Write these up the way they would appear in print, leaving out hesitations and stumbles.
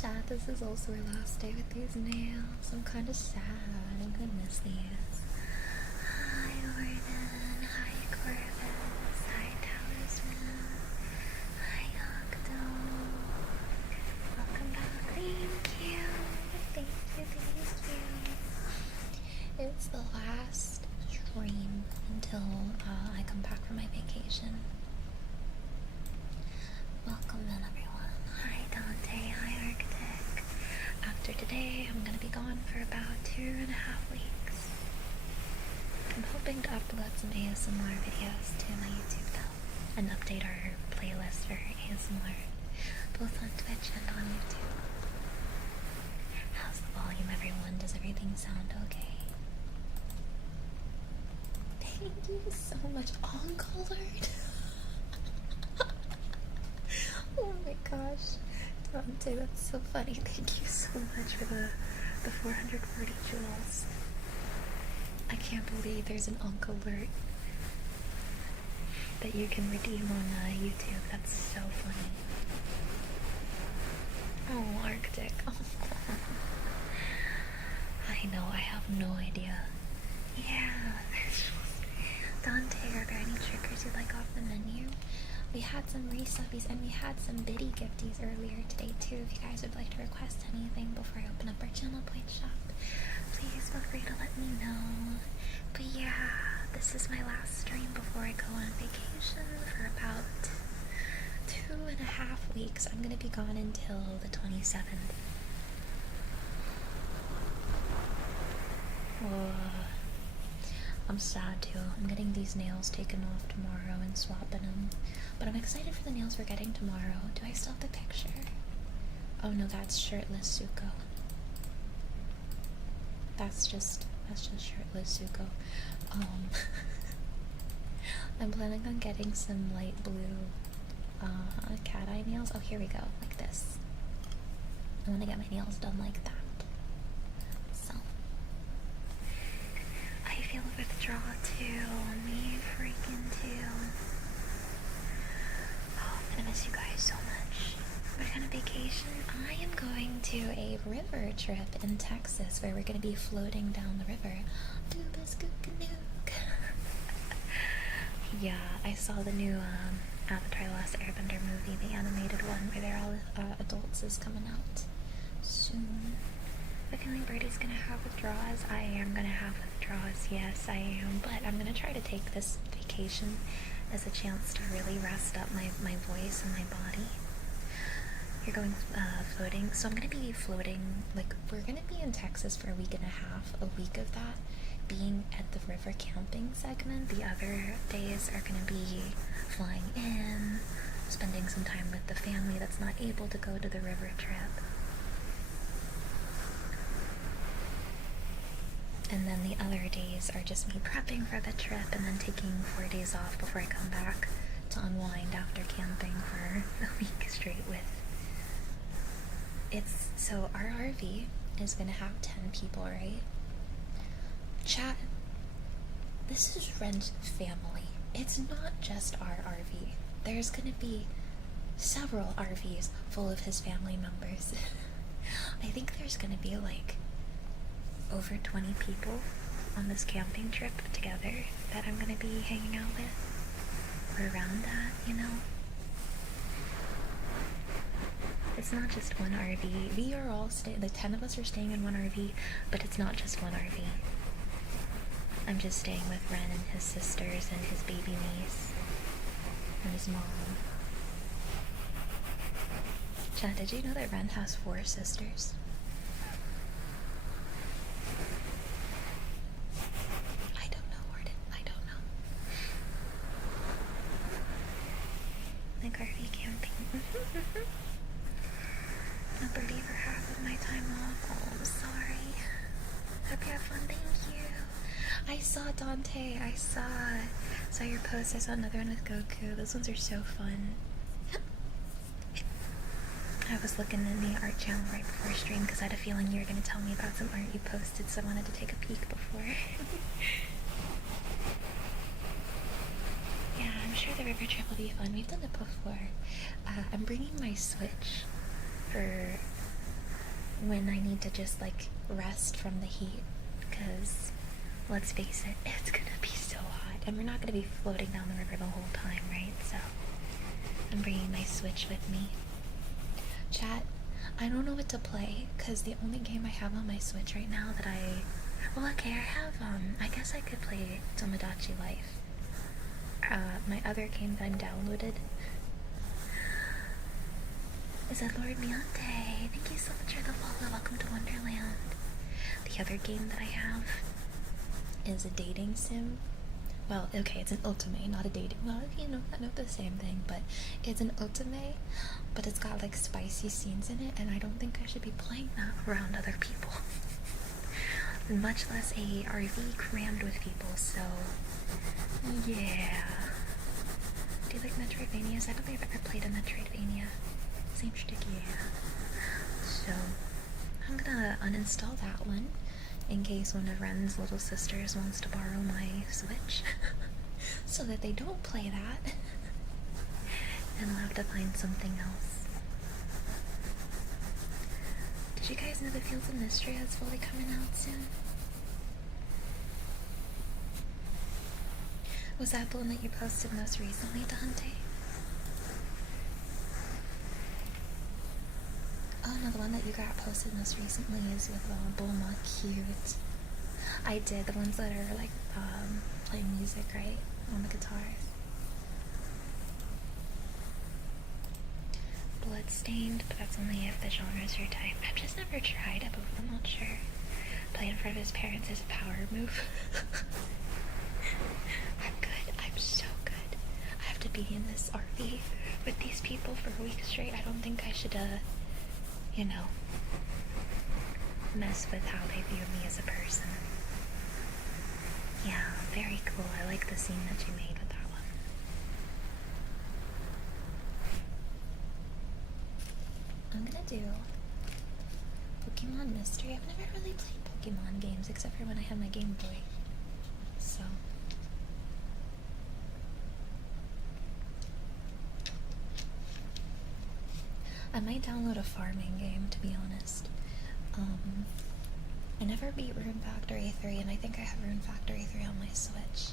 Chat, this is also our last day with these nails. I'm kind of sad. I'm gonna miss these. Hi, Orden. Hi, Corvus. Hi, Talisman. Hi, Octo. Welcome back. Thank you. Thank you, thank you. It's the last stream until I come back from my vacation. Welcome in, everyone. Hi, Dante. Hi, Arctic. After today, I'm gonna be gone for about 2.5 weeks. I'm hoping to upload some ASMR videos to my YouTube though, and update our playlist for ASMR, both on Twitch and on YouTube. How's the volume, everyone? Does everything sound okay? Thank you so much. On-colored? Oh my gosh. Dante, that's so funny. Thank you so much for the 440 jewels. I can't believe there's an Uncle Alert that you can redeem on YouTube. That's so funny. Oh, Arctic. Oh. I know, I have no idea. Yeah. Dante, are there any triggers you'd like off the menu? We had some resubbies and we had some biddy gifties earlier today too. If you guys would like to request anything before I open up our channel point shop, please feel free to let me know. But yeah, this is my last stream before I go on vacation for about 2.5 weeks. I'm gonna be gone until the 27th. I'm sad too. I'm getting these nails taken off tomorrow and swapping them. But I'm excited for the nails we're getting tomorrow. Do I still have the picture? Oh no, that's shirtless Suko. That's just shirtless Suko. I'm planning on getting some light blue cat eye nails. Oh, here we go. Like this. I want to get my nails done like that. So I feel withdraw too. Me freaking too. Oh, I'm gonna miss you guys so much. What kind of vacation? I am going to a river trip in Texas where we're gonna be floating down the river. Yeah, I saw the new Avatar: The Last Airbender movie, the animated one where they're all adults, is coming out soon. I feel like Birdie's gonna have withdrawals. I am gonna have withdrawals, yes I am, but I'm gonna try to take this vacation as a chance to really rest up my voice and my body. You're going floating, so I'm gonna be floating, like, we're gonna be in Texas for 1.5 weeks. A week of that being at the river camping segment. The other days are gonna be flying in, spending some time with the family that's not able to go to the river trip. And then the other days are just me prepping for the trip and then taking 4 days off before I come back to unwind after camping for a week straight with. So our RV is gonna have 10 people, right? Chat, this is Ren's family. It's not just our RV. There's gonna be several RVs full of his family members. I think there's gonna be like over 20 people on this camping trip together that I'm gonna be hanging out with, or around that, you know? It's not just one RV. We are all the 10 of us are staying in one RV, but it's not just one RV. I'm just staying with Ren and his sisters and his baby niece and his mom. Chad, did you know that Ren has 4 sisters? I don't know, Warden. I don't know. Like RV camping. No Birdie for half of my time off. Oh, I'm sorry. Hope you have fun. Thank you. I saw Dante. I saw your post. I saw another one with Goku. Those ones are so fun. I was looking in the art channel right before stream because I had a feeling you were going to tell me about some art you posted, so I wanted to take a peek before. Yeah, I'm sure the river trip will be fun. We've done it before. I'm bringing my Switch for when I need to just like rest from the heat, because let's face it, it's gonna be so hot, and we're not gonna be floating down the river the whole time, right? So I'm bringing my Switch with me. Chat, I don't know what to play, because the only game I have on my Switch right now that well, okay, I have, I guess I could play Tomodachi Life. My other game that I'm downloaded is that Lord Miante. Thank you so much for the follow. Welcome to Wonderland. The other game that I have is a dating sim. Well, okay, it's an ultimate, not a dating. Well, you know, I know the same thing, but it's an ultimate, but it's got like spicy scenes in it, and I don't think I should be playing that around other people. Much less a RV crammed with people, so yeah. Do you like Metroidvanias? I don't think I've ever played a Metroidvania. Same shtick, yeah. So, I'm gonna uninstall that one in case one of Ren's little sisters wants to borrow my Switch so that they don't play that. And I'll have to find something else. Did you guys know the Fields of Mystery is fully coming out soon? Was that the one that you posted most recently, Dante? Oh no, the one that you got posted most recently is with Bulma. Cute. I did, the ones that are like playing music, right? On the guitars. Bloodstained, but that's only if the genre's your type. I've just never tried it, but I'm not sure. Playing in front of his parents is a power move. I'm good. I'm so good. I have to be in this RV with these people for a week straight. I don't think I should, you know, mess with how they view me as a person. Yeah, very cool. I like the scene that you made with that one. I'm gonna do Pokemon Mystery. I've never really played Pokemon games except for when I had my Game Boy. So I might download a farming game, to be honest. I never beat Rune Factory 3, and I think I have Rune Factory 3 on my Switch.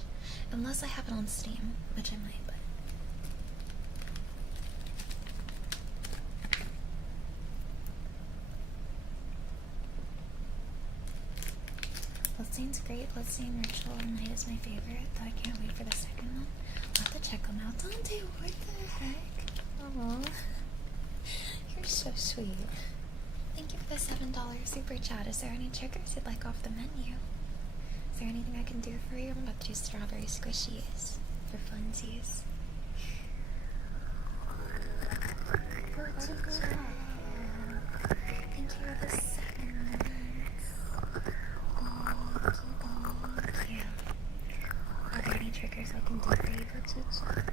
Unless I have it on Steam, which I might, but... Bloodstain's great. Bloodstained Ritual Night is my favorite, though I can't wait for the second one. I'll have to check them out. Dante, what the heck? Aww. You're so sweet. Thank you for the $7 super chat. Is there any triggers you'd like off the menu? Is there anything I can do for you? I'm about to do strawberry squishies for funsies. Thank you for the 7 months. Thank you. Are there any triggers I can do for you, Cochicha?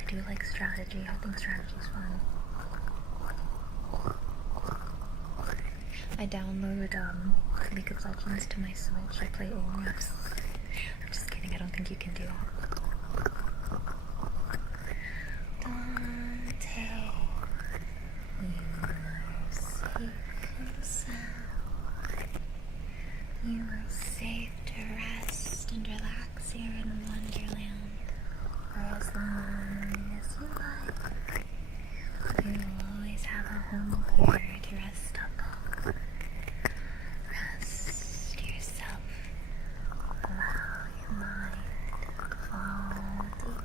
I do like strategy. I think strategy's fun. I download League of Legends to my Switch. I play Olaf. I'm just kidding. I don't think you can do that. Dante, you are safe and sound. You are safe to rest and relax here in Wonderland. For as long as you like, you will always have a home here to rest up. Rest yourself. Allow your mind to fall deep,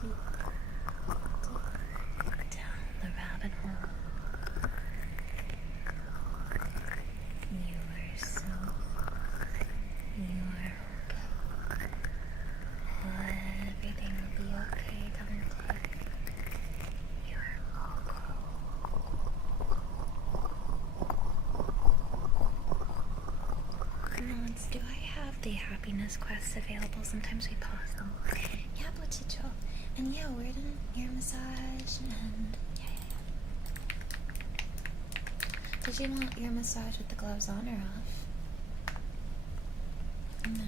deep, deep down the rabbit hole. You are safe. You are okay. Everything will be okay, Dante. You are okay. Mods, do I have the happiness quests available? Sometimes we pause them. Yeah, Bochicho. And yeah, we're doing ear massage and yeah. Did you want ear massage with the gloves on or off? No.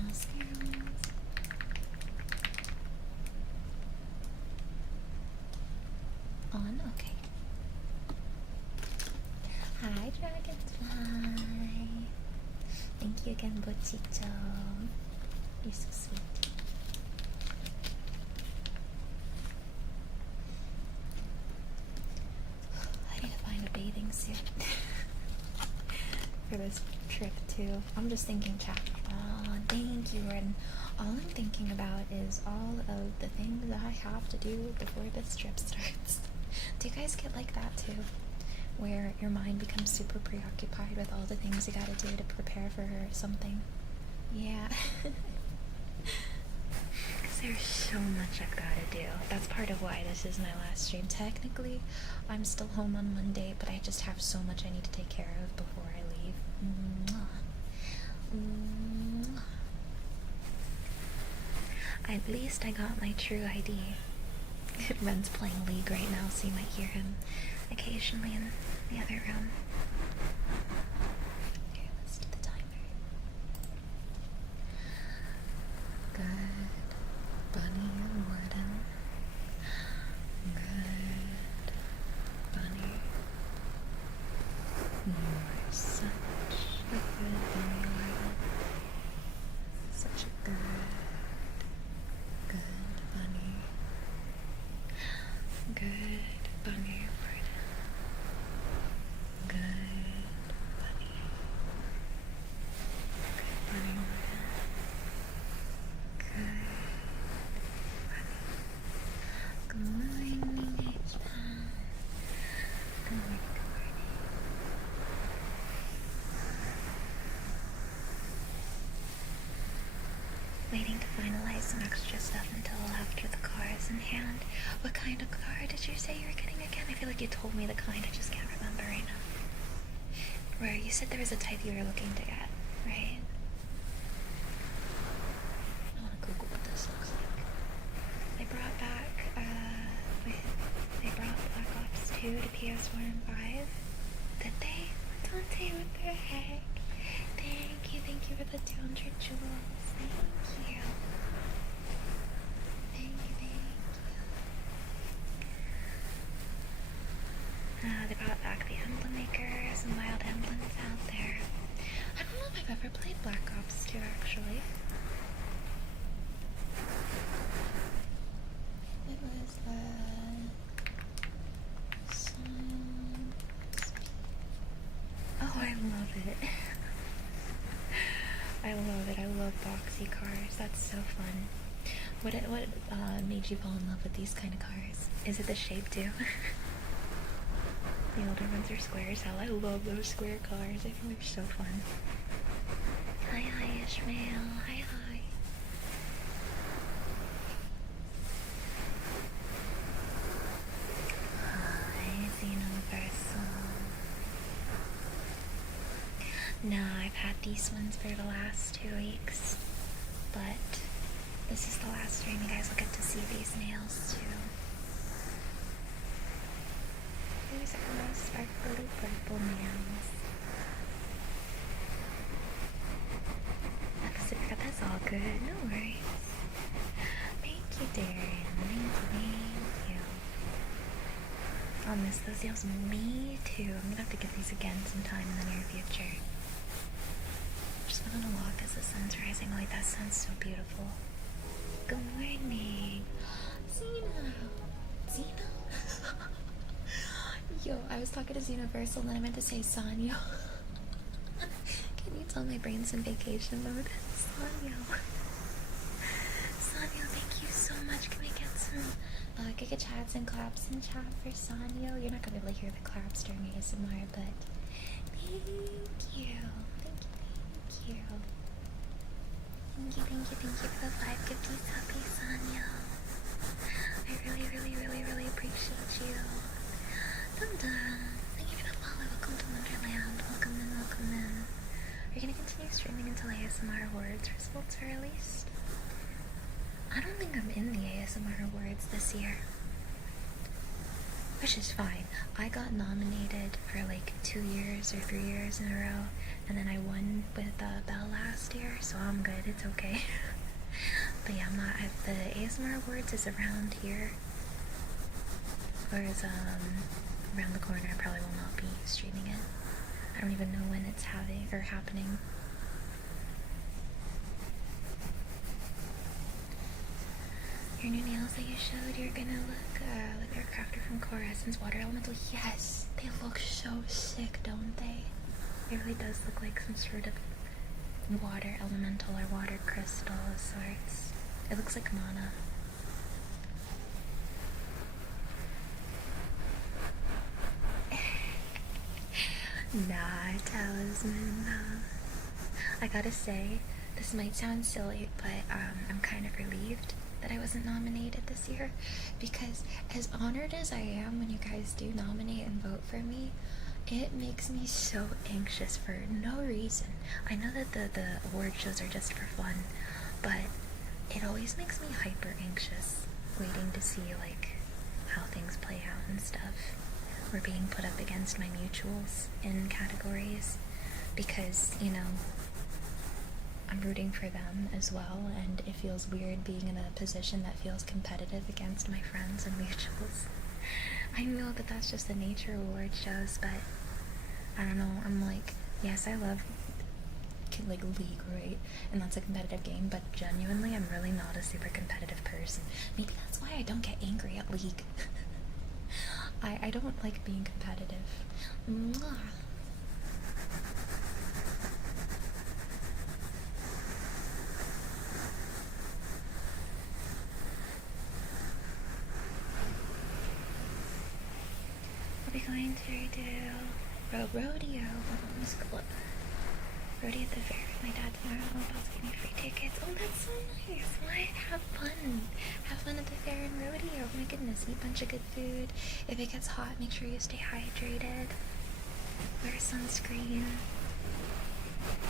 Dragonfly. Thank you again, Bochito. You're so sweet. I need to find a bathing suit for this trip too. I'm just thinking, chat. Thank you. And all I'm thinking about is all of the things that I have to do before this trip starts. Do you guys get like that too? Where your mind becomes super preoccupied with all the things you gotta do to prepare for something? Yeah. Because there's so much I've gotta do. That's part of why this is my last stream. Technically, I'm still home on Monday, but I just have so much I need to take care of before I leave. Mwah. Mwah. At least I got my true ID. Ren's playing League right now, so you might hear him occasionally in the other room. Here, let's do the timer. Good. Bunny and Warden. Good. Bunny. You're such a good bunny, Warden. Such a good bunny. Good bunny, Warden. Good bunny. Good bunny, Warden. Good bunny. Good morning, H-Pan. Good morning, good morning. Waiting to finalize some extra stuff until after the car is in hand. What kind of car did you say you were getting again? I feel like you told me the kind, I just can't remember right now. Where you said there was a type you were looking to get, right? I want to Google what this looks like. They brought back, they brought Black Ops 2 to PS4 and 5. Did they? Dante, what the heck? Thank you for the 200 jewels. Thank you. Thank you. They brought back the emblem makers and wild emblems out there. I don't know if I've ever played Black Ops 2 actually. It was oh, I love it. I love it. I love boxy cars. That's so fun. What made you fall in love with these kind of cars? Is it the shape too? The older ones are square as hell. I love those square cars. I think they're so fun. Hi, Ishmael. Hi. Hi, Xenoversal. No, I've had these ones for the last 2 weeks, but this is the last stream you guys will get to see these nails too. These are my sparkly purple nails. That's all good, no worries. Thank you, Darren. Thank you. I'll miss those nails. Me too. I'm gonna have to get these again sometime in the near future. Just went on a walk as the sun's rising. Oh, that sounds so beautiful. Good morning. Zeno? Yo, I was talking to Xenoversal and then I meant to say Sanyo. Can you tell my brain's in vacation mode? Sanyo, thank you so much. Can we get some Giga chats and claps in chat for Sanyo? You're not gonna be able to hear the claps during ASMR, but thank you. Thank you for the 550 happy Sanyo. I really appreciate you. Dum dum. Thank you for the follow. Welcome to Wonderland. Welcome in. Are you gonna continue streaming until ASMR awards results are released? I don't think I'm in the ASMR awards this year. Which is fine. I got nominated for like 2 years or 3 years in a row, and then I won with Belle last year, so I'm good. It's okay. But yeah, I'm not. The ASMR awards is around here, whereas around the corner I probably will not be streaming it. I don't even know when it's happening. Your new nails that you showed, you're gonna look like they're crafted from core essence water elemental. Yes, they look so sick, don't they? It really does look like some sort of water elemental or water crystal of sorts. It looks like mana. Nah, talisman, nah. I gotta say, this might sound silly, but I'm kind of relieved that I wasn't nominated this year, because as honored as I am when you guys do nominate and vote for me, it makes me so anxious for no reason. I know that the award shows are just for fun, but it always makes me hyper anxious waiting to see like how things play out and stuff. We're being put up against my mutuals in categories because, you know, I'm rooting for them as well, and it feels weird being in a position that feels competitive against my friends and mutuals. I know that that's just the nature of award shows, but I don't know, I'm like, yes, I love like League, right? And that's a competitive game, but genuinely I'm really not a super competitive person. Maybe that's why I don't get angry at League. I don't like being competitive. Mwah. We'll be going to do rodeo. Let's go. Rodeo at the fair with my dad tomorrow. About to give me free tickets. Oh, that's so nice. What? Have fun. Have fun at the fair and rodeo. Oh my goodness. Eat a bunch of good food. If it gets hot, make sure you stay hydrated. Wear sunscreen.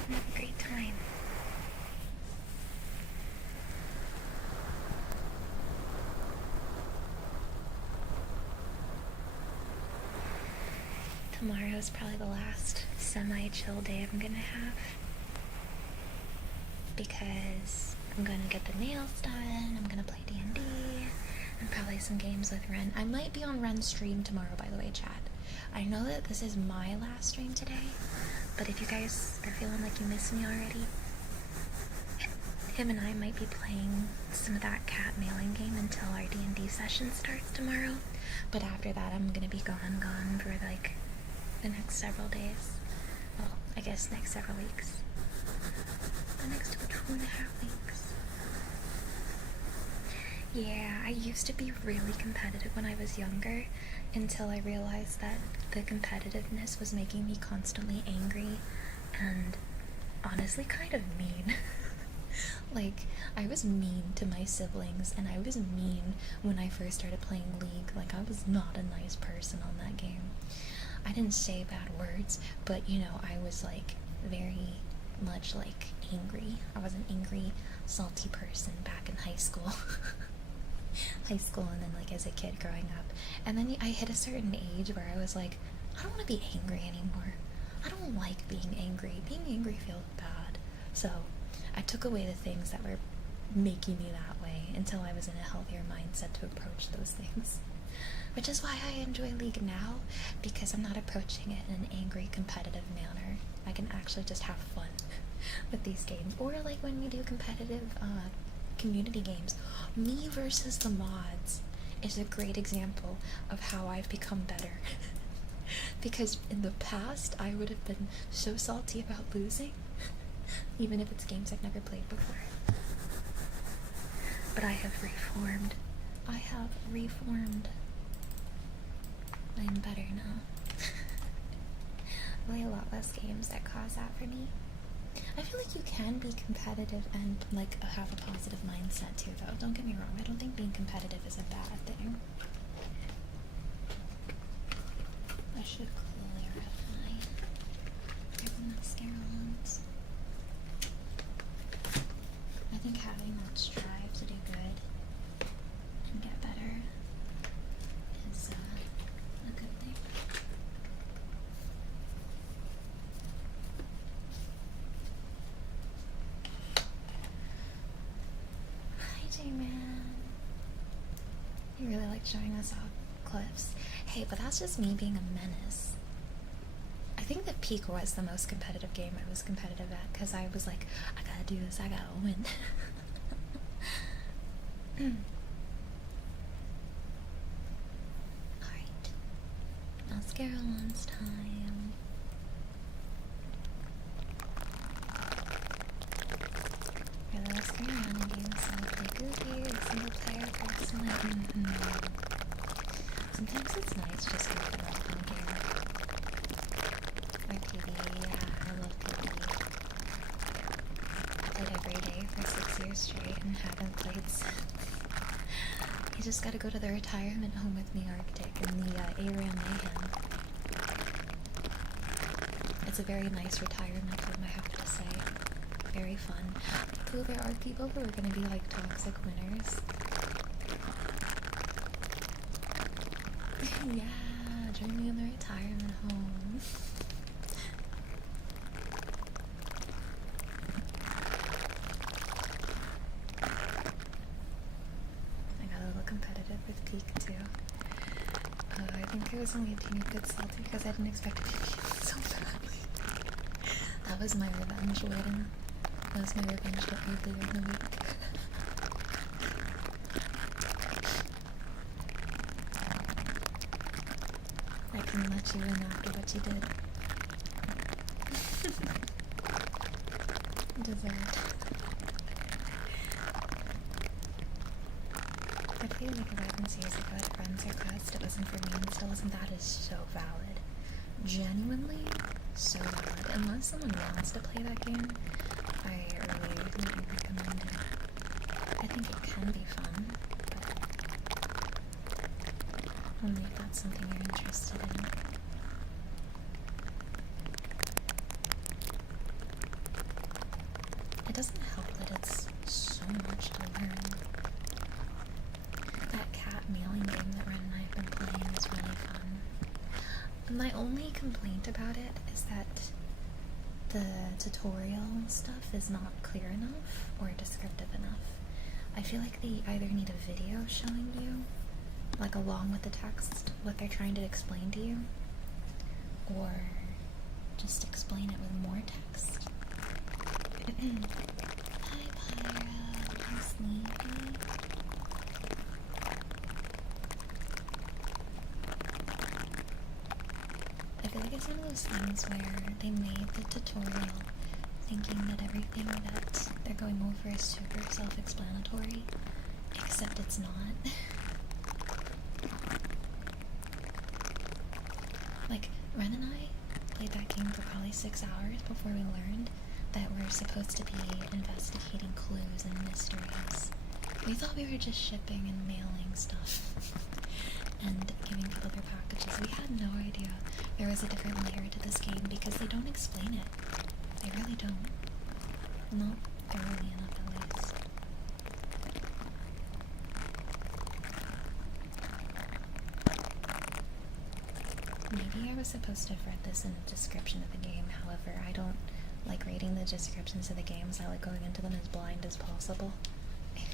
And have a great time. Tomorrow is probably the last semi-chill day I'm gonna have, because I'm gonna get the nails done, I'm gonna play D&D, and probably some games with Ren. I might be on Ren's stream tomorrow, by the way, chat. I know that this is my last stream today, but if you guys are feeling like you miss me already, him and I might be playing some of that cat mailing game until our D&D session starts tomorrow, but after that I'm gonna be gone for like the next several days. Well, I guess next several weeks. The next 2.5 weeks. Yeah, I used to be really competitive when I was younger, until I realized that the competitiveness was making me constantly angry and honestly kind of mean. Like, I was mean to my siblings, and I was mean when I first started playing League. Like, I was not a nice person on that game. I didn't say bad words, but you know, I was like very much like angry. I was an angry, salty person back in high school. And then like as a kid growing up. And then I hit a certain age where I was like, I don't want to be angry anymore. I don't like being angry. Being angry feels bad. So I took away the things that were making me that way until I was in a healthier mindset to approach those things. Which is why I enjoy League now, because I'm not approaching it in an angry, competitive manner. I can actually just have fun with these games. Or like when we do competitive community games. Me versus the mods is a great example of how I've become better. Because in the past, I would have been so salty about losing, even if it's games I've never played before. But I have reformed. I am better now. I play a lot less games that cause that for me. I feel like you can be competitive and like have a positive mindset too, though. Don't get me wrong. I don't think being competitive is a bad thing. I should clarify my mascara. I think having that strive to do good and get better is a good thing. Hi, J-Man. You really like showing us off clips. Hey, but that's just me being a menace. I think that Peak was the most competitive game I was competitive at, because I was like, I gotta do this, I gotta win. Alright. Mascaralon's time. Really let's go around and do some play goofy or single player person. Sometimes it's nice just to get off on game. Or PvE, yeah, I love PvE. I played every day for 6 years straight and haven't played since. You just gotta go to the retirement home with me, Arctic, and the Aram Mayhem. It's a very nice retirement home, I have to say. Very fun. Though there are people who are gonna be like toxic winners. Yeah, join me in the retirement home. I got a little competitive with Peak too. I think I was only a teeny bit salty because I didn't expect it to be so badly. That was my revenge win. That was my revenge win earlier in the week. I can let you in after what you did. Deserved. I feel like if I can see as a good friend's request, it wasn't for me and still isn't, that is so valid. Genuinely so valid. Unless someone wants to play that game, I really wouldn't recommend it. I think it can be fun, but only if that's something you're interested in. It doesn't help that it's so much to learn. That cat mailing game that Ren and I have been playing is really fun. My only complaint about it is that the tutorial stuff is not clear enough or descriptive enough. I feel like they either need a video showing you, like along with the text, what they're trying to explain to you, or just explain it with more text. Hi Pyro, I'm sleepy. I feel like it's one of those things where they made the tutorial thinking that everything that they're going over is super self-explanatory, except it's not. Like, Ren and I played that game for probably 6 hours before we learned that we're supposed to be investigating clues and mysteries. We thought we were just shipping and mailing stuff and giving people their packages. We had no idea there was a different layer to this game because they don't explain it. They really don't. Not thoroughly enough, at least. Maybe I was supposed to have read this in the description of the game, however, I don't like reading the descriptions of the games. I like going into them as blind as possible.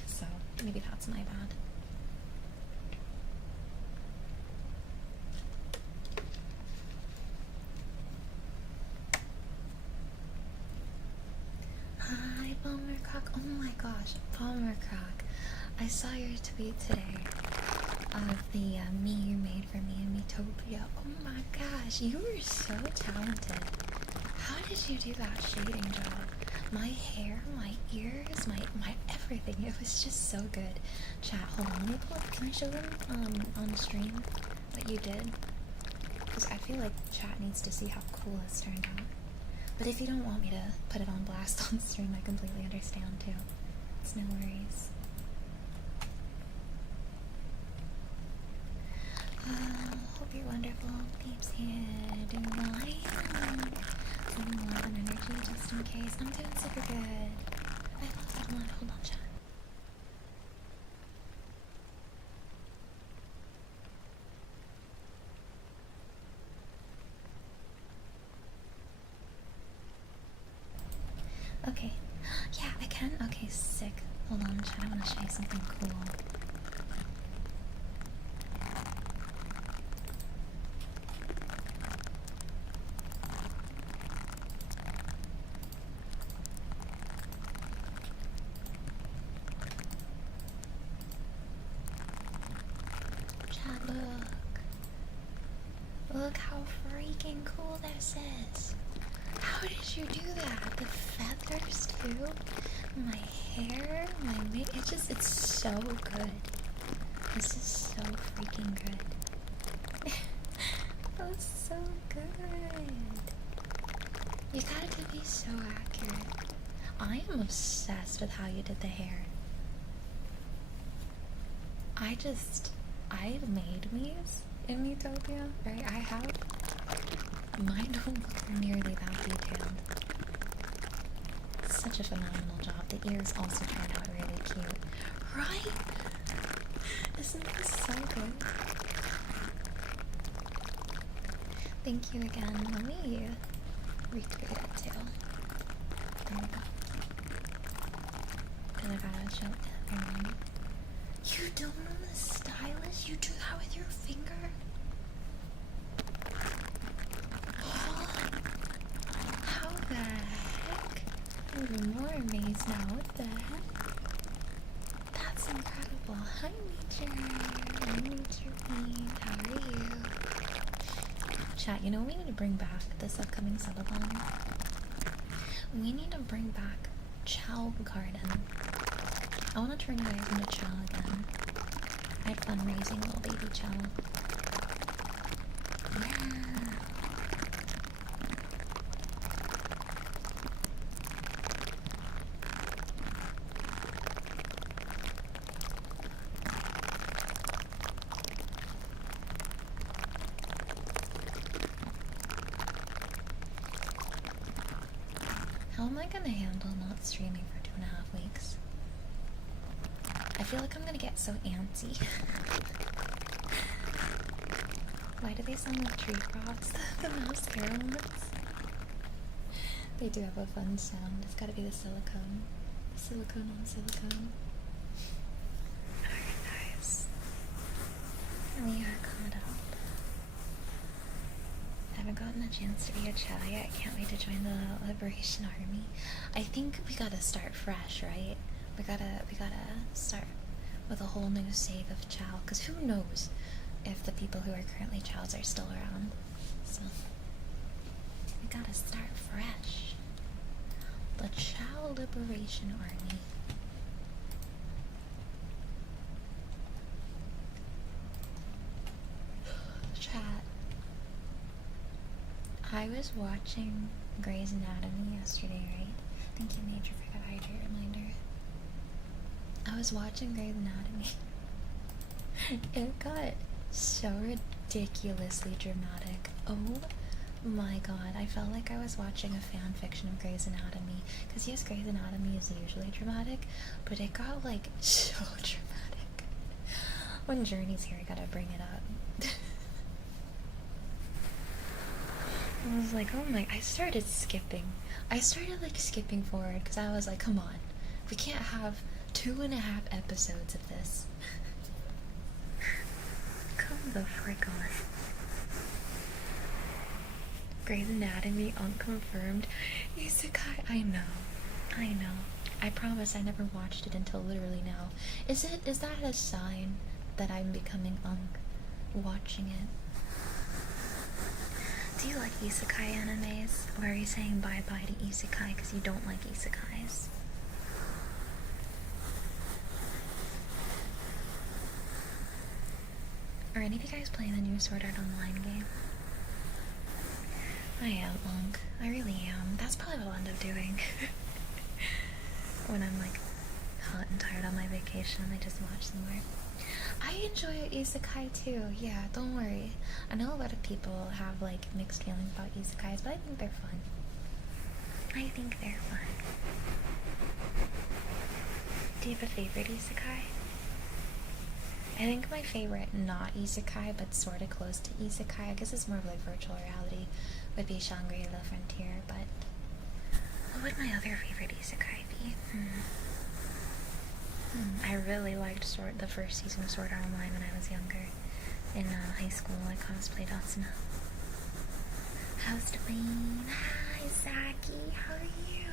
So, maybe that's my bad. Hi, Bomber Croc. Oh my gosh, Bomber Croc. I saw your tweet today of the me you made for me in Metopia. Oh my gosh, you were so talented. How did you do that shading job? My hair, my ears, my everything. It was just so good. Chat, hold on, let me pull up. Can I show them on stream what you did? Because I feel like chat needs to see how cool this turned out. But if you don't want me to put it on blast on stream, I completely understand too. It's no worries. Hope you're wonderful. Peeps here. Doing well. I am. Sending love and energy just in case. I'm doing super good. I love that one. Hold on, chat. Okay. Yeah, I can. Okay, sick. Hold on, chat. I want to show you something cool. cool this is. How did you do that? The feathers too? My hair, my makeup, it's so good. This is so freaking good. That was so good. You got it to be so accurate. I am obsessed with how you did the hair. I've made these in Utopia, right? I have. Mine don't look nearly that detailed. Such a phenomenal job. The ears also turned out really cute. Right? Isn't this so good? Thank you again. Let me retweet it too. There we go. And I gotta show everyone. You don't know the stylus? You do that with your finger? Oh, how the heck? I'm even more amazed now. What the heck? That's incredible. Hi, Nature. Hi, Nature Queen. How are you? Chat, you know what we need to bring back this upcoming subathon? We need to bring back Chow Garden. I want to turn you guys into Chow again. I had fun raising little baby Chow. Yeah. How am I gonna handle not streaming for 2.5 weeks? I feel like I'm gonna get so antsy. Why do they sound like tree frogs? The mascara ones? They do have a fun sound. It's gotta be the silicone. Silicone on silicone. Alright, guys. We are caught up. I haven't gotten a chance to be a Chow yet. I can't wait to join the Liberation Army. I think we gotta start fresh, right? We gotta start with a whole new save of Chow, because who knows if the people who are currently Chows are still around. So we gotta start fresh. The Chow Liberation Army. Chat. I was watching Grey's Anatomy yesterday, right? Thank you, Nature, for that hydrate reminder. I was watching Grey's Anatomy. It got so ridiculously dramatic. Oh my god, I felt like I was watching a fan fiction of Grey's Anatomy. Because yes, Grey's Anatomy is usually dramatic, but it got like so dramatic. When Journey's here, I gotta bring it up. I was like, oh my, I started skipping. I started like skipping forward because I was like, come on, we can't have 2.5 episodes of this. Come the frick on. Grey's Anatomy unconfirmed. Isekai, I know. I promise I never watched it until literally now. Is that a sign that I'm becoming watching it? Do you like isekai animes? Or are you saying bye-bye to isekai because you don't like isekais? Are any of you guys playing the new Sword Art Online game? I am, Monk. I really am. That's probably what I'll end up doing. When I'm like hot and tired on my vacation, I just watch some more. I enjoy isekai too, yeah, don't worry. I know a lot of people have like mixed feelings about isekais, but I think they're fun. Do you have a favorite isekai? I think my favorite not isekai, but sort of close to isekai, I guess it's more of like virtual reality, would be Shangri-La Frontier, but what would my other favorite isekai be? I really liked the first season of Sword Art Online when I was younger. In high school, I cosplayed Asuna. How's Dwayne? Hi, Zaki. How are you?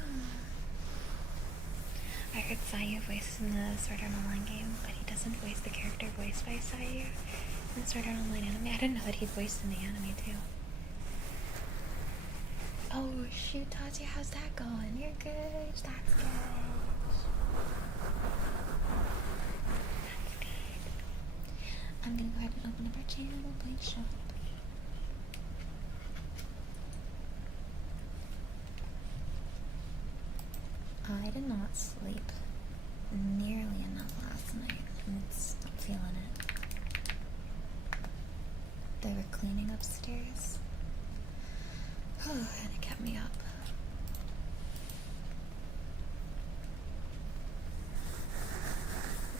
I heard Sayu voices in the Sword Art Online game, but he doesn't voice the character voiced by Sayu in Sword Art Online anime. I didn't know that he voiced in the anime too. Oh shoot, Tasia, how's that going? You're good. That's good. That's good. I'm gonna go ahead and open up our channel, please shop. I did not sleep nearly enough last night. I'm not feeling it. They were cleaning upstairs. And it kept me up.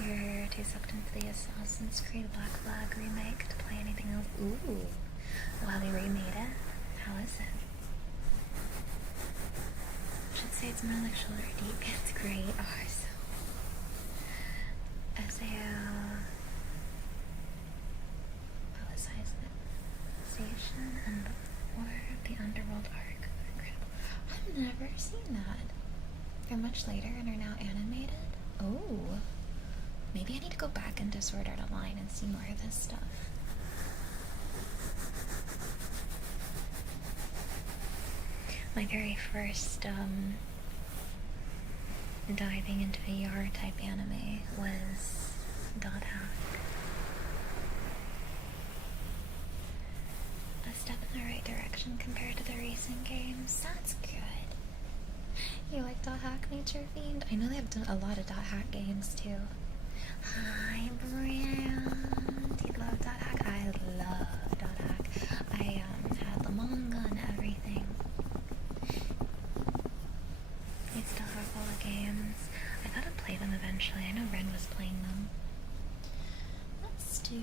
You're too sucked into the Assassin's Creed Black Flag remake to play anything else. Ooh. Well, they remade it. How is it? I should say it's more like shoulder deep. It's great. Oh, so. Station and before the Underworld arc. Incredible. I've never seen that. They're much later and are now animated. Oh. Maybe I need to go back into Sword Art Online and see more of this stuff. My very first diving into VR type anime was Dot Hack. A step in the right direction compared to the recent games. That's good. You like Dot Hack, Nature Fiend? I know they have done a lot of Dot Hack games too. Hi, Brand. You love Dot Hack? I love Dot Hack. I had the manga and everything. They still have all the games. I thought I'd play them eventually. I know Ren was playing them. Let's do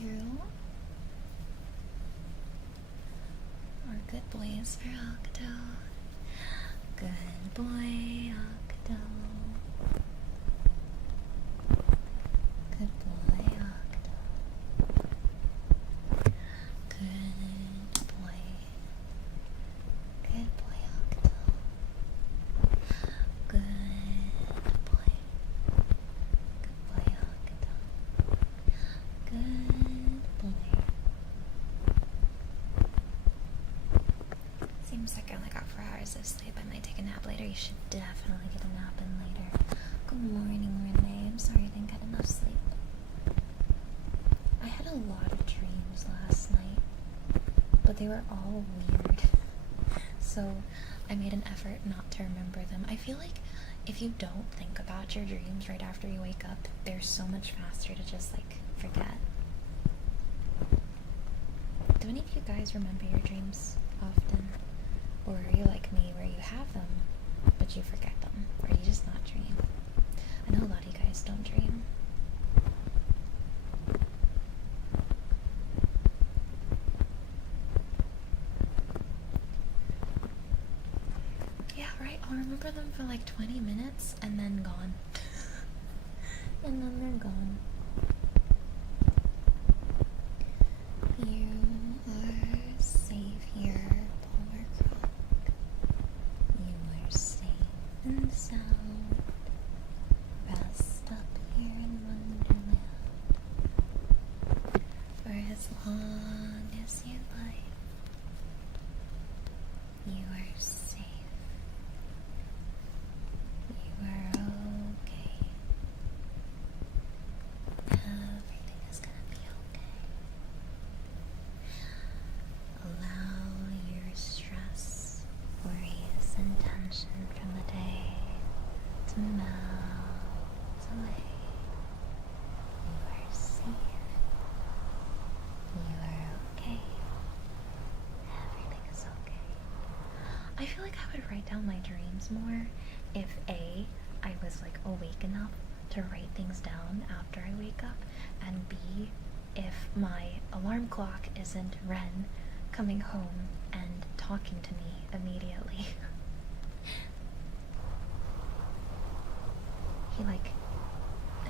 our good boys for Octo. Good boy, Octo. Good boy, Octo. Good boy. Good boy, Octo. Good boy. Good boy, Octo. Good boy. Seems like I only got 4 hours of sleep. I might take a nap later. You should definitely get a nap in later. Good morning, Renee. I'm sorry I didn't get enough sleep. I had a lot of dreams last night, but they were all weird. So I made an effort not to remember them. I feel like if you don't think about your dreams right after you wake up, they're so much faster to just like forget. Do any of you guys remember your dreams often? Or are you like me where you have them, but you forget them? Or you just not dream? I know a lot of you guys don't dream. Yeah, right? I'll remember them for like 20 minutes and then gone. And then they're gone. You are safe here, Palmer Croc. You are safe and sound. Rest up here in Wonderland for as long as you like. You are safe. You are okay. Everything is gonna be okay. Allow your stress, worries, and tension from the day to melt away. You are safe. You are okay. Everything is okay. I feel like I would write down my dreams more if A, I was like awake enough to write things down after I wake up, and B, if my alarm clock isn't Ren coming home and talking to me immediately.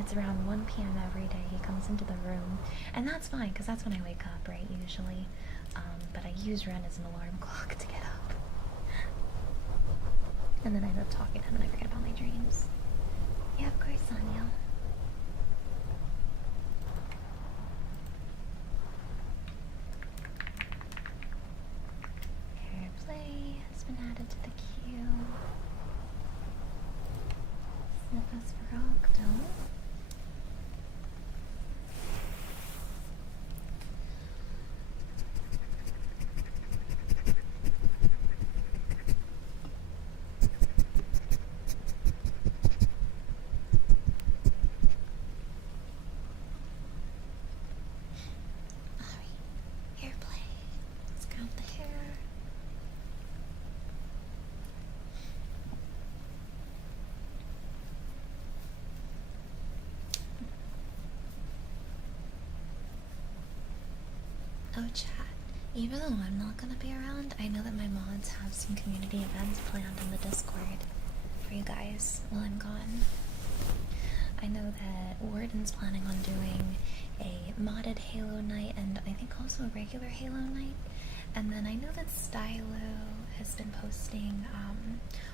It's around 1 p.m. every day. He comes into the room, and that's fine because that's when I wake up, right, usually. But I use Ren as an alarm clock to get up. And then I end up talking to him and I forget about my dreams. Yeah, of course, Sonia. Airplay has been added to the Oh, chat. Even though I'm not gonna be around, I know that my mods have some community events planned in the Discord for you guys while I'm gone. I know that Warden's planning on doing a modded Halo night and I think also a regular Halo night. And then I know that Stylo has been posting,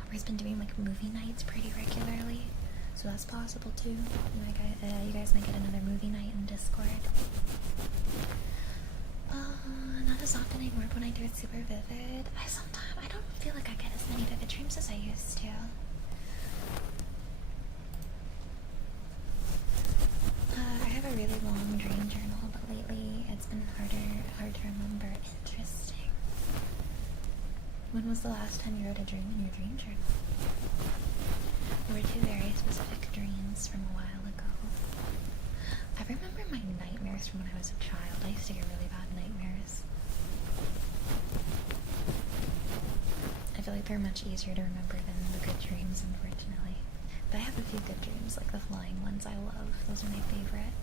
or has been doing like movie nights pretty regularly. So that's possible too. You guys might get another movie night in Discord. Not as often anymore when I do it super vivid. I don't feel like I get as many vivid dreams as I used to. I have a really long dream journal, but lately it's been hard to remember. Interesting. When was the last time you wrote a dream in your dream journal? There were two very specific dreams from a while ago. I remember my nightmares from when I was a child. I used to get really bad nightmares. I feel like they're much easier to remember than the good dreams, unfortunately. But I have a few good dreams, like the flying ones I love. Those are my favorite.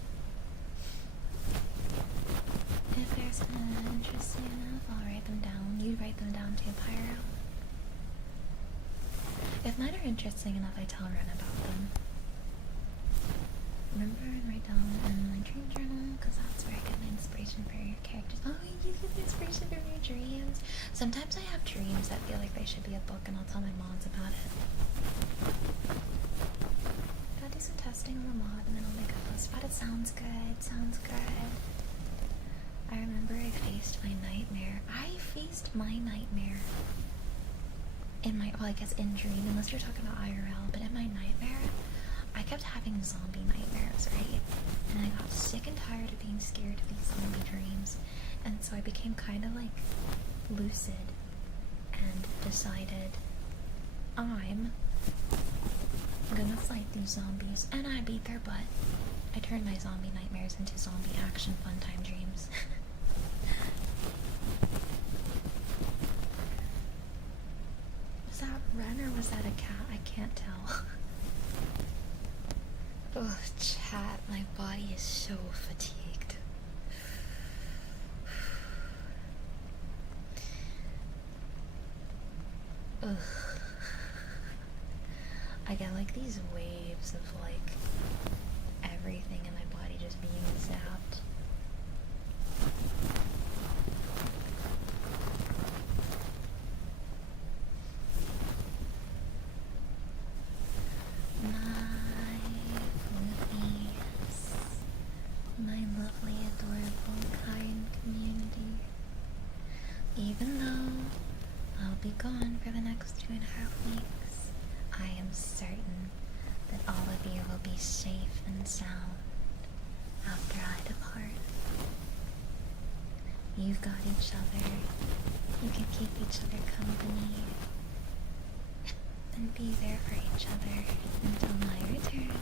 If there's an interesting enough, I'll write them down. You write them down too, Pyro. If mine are interesting enough, I tell Ren about them. Remember and write down in my dream journal, because that's where I get my inspiration for your characters. Oh, you get the inspiration from your dreams. Sometimes I have dreams that feel like they should be a book, and I'll tell my mods about it. Gotta do some testing on the mod, and then I'll make a post about it. Sounds good. Sounds good. I remember I faced my nightmare. In my, well, I guess in dream, unless you're talking about IRL, but in my nightmare, I kept having zombie nightmares, right? And I got sick and tired of being scared of these zombie dreams, and so I became kind of like lucid and decided I'm gonna fight these zombies, and I beat their butt. I turned my zombie nightmares into zombie action fun time dreams. Was that Ren or was that a cat? I can't tell. Oh, chat, my body is so fatigued. Ugh. I get like these waves of like everything in my body just being zapped. My lovely, adorable, kind community. Even though I'll be gone for the next 2.5 weeks, I am certain that all of you will be safe and sound after I depart. You've got each other. You can keep each other company and be there for each other until my return.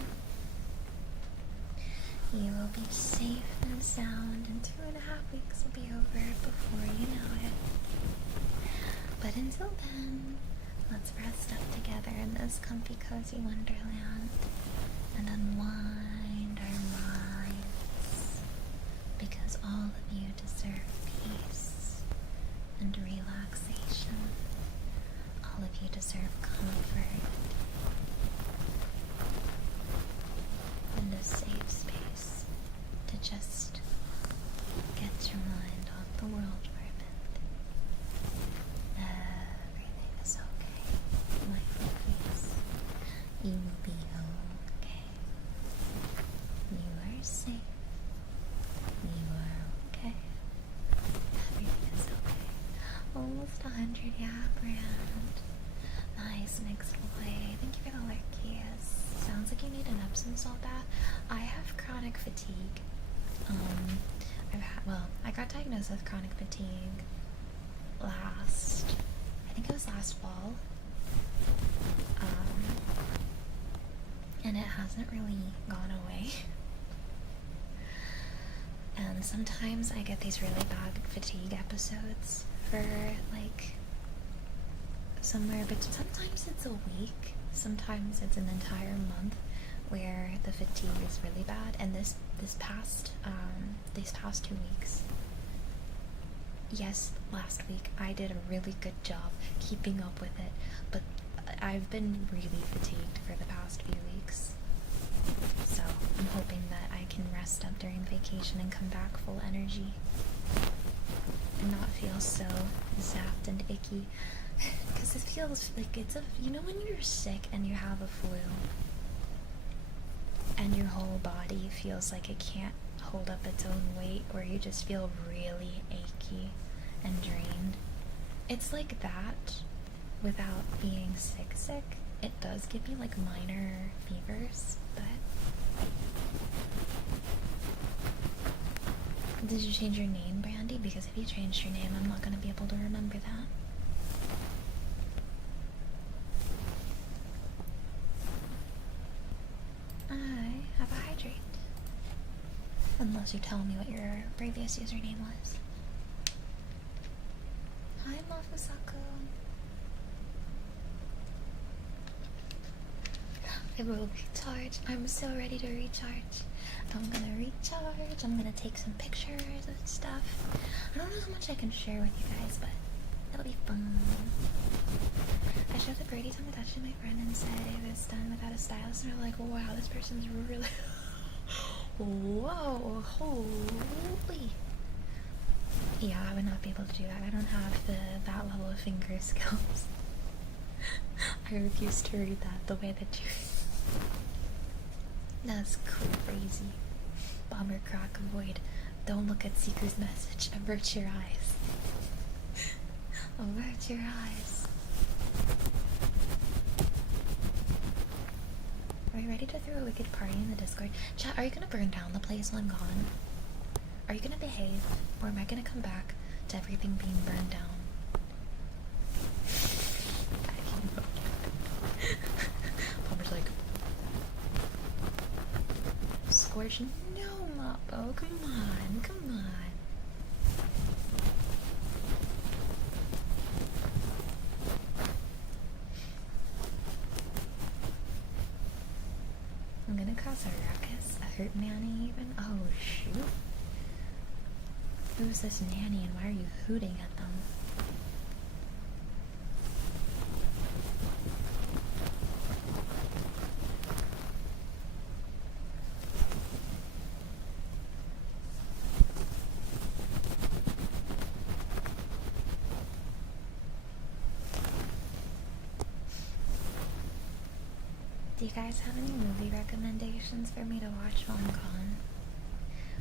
You will be safe and sound, and 2.5 weeks will be over before you know it. But until then, let's rest up together in this comfy, cozy wonderland and unwind our minds, because all of you deserve peace and relaxation. All of you deserve comfort and a safe space to just get your mind off the world for a bit. Everything is okay, my fluffies. You will be okay. You are safe. You are okay. Everything is okay. Almost 100, yeah, Brand. Nice mixed boy. Thank you for the lurkies. Sounds like you need an Epsom salt bath. I have chronic fatigue. I got diagnosed with chronic fatigue I think it was last fall. And it hasn't really gone away. And sometimes I get these really bad fatigue episodes for like somewhere, but sometimes it's a week, sometimes it's an entire month where the fatigue is really bad. And these past 2 weeks, yes, last week I did a really good job keeping up with it, but I've been really fatigued for the past few weeks. So I'm hoping that I can rest up during vacation and come back full energy and not feel so zapped and icky. Because it feels like it's you know when you're sick and you have a flu and your whole body feels like it can't hold up its own weight, or you just feel really achy and drained? It's like that without being sick. It does give me like minor fevers, but... Did you change your name, Brandy? Because if you changed your name, I'm not going to be able to remember that. I have a hydrate. Unless you tell me what your previous username was. Hi, Mafusako. I will recharge. I'm so ready to recharge. I'm gonna recharge. I'm gonna take some pictures of stuff. I don't know how much I can share with you guys, but it'll be fun. I showed the Birdie time I touched my friend and said it was done without a stylist, and they're like, wow, this person's really... Whoa, holy. Yeah, I would not be able to do that. I don't have that level of finger skills. I refuse to read that the way that you... That's crazy. Bomber crack, avoid. Don't look at Seeker's message. Avert your eyes. Avert your eyes. Are you ready to throw a wicked party in the Discord? Chat, are you gonna burn down the place while I'm gone? Are you gonna behave? Or am I gonna come back to everything being burned down? Bomber's like... Scorch? No, Moppo, come on, come on. I'm gonna cause a ruckus, a hurt nanny even. Oh shoot. Who's this nanny and why are you hooting at them? Do you guys have any movie recommendations for me to watch while I'm gone?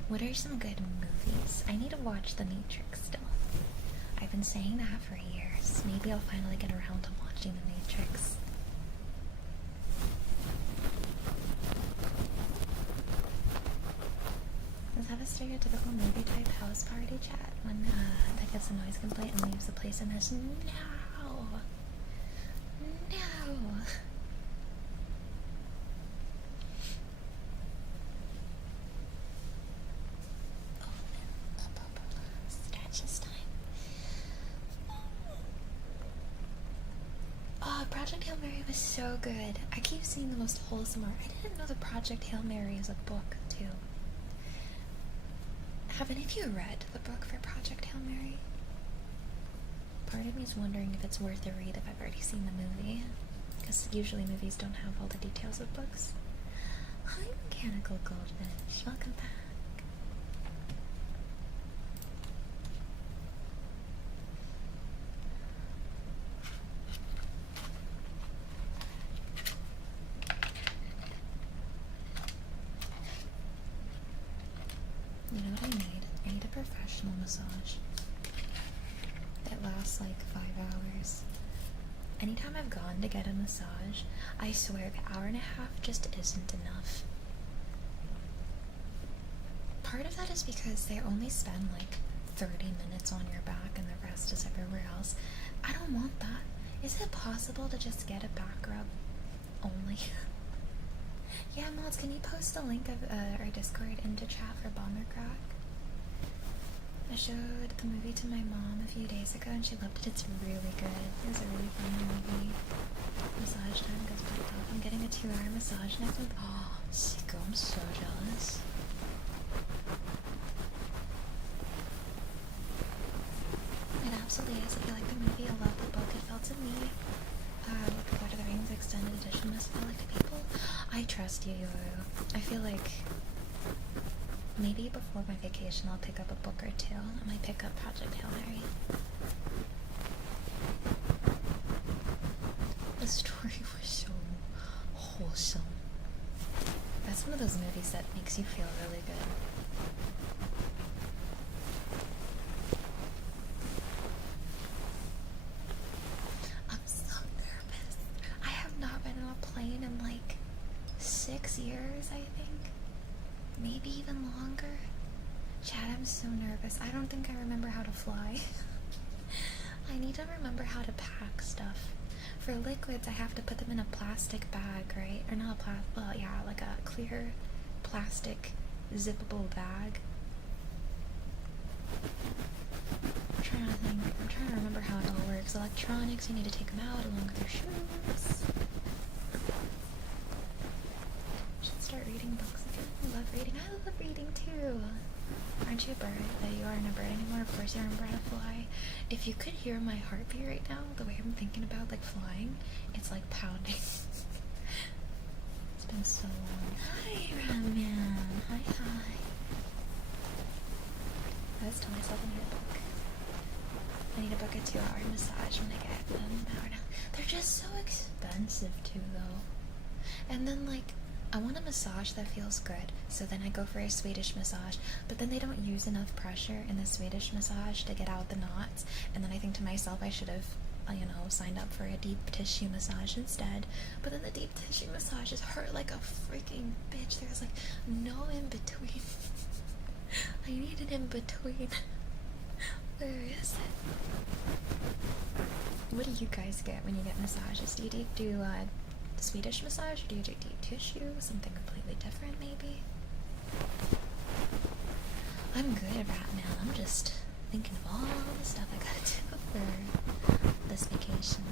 What are some good movies? I need to watch The Matrix still. I've been saying that for years. Maybe I'll finally get around to watching The Matrix. Let's have a stereotypical movie type house party chat when that gets a noise complaint and leaves the place and says, no! No! Project Hail Mary was so good. I keep seeing the most wholesome art. I didn't know that Project Hail Mary is a book, too. Have any of you read the book for Project Hail Mary? Part of me is wondering if it's worth a read if I've already seen the movie. Because usually movies don't have all the details of books. Hi, Mechanical Goldfish. Welcome back. You know what I need? I need a professional massage. It lasts like 5 hours. Anytime I've gone to get a massage, I swear the hour and a half just isn't enough. Part of that is because they only spend like 30 minutes on your back and the rest is everywhere else. I don't want that. Is it possible to just get a back rub only? Yeah, mods, can you post the link of our Discord into chat for Bomber Crack? I showed the movie to my mom a few days ago and she loved it. It's really good. It was a really fun movie. Massage time goes back up. I'm getting a 2-hour massage next week. Oh, sicko, I'm so jealous. absolutely is. If you like the movie, I love the book it felt to me. With Lord of the Rings Extended Edition must feel like to people. I trust you, Yoru. I feel like maybe before my vacation I'll pick up a book or two. I might pick up Project Hail Mary. The story was so wholesome. That's one of those movies that makes you feel really good. I'm so nervous. I have not been on a plane in like 6 years, I think. Maybe even longer. Chad, I'm so nervous. I don't think I remember how to fly. I need to remember how to pack stuff. For liquids, I have to put them in a plastic bag, right? Or not a well, yeah, like a clear plastic zippable bag. I'm trying to think. I'm trying to remember how it all works. Electronics, you need to take them out along with your shoes. I should start reading books again. I love reading. I love reading too. Aren't you a bird? That you aren't a bird anymore. Of course you remember how to fly. If you could hear my heartbeat right now, the way I'm thinking about like flying, it's like pounding. It's been so long. Hi, Raman. Hi. I just told myself I need a book. I need to book a 2-hour massage when I get them an hour now. They're just so expensive too, though. And then like, I want a massage that feels good, so then I go for a Swedish massage, but then they don't use enough pressure in the Swedish massage to get out the knots, and then I think to myself I should have, signed up for a deep tissue massage instead, but then the deep tissue massages hurt like a freaking bitch. There's like no in-between. I need an in-between. Where is it? What do you guys get when you get massages? Do you do Swedish massage, or do you do deep tissue? Something completely different, maybe? I'm good at right now. I'm just thinking of all the stuff I gotta do for this vacation.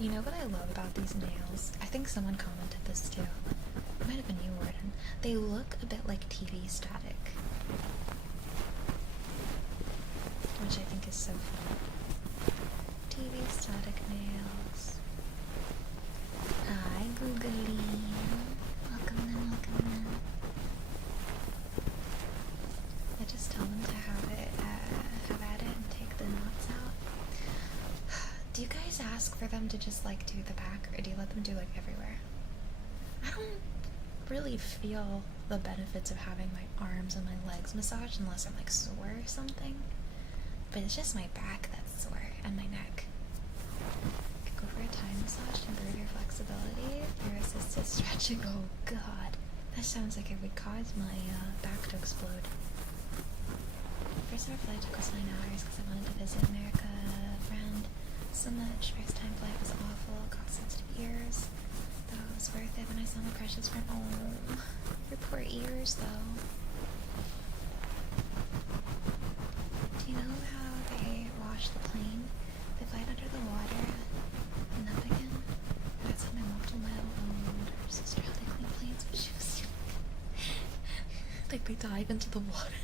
You know what I love about these nails? I think someone commented this too. It might have been you, Warden. They look a bit like TV static. Which I think is so fun. TV static nails. Hi, Googly. Welcome in. I just tell them to have at it and take the knots out. Do you guys ask for them to just like do the back, or do you let them do like everywhere? I don't really feel the benefits of having my arms and my legs massaged unless I'm like sore or something. But it's just my back that's sore, and my neck. Could go for a Thai massage to improve your flexibility. Your assisted stretching. Oh god. That sounds like it would cause my back to explode. First ever flight took us 9 hours because I wanted to visit America. Friend. So much. First time flight was awful. Got sensitive ears. Though it was worth it when I saw my precious friend. Oh, your poor ears though. Do you know how they wash the plane? They fly it under the water and up again. That's how my mom told my older sister how they clean planes when she was young. Like they dive into the water.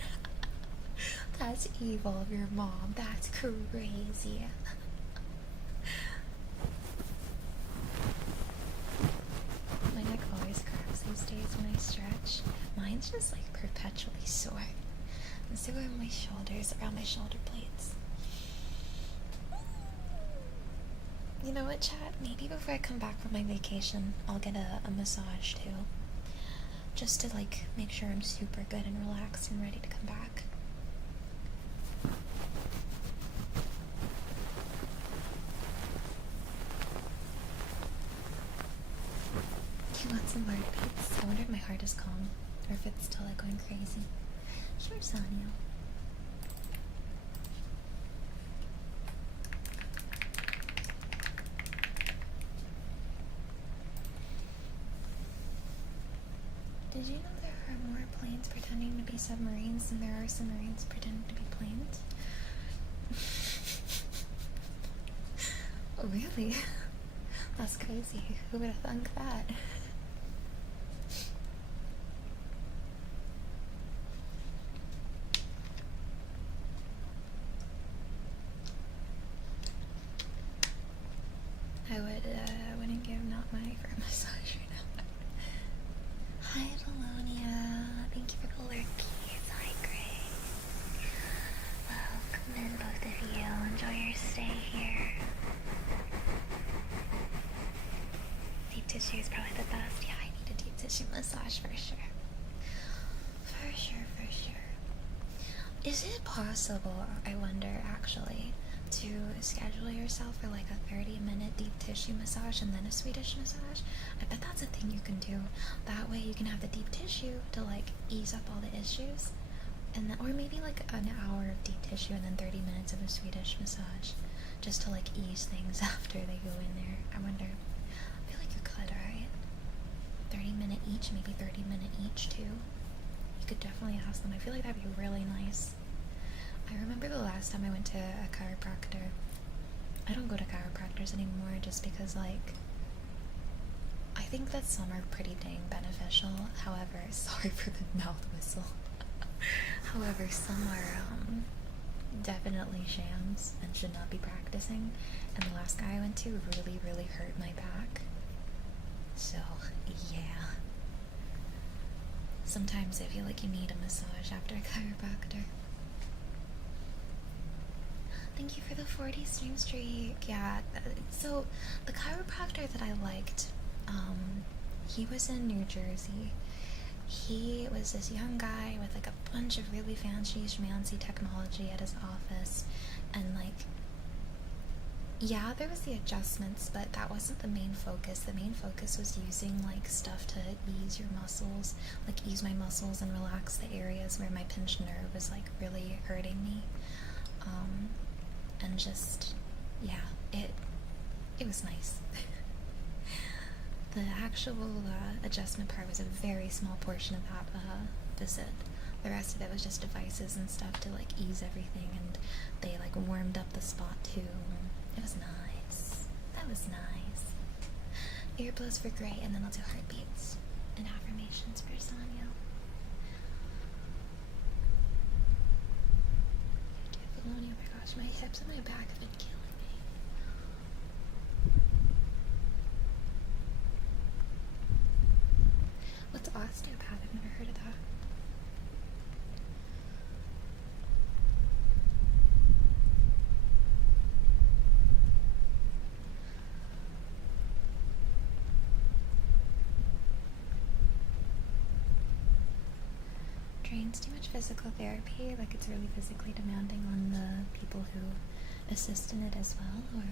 That's evil of your mom. That's crazy. My neck always cracks these days when I stretch. Mine's just like perpetually sore. And so are my shoulders, around my shoulder blades. You know what, chat? Maybe before I come back from my vacation, I'll get a massage too. Just to like make sure I'm super good and relaxed and ready to come back. You want some heartbeats? I wonder if my heart is calm, or if it's still like going crazy. Sure, Sonia. Did you know there are more planes pretending to be submarines than there are submarines pretending to be planes? Oh, really? That's crazy. Who would have thunk that? money for a massage right now. Hi, Valonia. Thank you for the lurkies. Hi, Grace. Welcome in, both of you. Enjoy your stay here. Deep tissue is probably the best. Yeah, I need a deep tissue massage for sure. For sure, for sure. Is it possible, I wonder, actually, to schedule yourself for like a 30-minute deep tissue massage and then a Swedish massage? I bet that's a thing you can do. That way you can have the deep tissue to like ease up all the issues, and then, or maybe like an hour of deep tissue and then 30 minutes of a Swedish massage, just to like ease things after they go in there. I wonder. I feel like you could, right? 30-minute each, maybe 30-minute each too. You could definitely ask them. I feel like that'd be really nice. I remember the last time I went to a chiropractor. I don't go to chiropractors anymore just because, like, I think that some are pretty dang beneficial. However, sorry for the mouth whistle. However, some are definitely shams and should not be practicing. And the last guy I went to really, really hurt my back. So, yeah. Sometimes I feel like you need a massage after a chiropractor. Thank you for the 40 stream streak. Yeah, so the chiropractor that I liked, he was in New Jersey. He was this young guy with like a bunch of really fancy schmancy technology at his office, and like, yeah, there was the adjustments, but that wasn't the main focus. The main focus was using like stuff to ease your muscles, like ease my muscles and relax the areas where my pinched nerve was like really hurting me. And just, yeah, it was nice. The actual adjustment part was a very small portion of that visit. The rest of it was just devices and stuff to like ease everything, and they like warmed up the spot too. It was nice. That was nice. Earplugs were great, and then I'll do heartbeats and affirmations for Sonia. Oh my gosh, my hips and my back have been killing me. What's osteopath? I've never heard of that. Drains too much physical therapy, like it's really physically demanding on the people who assist in it as well, or?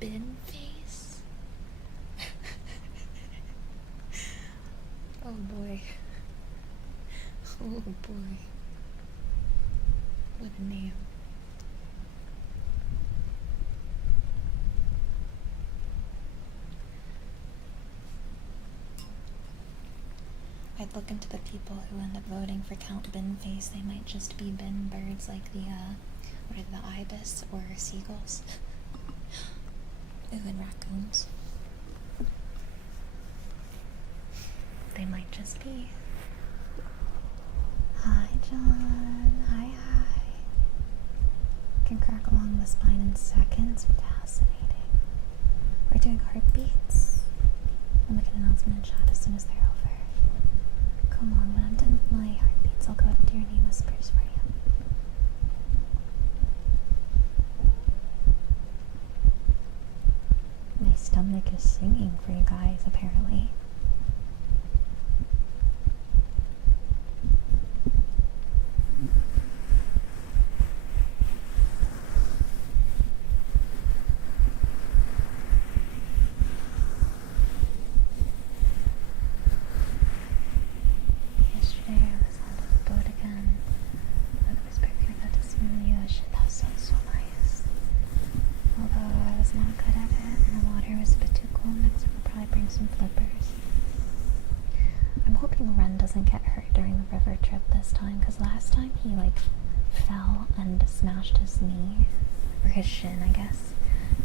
Bin face? Oh boy. Oh boy. What a name. I'd look into the people who end up voting for Count Bin Face. They might just be bin birds like the, what are the ibis or seagulls? Ooh, and raccoons. They might just be. Hi, John. Hi, hi. Can crack along the spine in seconds. Fascinating. We're doing heartbeats. I'll make an announcement in chat as soon as they're over. Come on, when I'm done with my heartbeats, I'll go up to your name whispers for you. My stomach is singing for you guys, apparently. Yesterday I was on the boat again. I was pregnant he like fell and smashed his knee, or his shin, I guess,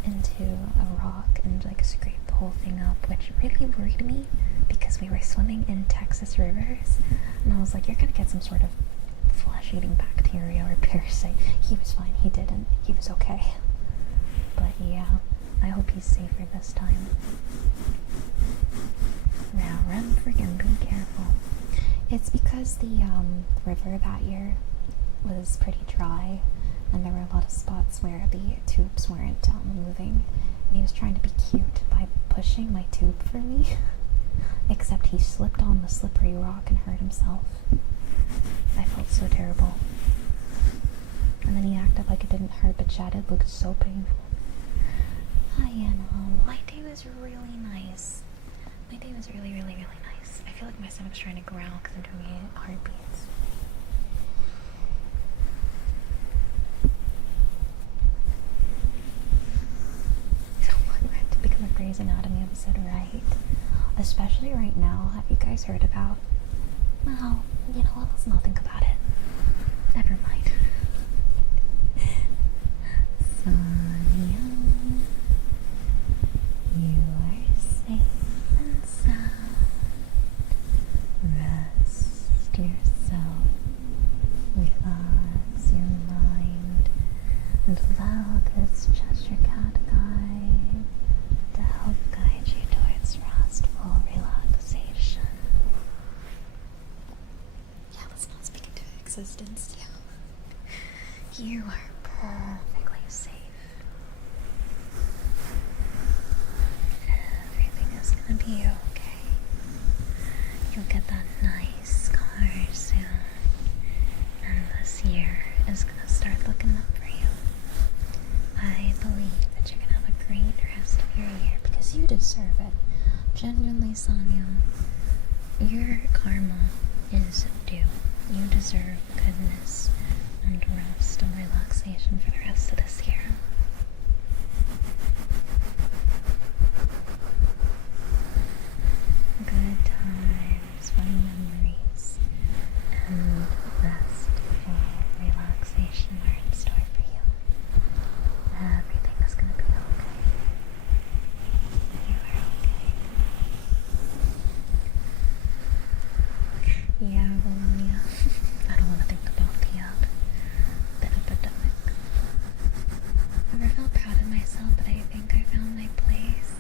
into a rock and like scraped the whole thing up, which really worried me because we were swimming in Texas rivers, and I was like, you're gonna get some sort of flesh-eating bacteria or parasite. He was fine. He didn't. He was okay. But yeah, I hope he's safer this time. Yeah, run, friggin' be careful. It's because the river that year was pretty dry, and there were a lot of spots where the tubes weren't moving, and he was trying to be cute by pushing my tube for me, except he slipped on the slippery rock and hurt himself. I felt so terrible. And then he acted like it didn't hurt, but Chad, it looked so painful. Hi, Anna. My day was really nice. My day was really, really, really nice. I feel like my stomach's trying to growl because I'm doing heartbeats. So we're going to become a Grey's Anatomy episode, right? Especially right now. Have you guys heard about... Well, you know what? Let's not think about it. Never mind. Sonia, you are safe and sound. Rest yourself. Relax your mind. And allow this Cheshire Cat guide to help guide you towards restful relaxation. Yeah, let's not speak into existence. Yeah. You are perfectly safe. Everything is gonna be okay. You'll get that nice car soon. And this year is gonna start looking up for you. I believe that you're gonna have a great rest of your year because you deserve it. Genuinely, Sonia, your karma is due. You deserve goodness and rest and relaxation for the rest of this year. Good times, fun memories, and restful relaxation are in store for you. Everything is gonna be okay. You are okay. Yeah, Bologna. I don't want to think about the epidemic. Never felt proud of myself, but I think I found my place.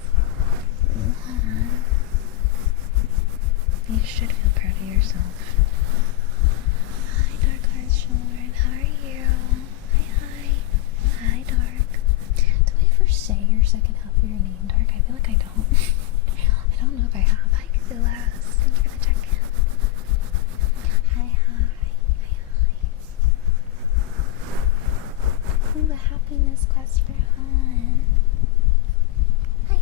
You should feel proud of yourself. Hi, Dark Heart Shorn. How are you? Hi. Hi, Dark. Do I ever say your second half of your name, Dark? I feel like I don't. I don't know if I have. Hi, Kulas. Thank you for the check-in. Hi. Ooh, a happiness quest for Han. Hi.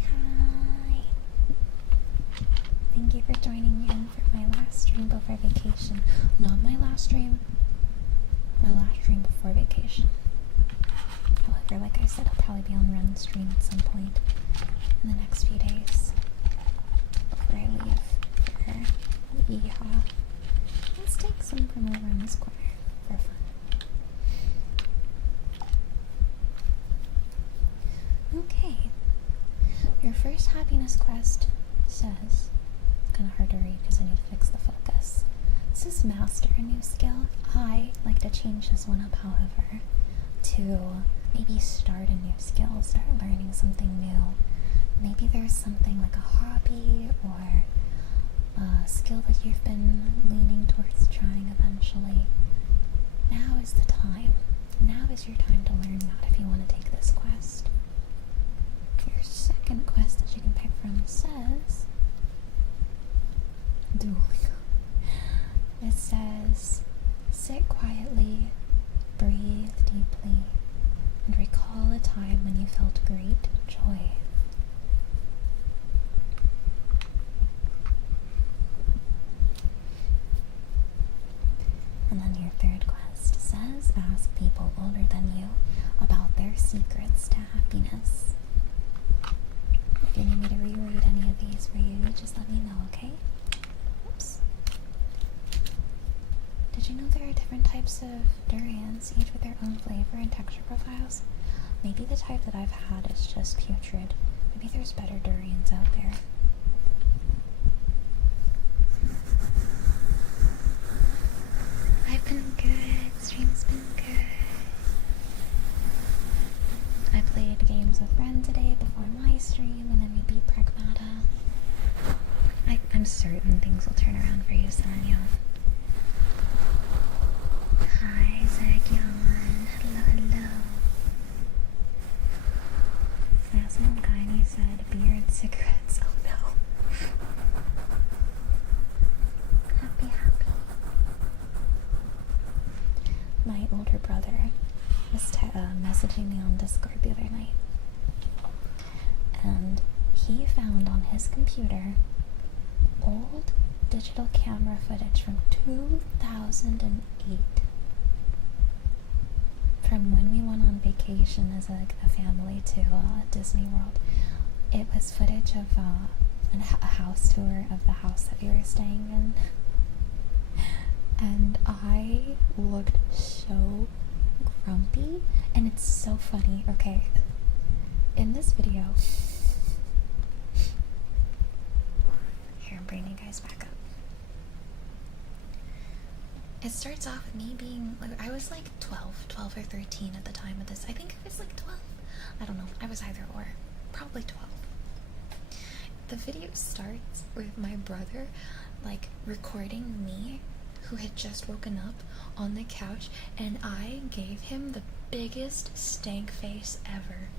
Thank you for joining in for my last stream before vacation. Not my last stream. My last stream before vacation. However, like I said, I'll probably be on Run stream at some point in the next few days before I leave for Yeehaw. Let's take some from over in this corner for fun. Okay, your first happiness quest says, it's kind of hard to read because I need to fix the focus. It says master a new skill. I like to change this one up, however, to maybe start a new skill, start learning something new. Maybe there's something like a hobby or a skill that you've been leaning towards trying eventually. Now is the time. Now is your time to learn that if you want to take this quest. Your second quest that you can pick from says Duolingo. It says sit quietly, breathe deeply, and recall a time when you felt great joy. And then your third quest says ask people older than you about their secrets to happiness. If you need me to reread any of these for you, just let me know, okay? Oops. Did you know there are different types of durians, each with their own flavor and texture profiles? Maybe the type that I've had is just putrid. Maybe there's better durians out there. I've been good. Stream's been good. I played games with Ren today before my stream, and then we beat Pragmata. I'm certain things will turn around for you, Sanyo. Hi, Zagyon. Hello, hello. Someone kindly said beer and cigarettes. Oh no. Happy. My older brother was messaging me on Discord the other night, and he found on his computer old digital camera footage from 2008 from when we went on vacation as a family to Disney World. It was footage of a house tour of the house that we were staying in, and I looked so grumpy, and it's so funny. Okay, in this video, here, I'm bringing you guys back up. It starts off with me being, like, I was like 12 or 13 at the time of this. I think it was like 12. I don't know. I was either or. Probably 12. The video starts with my brother, like, recording me, who had just woken up, on the couch, and I gave him the biggest stank face ever.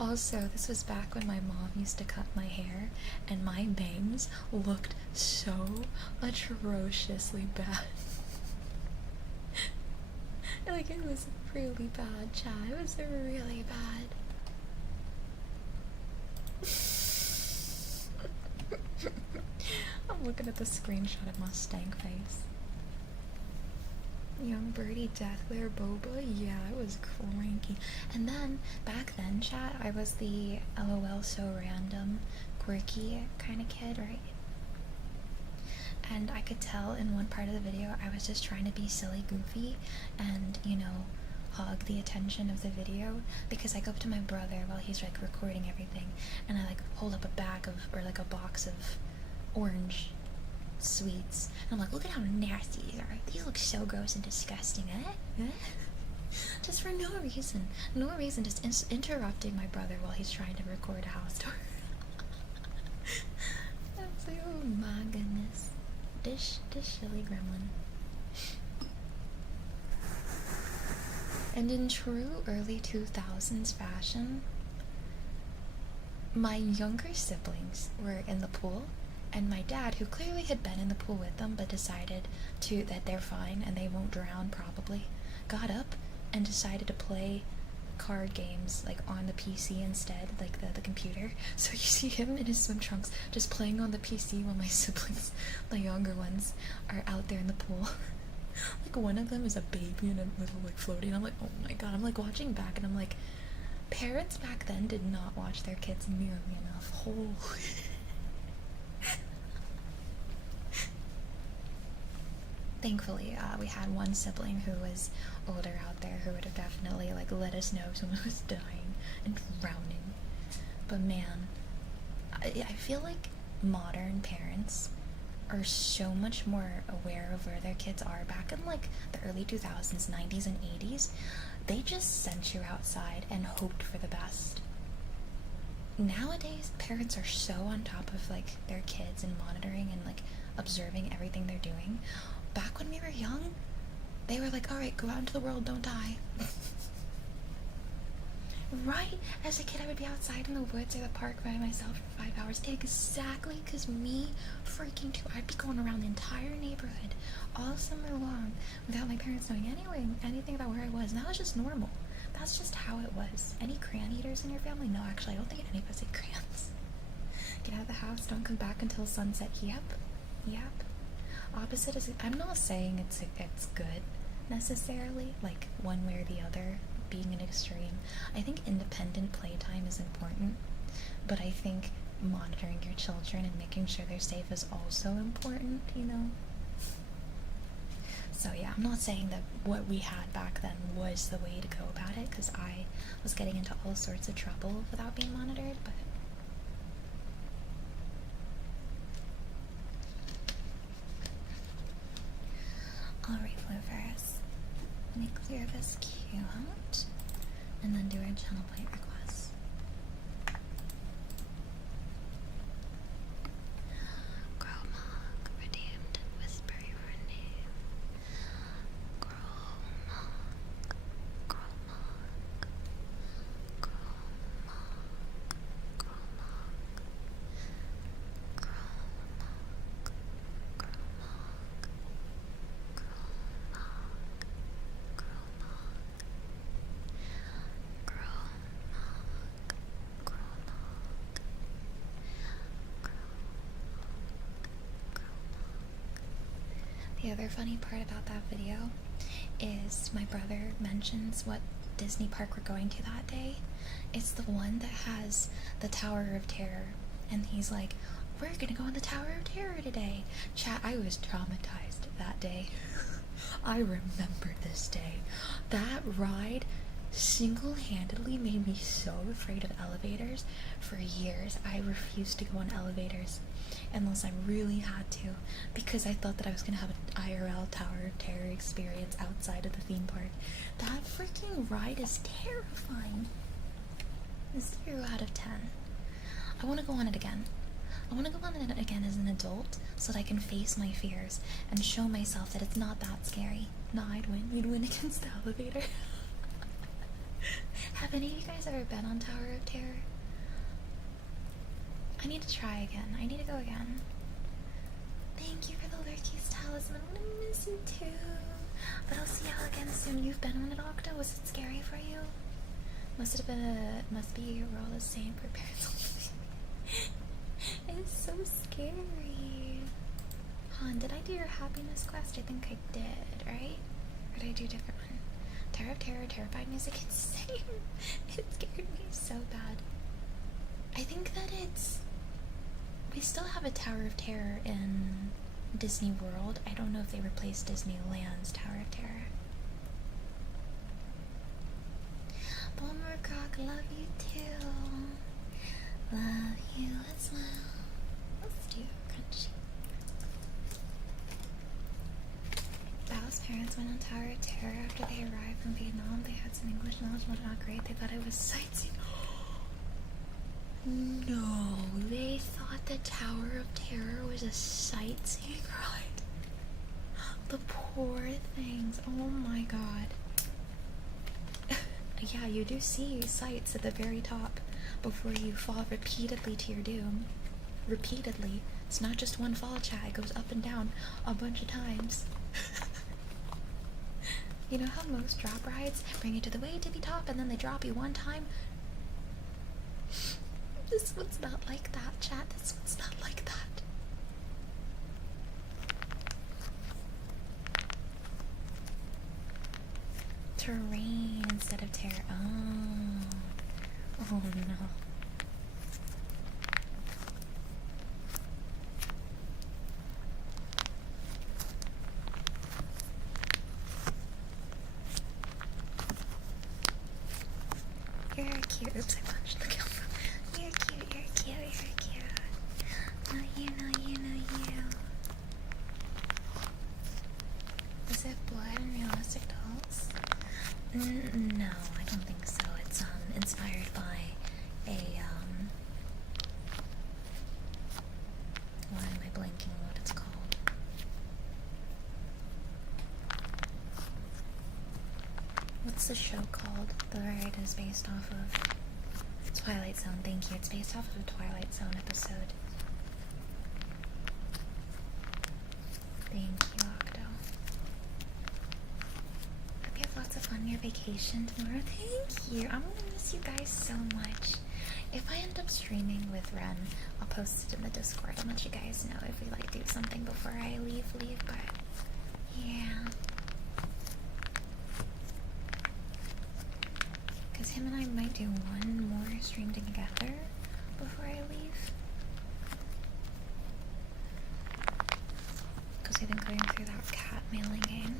Also, this was back when my mom used to cut my hair, and my bangs looked so atrociously bad. Like, it was really bad, chat. It was really bad. I'm looking at the screenshot of my stank face. Young Birdie Deathware Boba, yeah, I was cranky. And then, back then, chat, I was the LOL so random, quirky kind of kid, right? And I could tell in one part of the video I was just trying to be silly goofy and, you know, hog the attention of the video, because I go up to my brother while he's like recording everything, and I like hold up a bag of, or like a box of orange sweets, and I'm like, look at how nasty these are. These look so gross and disgusting, eh? Just for no reason, just interrupting my brother while he's trying to record a house tour. I was like, oh my goodness, this silly gremlin. And in true early 2000s fashion, my younger siblings were in the pool, and my dad, who clearly had been in the pool with them but decided that they're fine and they won't drown probably, got up and decided to play card games like on the PC instead, like the computer. So you see him in his swim trunks just playing on the PC while my siblings, the younger ones, are out there in the pool. Like, one of them is a baby in a little like floating. I'm like, oh my god. I'm like watching back and I'm like, parents back then did not watch their kids nearly enough. Holy. Thankfully, we had one sibling who was older out there who would have definitely like let us know if someone was dying and drowning. But man, I feel like modern parents are so much more aware of where their kids are. Back in like the early 2000s, 90s, and 80s, they just sent you outside and hoped for the best. Nowadays, parents are so on top of like their kids and monitoring and like observing everything they're doing. Back when we were young, they were like, alright, go out into the world, don't die. Right? As a kid, I would be outside in the woods or the park by myself for 5 hours. Exactly, because me freaking too. I'd be going around the entire neighborhood all summer long without my parents knowing anything about where I was. And that was just normal. That's just how it was. Any crayon eaters in your family? No, actually, I don't think any of us ate crayons. Get out of the house, don't come back until sunset. Yep. Opposite is, I'm not saying it's good necessarily, like one way or the other being an extreme. I think independent playtime is important, but I think monitoring your children and making sure they're safe is also important, you know? So yeah, I'm not saying that what we had back then was the way to go about it, because I was getting into all sorts of trouble without being monitored, but alright, Floofs. Let me clear this queue out and then do our channel point requests. Gromog redeemed and whisper your name. Gromog, Gromog, Gromog, Gromog, Gromog, The other funny part about that video is my brother mentions what Disney park we're going to that day. It's the one that has the Tower of Terror, and he's like, we're gonna go on the Tower of Terror today. Chat, I was traumatized that day. I remember this day. That ride single-handedly made me so afraid of elevators. For years, I refused to go on elevators unless I really had to, because I thought that I was gonna have an IRL Tower of Terror experience outside of the theme park. That freaking ride is terrifying. 0 out of 10. I want to go on it again. I want to go on it again as an adult so that I can face my fears and show myself that it's not that scary. Nah, I'd win. You'd win against the elevator. Have any of you guys ever been on Tower of Terror? I need to try again. I need to go again. Thank you for the Lurky's talisman. I'm gonna miss you too. But I'll see y'all again soon. You've been on it, Octo? Was it scary for you? Must be your role as Saint prepared. It's so scary. Han, did I do your happiness quest? I think I did, right? Or did I do a different one? Tower of Terror, terrified music, insane. It scared me so bad. I think that we still have a Tower of Terror in Disney World. I don't know if they replaced Disneyland's Tower of Terror. Bomber Croc, love you too. Love you as well. Let's do crunchy. Bao's parents went on Tower of Terror after they arrived from Vietnam. They had some English knowledge, but not great. They thought it was sightseeing. No, they thought the Tower of Terror was a sightseeing ride. The poor things. Oh my god. Yeah, you do see sights at the very top before you fall repeatedly to your doom. Repeatedly. It's not just one fall, chat. It goes up and down a bunch of times. You know how most drop rides bring you to the way tippy top and then they drop you one time? This one's not like that, chat. This one's not like that. Terrain instead of terror. Oh no. You're cute. Oops, I punched the camera. You're cute, you're cute, you're cute. No, you, no, you, no, you. Is it blood and realistic dolls? No, I don't think so. It's inspired by a why am I blanking on what it's called? What's the show called? The ride is based off of Twilight Zone. Thank you. It's based off of a Twilight Zone episode. Thank you, Octo. Hope you have lots of fun on your vacation tomorrow. Thank you. I'm gonna miss you guys so much. If I end up streaming with Ren, I'll post it in the Discord. I'll let you guys know if we like do something before I leave, but yeah. Because him and I might do one more stream together before I leave. Because we've been going through that cat mailing game.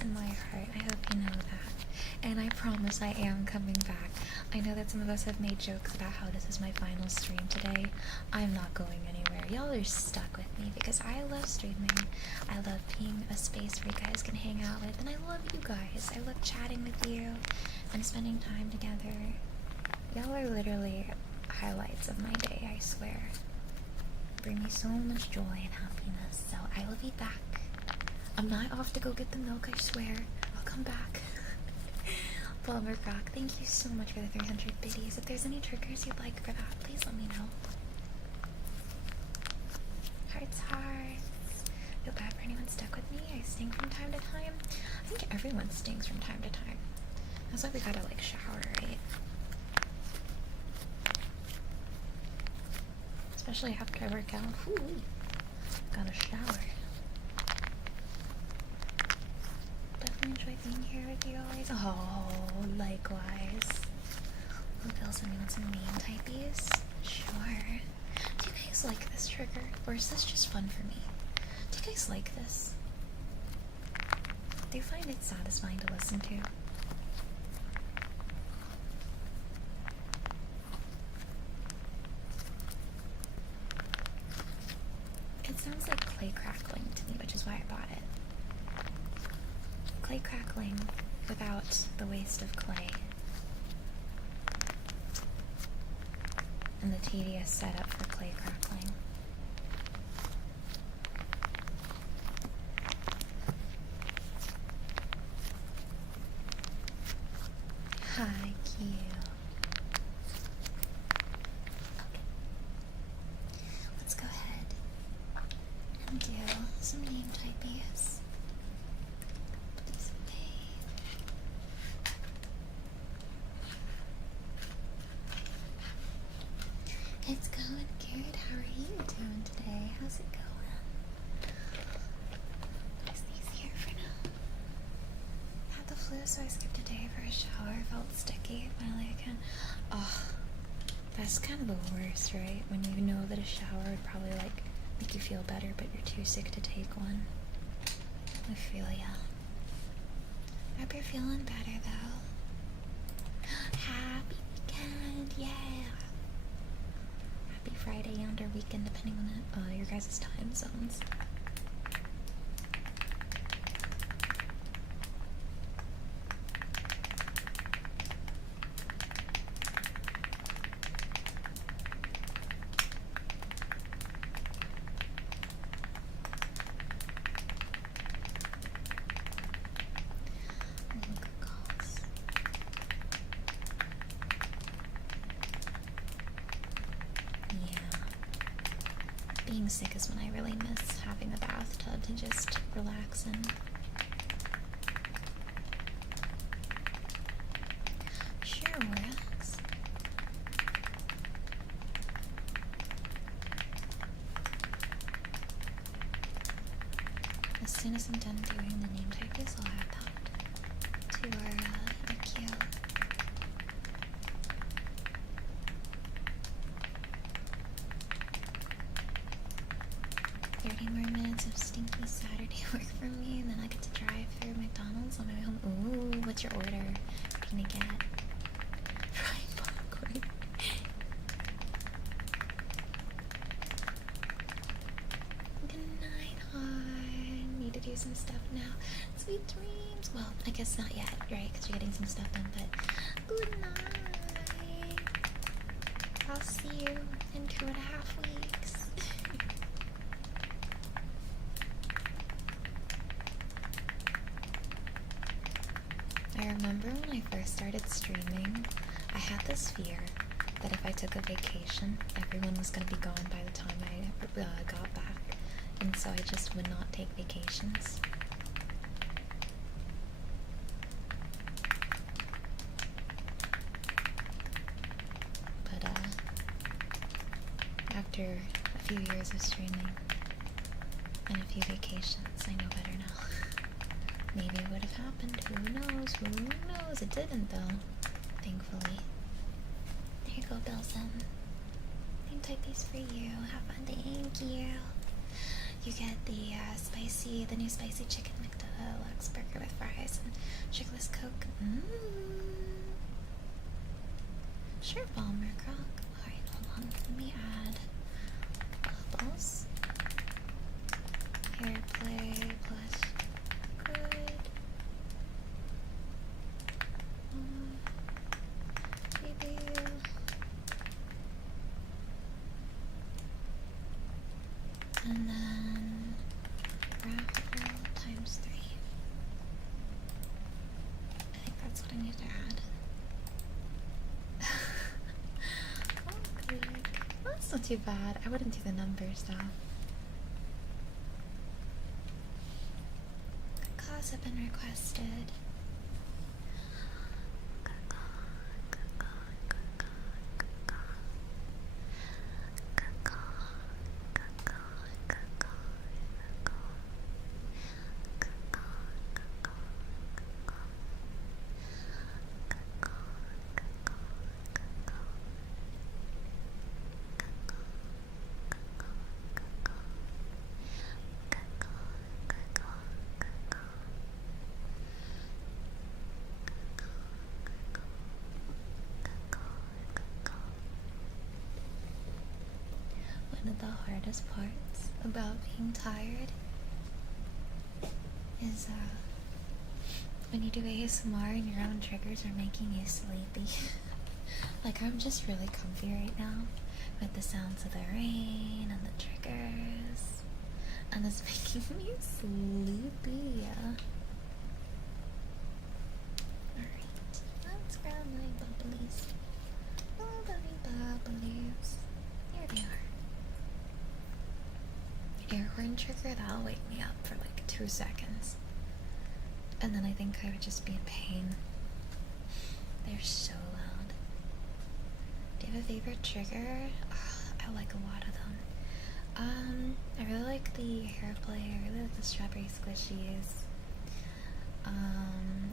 place in my heart. I hope you know that. And I promise I am coming back. I know that some of us have made jokes about how this is my final stream today. I'm not going anywhere. Y'all are stuck with me because I love streaming. I love being a space where you guys can hang out with, and I love you guys. I love chatting with you and spending time together. Y'all are literally highlights of my day, I swear. Bring me so much joy and happiness, so I will be back. I'm not off to go get the milk, I swear. I'll come back. Plumber Croc, thank you so much for the 300 biddies. If there's any triggers you'd like for that, please let me know. Hearts. Feel bad for anyone stuck with me. I sting from time to time. I think everyone stings from time to time. That's why we gotta, like, shower, right? Especially after I work out. Ooh, gotta shower. Definitely enjoy being here with you always. Oh, likewise. Who else me want some name typies? Sure. Do you guys like this trigger? Or is this just fun for me? Do you guys like this? Do you find it satisfying to listen to? It sounds like clay crackling to me, which is why I bought it. Clay crackling without the waste of clay. And the tedious setup for clay crackling. Hi, cute. Okay. Let's go ahead and do some name typies. Put this away. It's going good. How are you doing today? How's it going? Place these here for now. Had the flu, so I skipped a day for a shower. Felt sticky. Finally I can. Oh, that's kind of the worst, right? When you know that a shower would probably like make you feel better, but you're too sick to take one. I feel ya. I hope you're feeling better though. Happy weekend, yeah. Happy Friday and or weekend, depending on your guys' time zones. Being sick is when I really miss having a bathtub to just relax in. Sure works. As soon as I'm done doing the name types, I'll add that to our queue. 30 more minutes of stinky Saturday work for me, and then I get to drive through McDonald's on my way home. Ooh, what's your order? What are you gonna get? Fried popcorn. Good night, hon. Need to do some stuff now. Sweet dreams. Well, I guess not yet, right? Because you're getting some stuff done, but good night. I'll see you in 2.5 weeks. I remember when I first started streaming, I had this fear that if I took a vacation, everyone was going to be gone by the time I got back, and so I just would not take vacations. But after a few years of streaming and a few vacations, I know better now. Maybe it would have happened. Who knows? Who knows? It didn't, though. Thankfully. There you go, Bilson. Name type these for you. Have fun. Thank you. You get the new spicy chicken Lux burger with fries and sugarless Coke. Sure, Bomber Croc. Alright, hold on. Let me add bubbles. Hair play plus good. Baby. And then raffle times 3. I think that's what I need to add. Okay. Well, that's not too bad. I wouldn't do the numbers though. Cause have been requested. One of the hardest parts about being tired is when you do ASMR and your own triggers are making you sleepy. Like, I'm just really comfy right now with the sounds of the rain and the triggers, and it's making me sleepy. Alright, let's grab my bubblies. Bubbly bubblies. Here they are. Air horn trigger, that'll wake me up for like 2 seconds. And then I think I would just be in pain. They're so loud. Do you have a favorite trigger? Oh, I like a lot of them. I really like the hair play, I really like the strawberry squishies.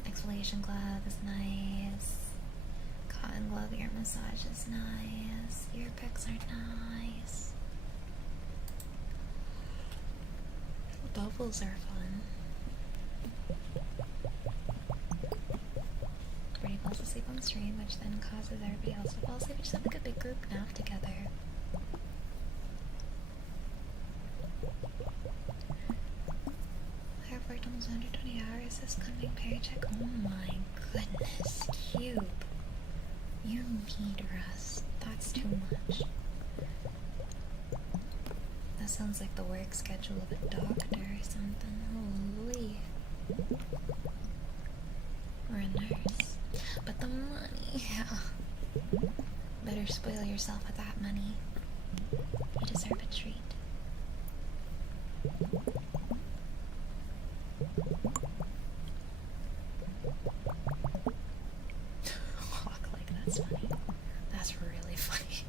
Exfoliation glove is nice. Cotton glove ear massage is nice. Ear picks are nice. Bubbles are fun. Birdie falls asleep on stream, which then causes everybody else to fall asleep. We just have like a big group nap together. I have worked almost 120 hours this coming paycheck. Oh my goodness, Cube. You need rest. That's too much. That sounds like the work schedule of a doctor or something. Holy. Or a nurse. But the money, yeah. Better spoil yourself with that money. You deserve a treat. Walk like that's funny. That's really funny.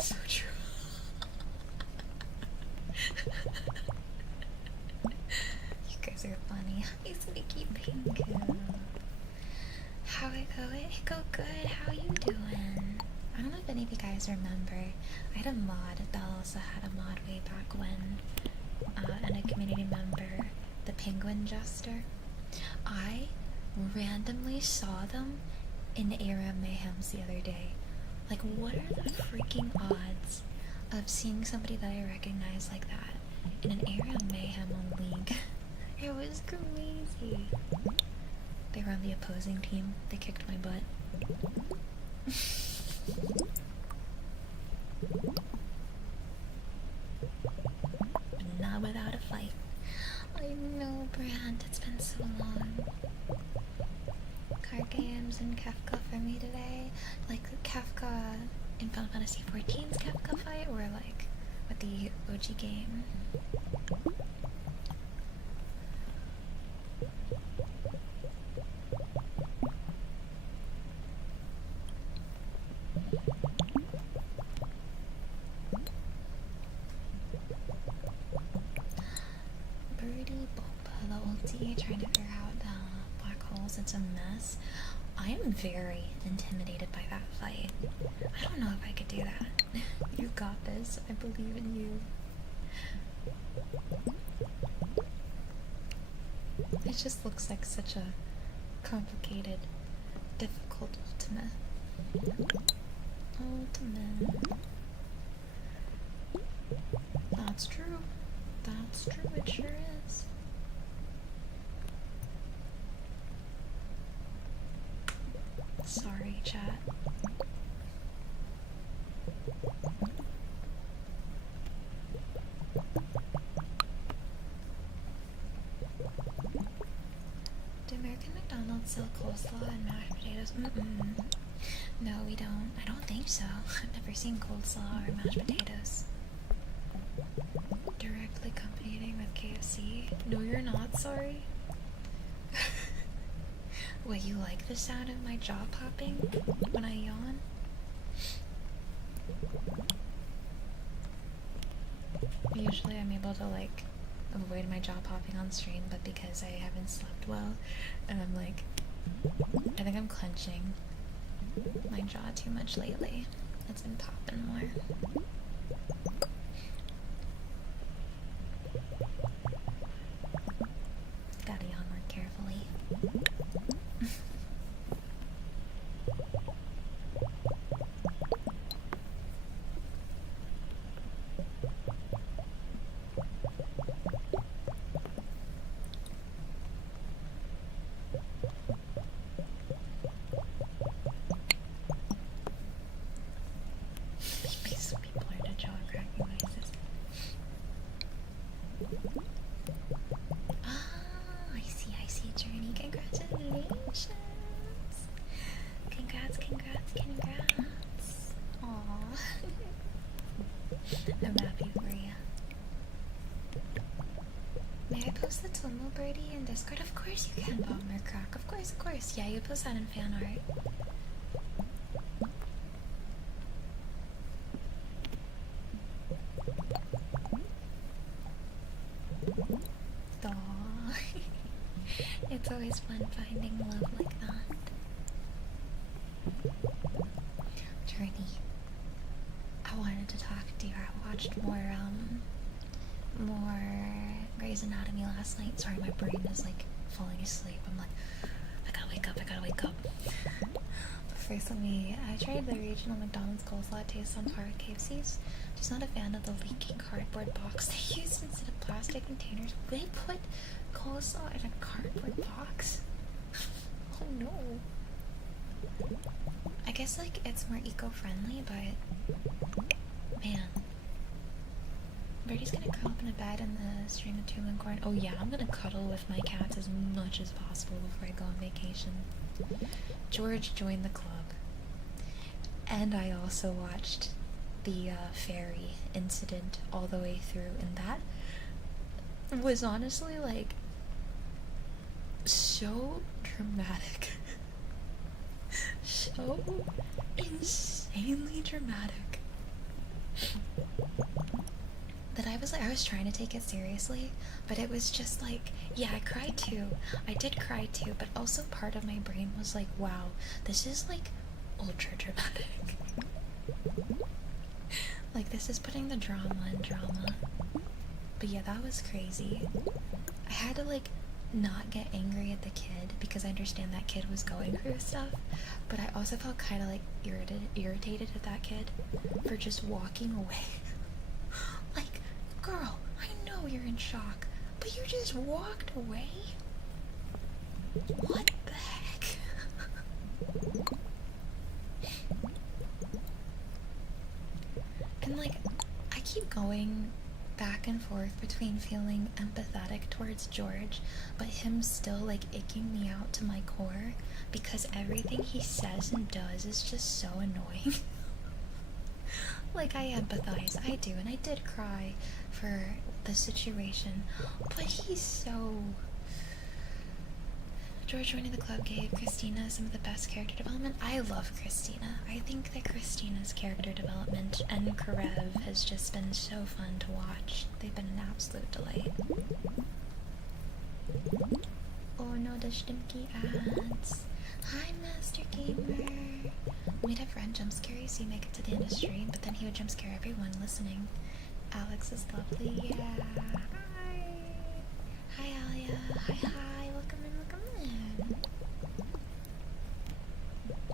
So true. You guys are funny. Hi, Sneaky Pink. How it go? It go good. How you doing? I don't know if any of you guys remember. I had a mod. Belle also had a mod way back when, and a community member, the Penguin Jester. I randomly saw them in Era Mayhems the other day. Like, what are the freaking odds of seeing somebody that I recognize like that in an Era Mayhem on League? It was crazy. They were on the opposing team. They kicked my butt. Not without a fight. I know, Brand. It's been so long. Card games and Kefka for me today. Like Kefka in Final Fantasy XIV's Kefka fight, or like with the OG game. BirdieBoba, the old DA trying to figure out black holes. It's a mess. I am very intimidated by that fight. I don't know if I could do that. You got this. I believe in you. It just looks like such a complicated, difficult ultimate. Ultimate. That's true. That's true, it sure is. Sorry, chat. Do American McDonald's sell coleslaw and mashed potatoes? No, we don't. I don't think so. I've never seen coleslaw or mashed potatoes. Directly competing with KFC? No, you're not, sorry. Wait, you like the sound of my jaw popping when I yawn? Usually I'm able to like avoid my jaw popping on stream, but because I haven't slept well and I'm like, I think I'm clenching my jaw too much lately. It's been popping more. Gotta yawn more carefully. These people are into jaw cracking noises. Oh, I see, Journey. Congratulations. Congrats. Aww. I'm happy for you. May I post the Tomo Birdie in Discord? Of course you can, Bomber Crack. Of course. Yeah, you post that in fan art. Aww. It's always fun finding love like that. Journey, I wanted to talk to you. I watched more Grey's Anatomy last night. Sorry, my brain is like falling asleep. I'm like, I gotta wake up. But first I tried the regional McDonald's coleslaw taste on par with KFC's. Just not a fan of the leaky cardboard box they used instead of plastic containers. They put coleslaw in a cardboard box? Oh no. I guess like it's more eco-friendly, but man. Birdie's gonna curl up in a bed in the stream of Tomb and Corn. Oh yeah, I'm gonna cuddle with my cats as much as possible before I go on vacation. George joined the club. And I also watched the ferry incident all the way through, and that was honestly like so dramatic. So insanely dramatic that I was trying to take it seriously, but it was just like, yeah, I cried too. I did cry too, but also part of my brain was like, wow, this is like ultra dramatic. Like, this is putting the drama in drama. But yeah, that was crazy. I had to like not get angry at the kid because I understand that kid was going through stuff, but I also felt kind of like irritated at that kid for just walking away. Like, girl, I know you're in shock, but you just walked away? What the heck? And like, I keep going back and forth between feeling empathetic towards George, but him still like icking me out to my core because everything he says and does is just so annoying. Like, I empathize, I do, and I did cry for the situation, but he's so... George joining the club gave Christina some of the best character development. I love Christina. I think that Christina's character development and Karev has just been so fun to watch. They've been an absolute delight. Oh no, the Stimky ads. Hi, Master Gamer. We'd have Ren jump scare you so you make it to the end of stream, but then he would jump scare everyone listening. Alex is lovely. Yeah. Hi. Hi, Alia. Hi. Welcome in, welcome in.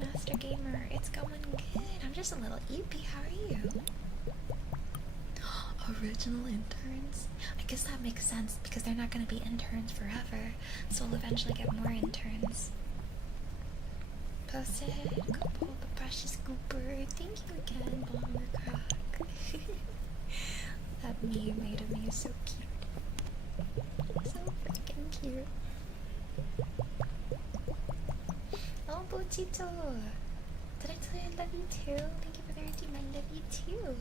Master Gamer, it's going good. I'm just a little eepy. How are you? Original interns? I guess that makes sense because they're not going to be interns forever, so we'll eventually get more interns. Posted. Couple the precious Cooper. Thank you again, Bomber Croc. That meme made of me is so cute. So freaking cute. Oh, Bochito! Did I tell you I love you too? Thank you for the team. I love you too.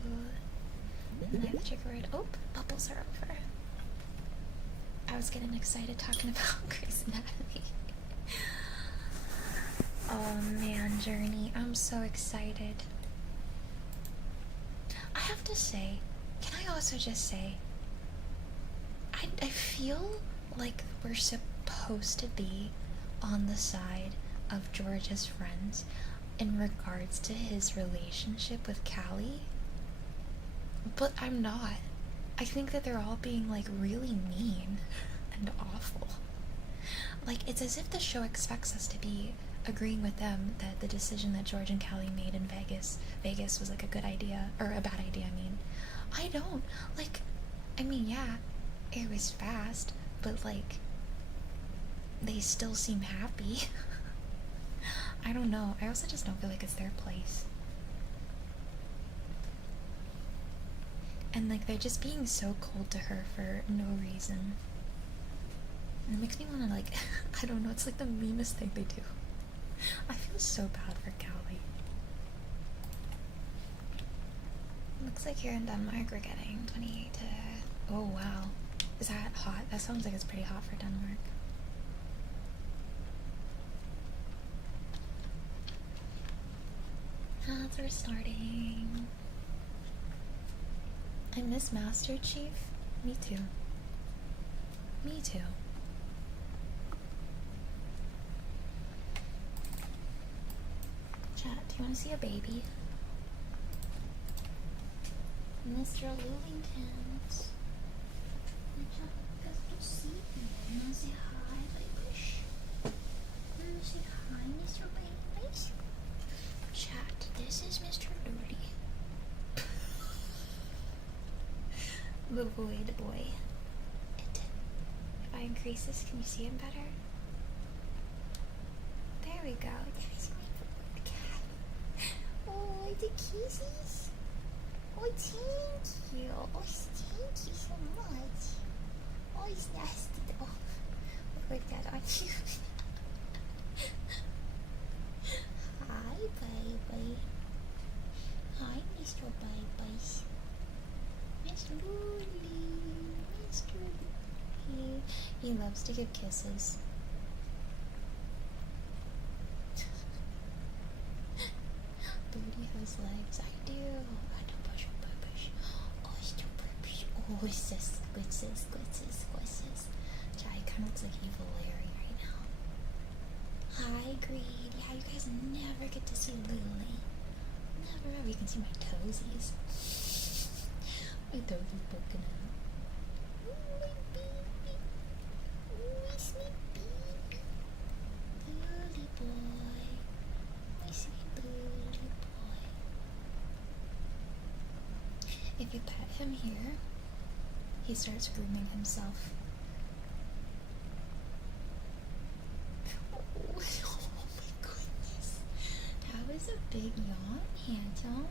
And then I have the trigger word. Oh, bubbles are over. I was getting excited talking about Grey's Anatomy. Oh man, Journey, I'm so excited. I have to say, can I also just say, I feel like we're supposed to be on the side of George's friends in regards to his relationship with Callie, but I'm not. I think that they're all being like really mean and awful. Like, it's as if the show expects us to be agreeing with them that the decision that George and Callie made in Vegas was like a good idea, or a bad idea, I mean. I don't. Like, I mean, yeah, it was fast, but like, they still seem happy. I don't know. I also just don't feel like it's their place. And like, they're just being so cold to her for no reason. And it makes me want to like, I don't know, it's like the meanest thing they do. I feel so bad for Callie. Looks like here in Denmark we're getting 28 to... Oh wow. Is that hot? That sounds like it's pretty hot for Denmark. That's we're starting. I miss Master Chief. Me too. Me too. Chat, do you want to see a baby? Mr. Lillington. Say hi, baby. Say hi, Mr. Baby. Chat, this is Mr. Doody. The void boy. If I increase this, can you see him better? There we go. Yes, my cat. Oh, the kisses. Oh, thank you. Oh, thank you so much. Oh, he's nasty though. Look like that, aren't you? Hi, baby. Hi, Mr. Baby. Mr. Lily. Mr. Lily. He loves to give kisses. Booty has legs. I do. I do push. Oh, it's too push. Oh, it's just squishes. Jai kind of looks like evil Larry right now. Hi, Greedy. How you guys never get to see Lily? Never ever. You can see my toesies. My toesies poking out. Ooh, my baby. Ooh, my sweet baby. Lily boy. My sweet Lily boy. If you pet him here, he starts grooming himself. Oh my goodness. That was a big yawn, Handsome.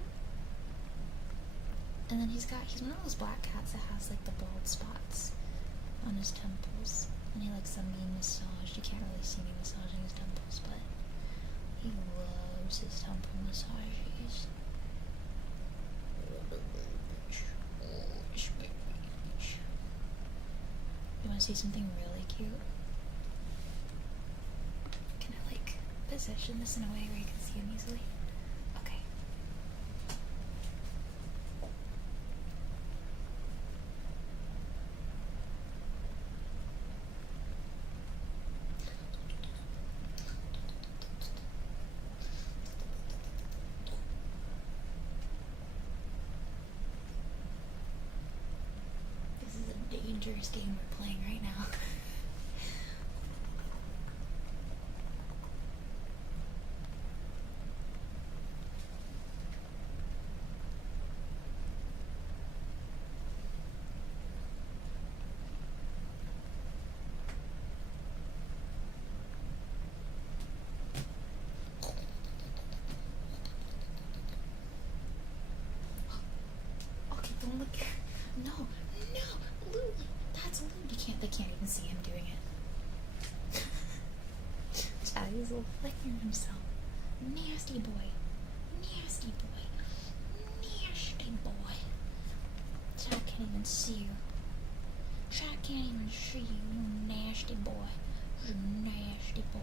And then he's one of those black cats that has like the bald spots on his temples. And he likes them being massaged. You can't really see me massaging his temples, but he loves his temple massages. You want to see something really cute? Can I like position this in a way where you can see him easily? Okay. dangerous game we're playing right now. Okay, don't look. No, Lulu. That's Lulu. They can't even see him doing it. Chatty's licking himself. Nasty boy. Nasty boy. Nasty boy. Chat can't even see you. Chat can't even see you, you nasty boy. You nasty boy.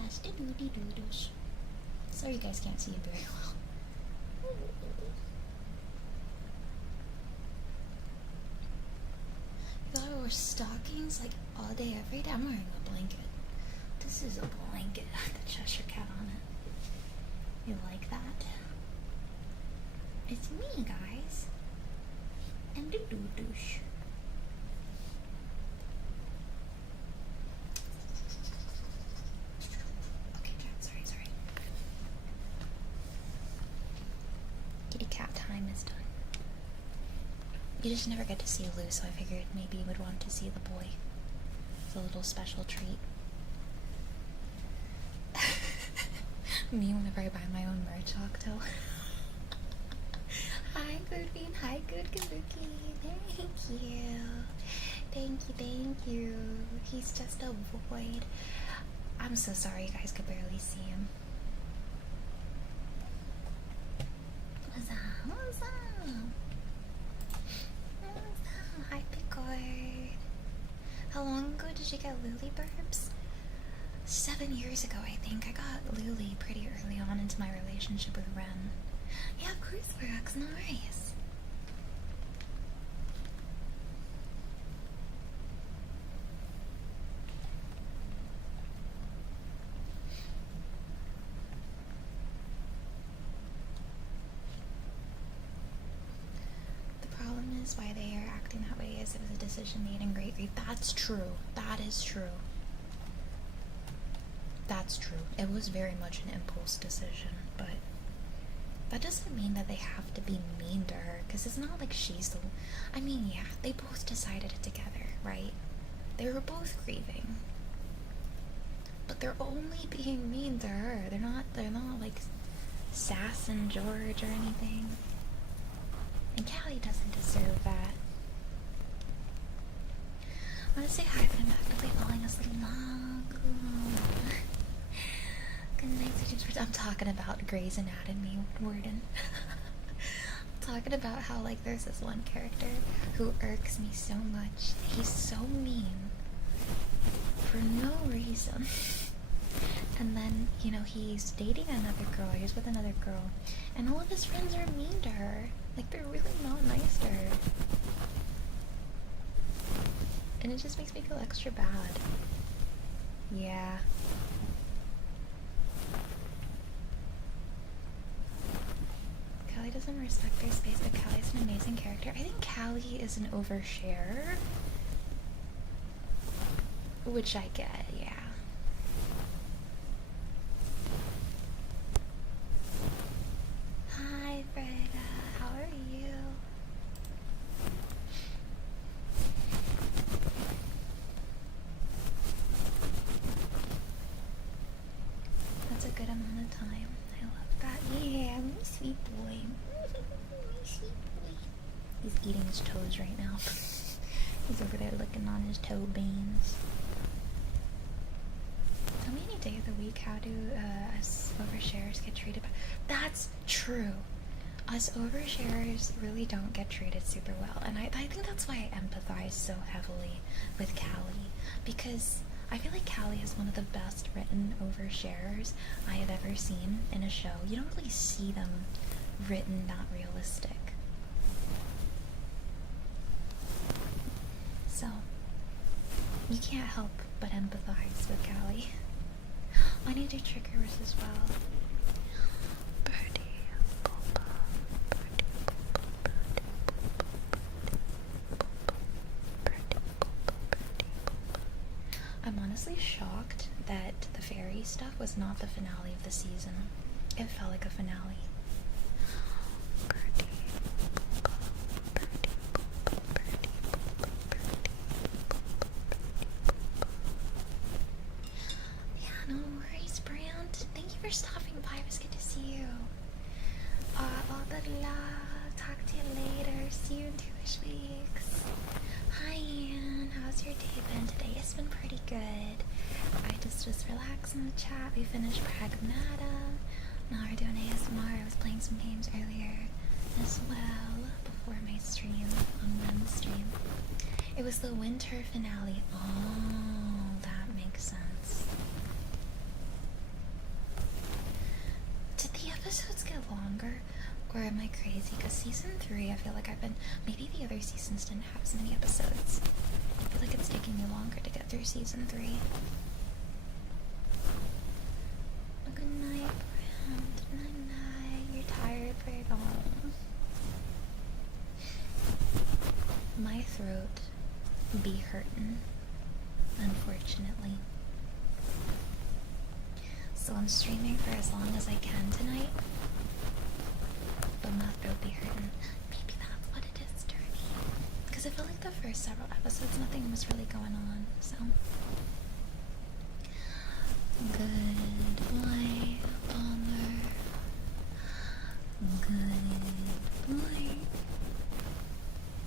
Nasty doody doodles. Sorry you guys can't see it very well. You gotta wear stockings like all day, every day. I'm wearing a blanket. This is a blanket with the Cheshire Cat on it. You like that? It's me, guys. And the doo-douche. Okay, cat, sorry. Kitty cat time is done. You just never get to see Lou, so I figured maybe you would want to see the boy. It's a little special treat. Me whenever I buy my own merch, Octo. Hi, Good Bean. Hi, Good Kabuki. Thank you. He's just a void. I'm so sorry you guys could barely see him. What's up? Hi, Pickard. How long ago did you get Lily Burbs? 7 years ago, I think. I got Lily pretty early on into my relationship with Ren. Yeah, of course, Brox. Nice. The problem is why they are acting that way is it was a decision made in great grief. That's true. That is true. That's true. It was very much an impulse decision, but that doesn't mean that they have to be mean to her, because it's not like she's the... I mean, yeah, they both decided it together, right? They were both grieving. But they're only being mean to her. They're not like sassing George or anything. And Callie doesn't deserve that. I want to say hi, but I'm actively falling asleep. Good night, Sweet. I'm talking about Grey's Anatomy, Warden. I'm talking about how, like, there's this one character who irks me so much. He's so mean for no reason. And then, you know, he's dating another girl, he's with another girl, and all of his friends are mean to her. Like, they're really not nice to her. And it just makes me feel extra bad. Yeah. Callie doesn't respect their space, but Callie's an amazing character. I think Callie is an oversharer. Which I get, yeah. Hi, Freda. How are you? That's a good amount of time. I love that. Yeah, my sweet boy. My sweet boy. He's eating his toes right now. He's over there licking on his toe beans. Tell me any day of the week, how do us oversharers get treated? That's true. Us oversharers really don't get treated super well. And I think that's why I empathize so heavily with Callie. Because I feel like Callie is one of the best written oversharers I have ever seen in a show. You don't really see them written that realistic. So, you can't help but empathize with Callie. I need to triggers as well. honestly shocked that the fairy stuff was not the finale of the season. It felt like a finale. Yeah, no worries, Brand. Thank you for stopping by. It was good to see you. All the love. Talk to you later. See you in 2-ish weeks. Hi, Anne. How's your day been today? It's been pretty good. I just was relaxing in the chat. We finished Pragmata. Now we're doing ASMR. I was playing some games earlier as well before my stream on Wednesday. It was the winter finale. Oh, that makes sense. Did the episodes get longer? Or am I crazy? Because season 3, I feel like maybe the other seasons didn't have as many episodes. I feel like it's taking me longer to get through season 3. Good night, Brand. Night-night. You're tired, Brand. Oh. My throat be hurtin', unfortunately. So I'm streaming for as long as I can tonight. But my throat be hurting. Maybe that's what it is, Dirty. Because I feel like the first several episodes, nothing was really going on, so. Good boy, Bomber. Good boy.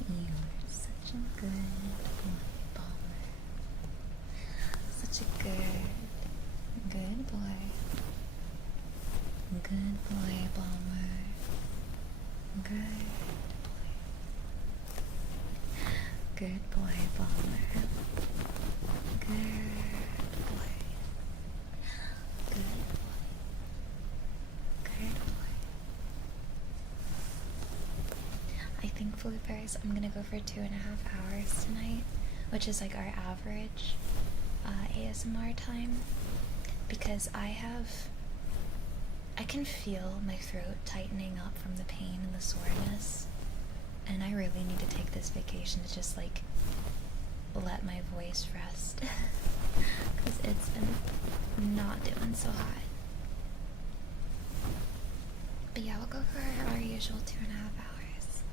You're such a good boy, Bomber. Such a good boy. Good boy, Bomber. Good boy. Good boy, Bomber. Good boy. Good boy. Good boy. I think Floofs, I'm gonna go for 2.5 hours tonight, which is like our average ASMR time, because I can feel my throat tightening up from the pain and the soreness, and I really need to take this vacation to just like let my voice rest because it's been not doing so hot. But yeah, we'll go for our usual 2.5 hours.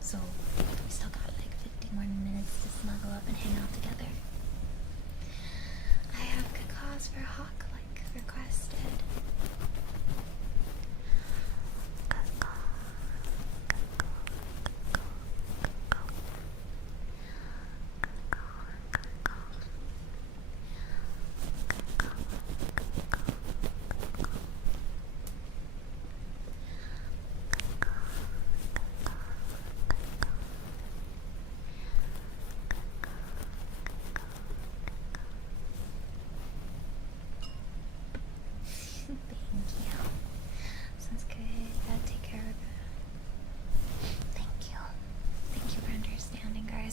So we still got like 50 more minutes to snuggle up and hang out together. I have good cause for Hawk like requested.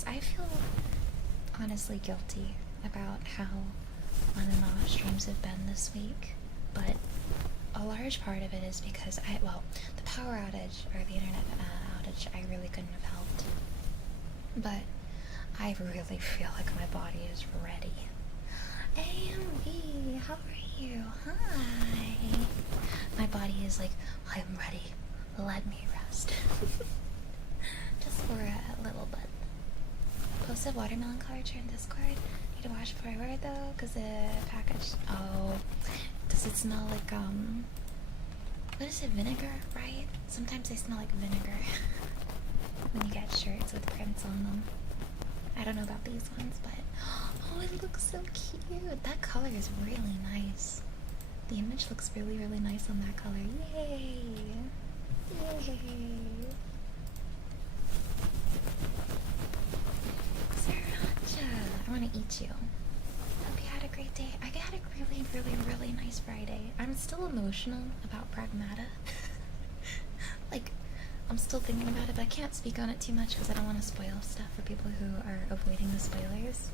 I feel honestly guilty about how on and off streams have been this week, but a large part of it is because the power outage or the internet outage I really couldn't have helped, but I really feel like my body is ready. AMV, how are you? Hi. My body is like, I am ready. Let me rest. Just for a little bit. Posted watermelon color in Discord. Need to wash before I wear it though, because the package. Oh, does it smell like what is it? Vinegar, right? Sometimes they smell like vinegar when you get shirts with prints on them. I don't know about these ones, but oh, it looks so cute. That color is really nice. The image looks really, really nice on that color. Yay! Yay! I want to eat you. Hope you had a great day. I had a really, really, really nice Friday. I'm still emotional about Pragmata. Like, I'm still thinking about it, but I can't speak on it too much because I don't want to spoil stuff for people who are avoiding the spoilers.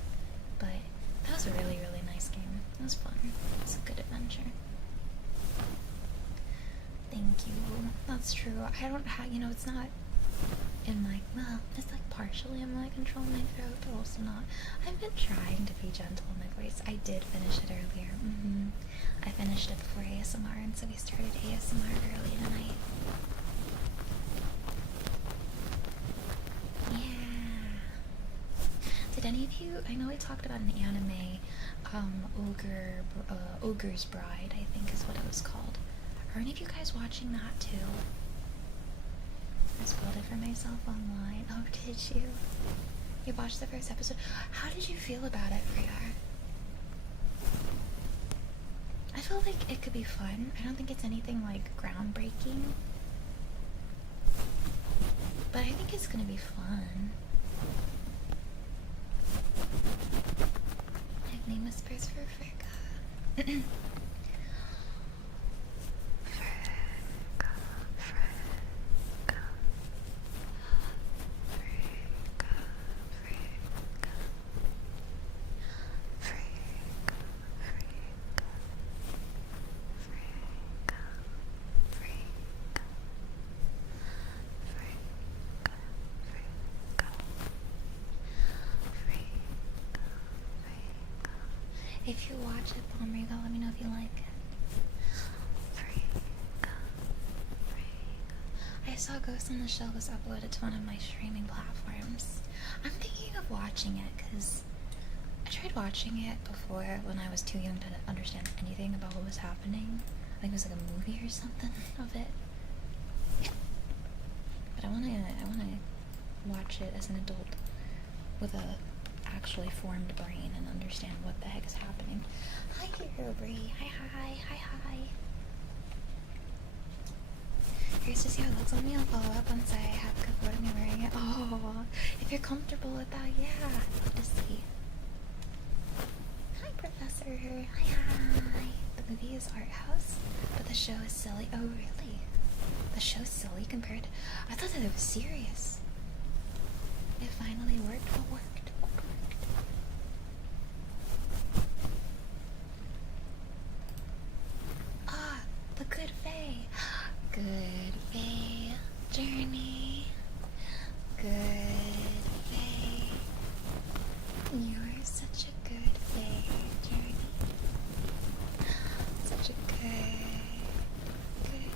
But that was a really, really nice game. It was fun. It was a good adventure. Thank you. That's true. I don't have, it's not in my, well, it's like partially in my control my throat, but also not. I've been trying to be gentle in my voice. I did finish it earlier. I finished it before ASMR, and so we started ASMR early tonight. Yeah. Did any of you, I know I talked about an anime, Ogre's Bride, I think is what it was called. Are any of you guys watching that too? I spoiled it for myself online. Oh, did you? You watched the first episode? How did you feel about it, Priya? I feel like it could be fun. I don't think it's anything like groundbreaking, but I think it's gonna be fun. I have name whispers for Frigga. If you watch it, Palmrigo, let me know if you like it. I saw Ghost in the Shell was uploaded to one of my streaming platforms. I'm thinking of watching it because I tried watching it before when I was too young to understand anything about what was happening. I think it was like a movie or something of it. But I wanna watch it as an adult with a actually formed brain and understand what the heck is happening. Hi, Hero Bree. Hi. Here's to see how it looks on me. I'll follow up once I have a photo of me wearing it. Oh, if you're comfortable with that, yeah, I'd love to see. Hi, Professor. Hi. The movie is art house, but the show is silly. Oh, really? The show's silly compared to... I thought that it was serious. It finally worked. What worked? The Good Fae. Good Fae journey. Good Fae. You're such a good Fae journey. Such a good Fae.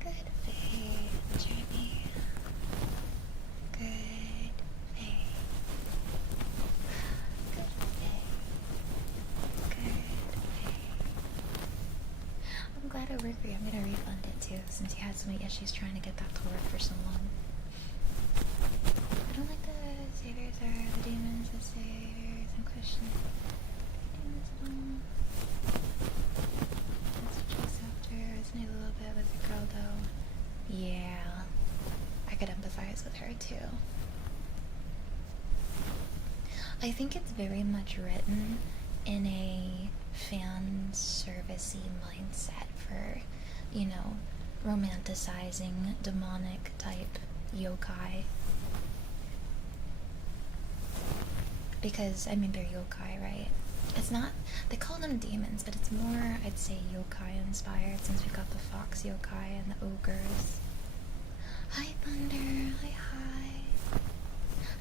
Good Fae journey. Good Fae. Good Fae. I'm glad it worked for you. I'm gonna refund it too, since you had so many issues trying to get that to work for so long. I don't like the saviors or the demons, the saviors and questions. Demons alone. That's what chase after. Resonate a little bit with the girl though. Yeah. I could empathize with her too. I think it's very much written in a fan servicey mindset for, you know, romanticizing demonic type yokai. Because, I mean, they're yokai, right? It's not, they call them demons, but it's more, I'd say, yokai inspired, since we've got the fox yokai and the ogres. Hi, Thunder. Hi.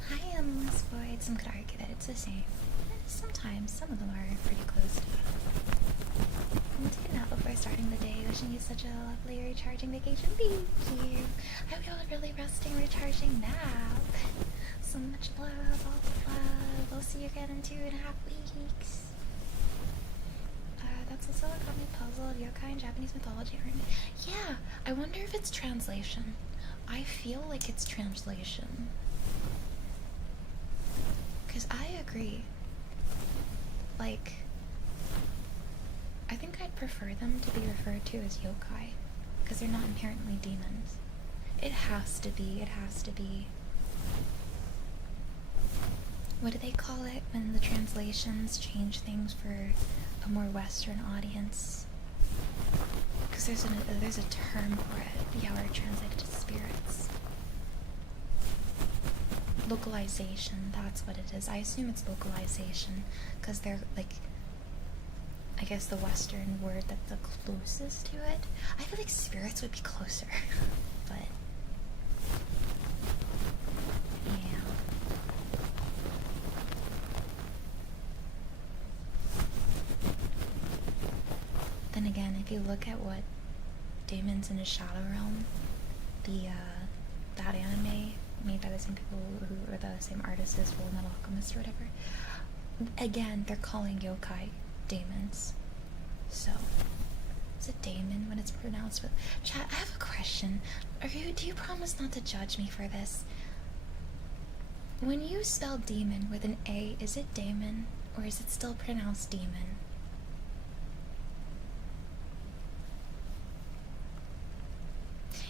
Hi, Endless Void. Some could argue that it's the same. Sometimes, some of them are pretty close to it. I'm taking a nap before starting the day, wishing you such a lovely recharging vacation. Thank you. I hope you all a really resting, recharging nap. So much love, all the love. We'll see you again in 2.5 weeks. That's also what got me puzzled. Yokai in Japanese mythology, aren't it? Yeah, I wonder if it's translation. I feel like it's translation. Because I agree. Like, I think I'd prefer them to be referred to as yokai, because they're not inherently demons. It has to be. What do they call it when the translations change things for a more Western audience? Because there's a term for it. Yeah, or translated to spirits. Localization, that's what it is. I assume it's localization, because they're, like, I guess the Western word that's the closest to it. I feel like spirits would be closer, but again, if you look at what Damon's in his Shadow Realm, that anime made by the same people who are the same artists as Full Metal Alchemist or whatever, again, they're calling yokai daemons. So, is it daemon when it's pronounced with... Chat, I have a question. Do you promise not to judge me for this? When you spell demon with an A, is it daemon, or is it still pronounced demon?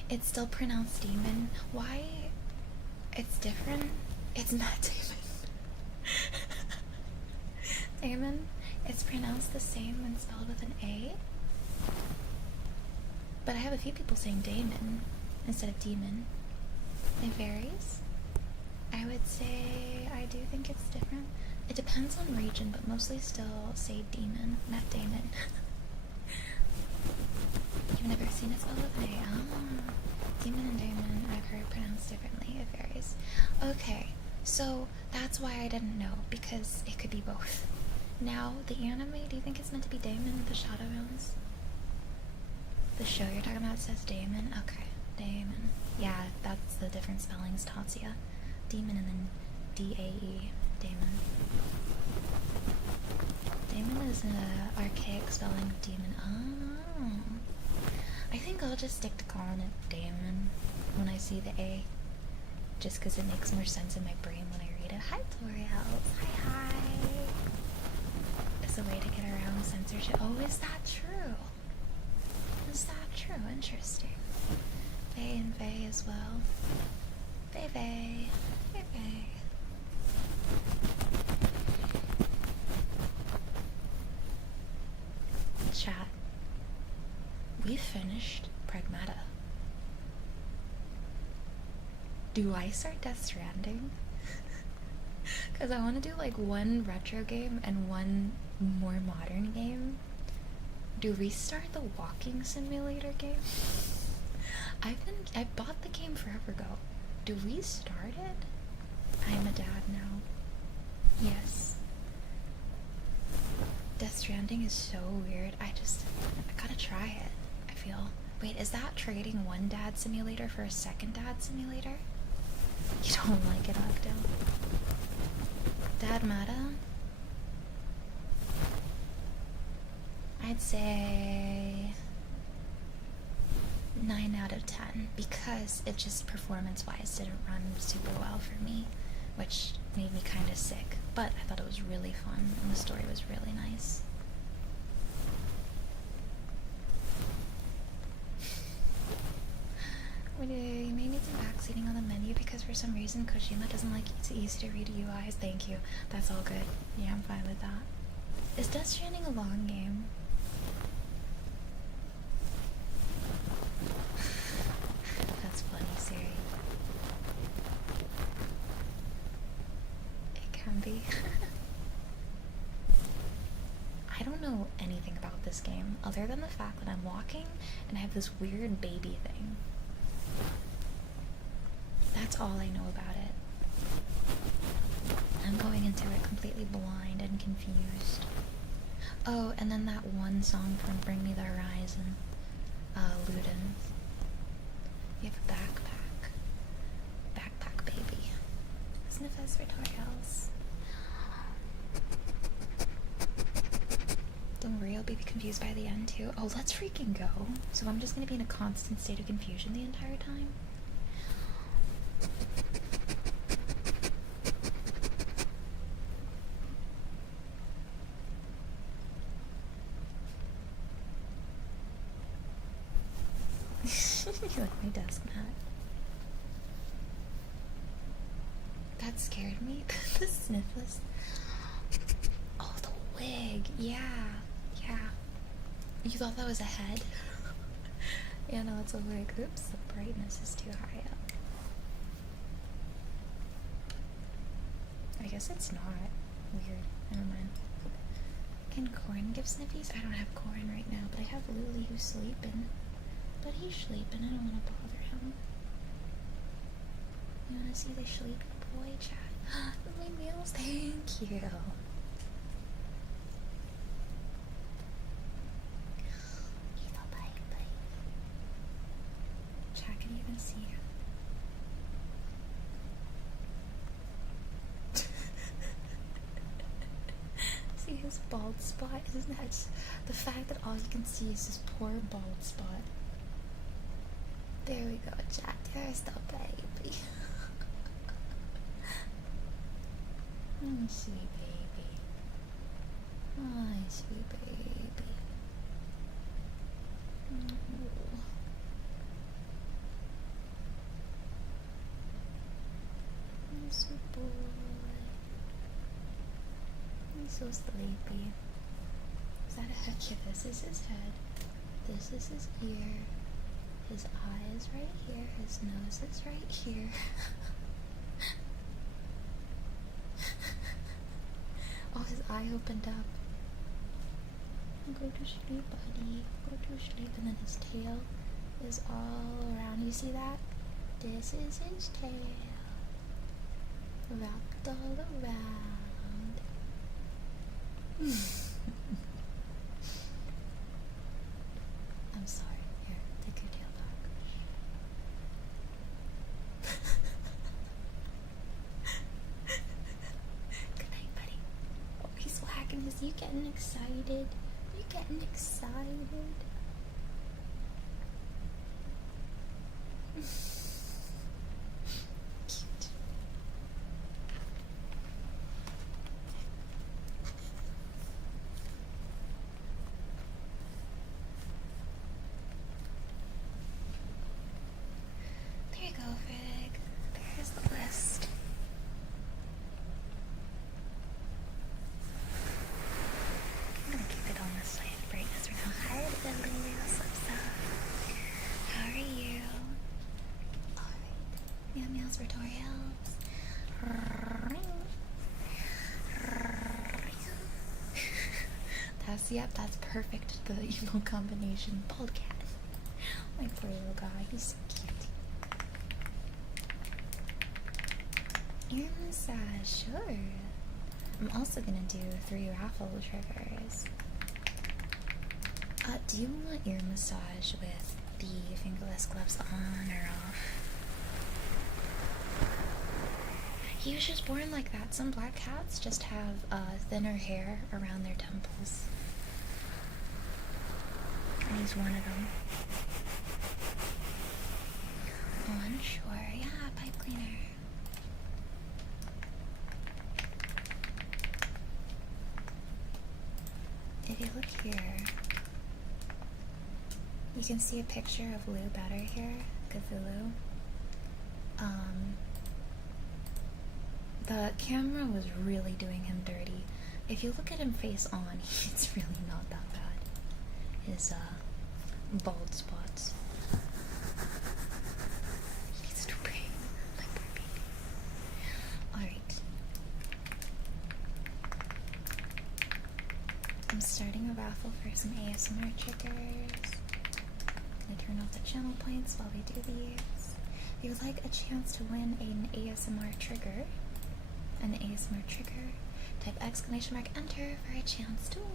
It's still pronounced demon. Why? It's different? It's not demon. Damon, it's pronounced the same when spelled with an A. But I have a few people saying Damon instead of demon. It varies. I would say I do think it's different. It depends on region, but mostly still say demon, not Damon. You've never seen it spelled with an A. Ah, demon and Damon I've heard pronounced differently. It varies. Okay, so that's why I didn't know, because it could be both. Now, the anime, do you think it's meant to be Damon with the Shadow Realms? The show you're talking about says Damon? Okay, Damon. Yeah, that's the different spellings, Tatsuya. Demon and then D-A-E. Damon. Damon is an archaic spelling of demon. Oh. I think I'll just stick to calling it Damon when I see the A. Just because it makes more sense in my brain when I read it. Hi, Toriels. Hi. It's a way to get around censorship. Oh, is that true? Is that true? Interesting. Faye and Faye as well. Faye Faye. Faye Faye. Chat. We finished Pragmata. Do I start Death Stranding? Because I want to do like one retro game and one more modern game. Do we start the walking simulator game? I bought the game forever ago. Do we start it? I'm a dad now. Yes. Death Stranding is so weird. I gotta try it, I feel. Wait, is that trading one dad simulator for a second dad simulator? You don't like it, Octo? Dad Mata? I'd say 9 out of 10 because it just performance-wise didn't run super well for me, which made me kind of sick, but I thought it was really fun and the story was really nice. You may need some backseating on the menu because for some reason Kojima doesn't like it's easy to read UIs. Thank you. That's all good. Yeah, I'm fine with that. Is Death Stranding a long game? That's funny, Siri. It can be. I don't know anything about this game other than the fact that I'm walking and I have this weird baby thing. That's all I know about it. I'm going into it completely blind and confused. Oh, and then that one song from Bring Me the Horizon, Ludens. You have a backpack. Backpack baby. Sniffers for Toriels. Don't worry, I'll be confused by the end too. Oh, let's freaking go. So I'm just gonna be in a constant state of confusion the entire time? You like my desk mat? That scared me. The sniffles. Oh, the wig. Yeah. Yeah. You thought that was a head? Yeah, no, it's a wig. Oops, the brightness is too high up. I guess it's not. Weird. Never mind. Can Corn give sniffies? I don't have Corn right now, but I have Lily who's sleeping. But he's sleeping. I don't want to bother him. You want to see the sleepy boy, chat? My meals? Thank you. even see you. See his bald spot? Isn't that the fact that all you can see is his poor bald spot? There we go, chat. There's the baby. Oh, sweet baby. Oh, sweet baby. Oh. Sweet boy. He's so sleepy. Is that a head? Yeah, this is his head. This is his ear. His eye is right here. His nose is right here. Oh, his eye opened up. Go to sleep, buddy. Go to sleep. And then his tail is all around. You see that? This is his tail. Wrapped all around. I'm sorry. Here, take your tail back. Good night, buddy. Oh, he's wagging his. You getting excited? You getting excited? Cute. There you go, Fig. There's the list. I'm gonna keep it on this side of brightness right now. Hi, Lily. What's up? How are you? Alright. Meow meows for tutorials. That's perfect. The evil combination. Bald cat. My poor little guy. He's so cute. Ear massage, sure. I'm also gonna do 3 raffle triggers. Do you want ear massage with the fingerless gloves on or off? He was just born like that. Some black cats just have thinner hair around their temples. And he's one of them. On shore, yeah, pipe cleaner. If you look here, you can see a picture of Lou Better here, Cthulhu. The camera was really doing him dirty. If you look at him face on, it's really not that bad. His bald spots. He's too big, like poor baby. Alright. I'm starting a raffle for some ASMR triggers. I'm gonna turn off the channel points while we do these. If you would like a chance to win an ASMR trigger, type exclamation mark enter for a chance to win.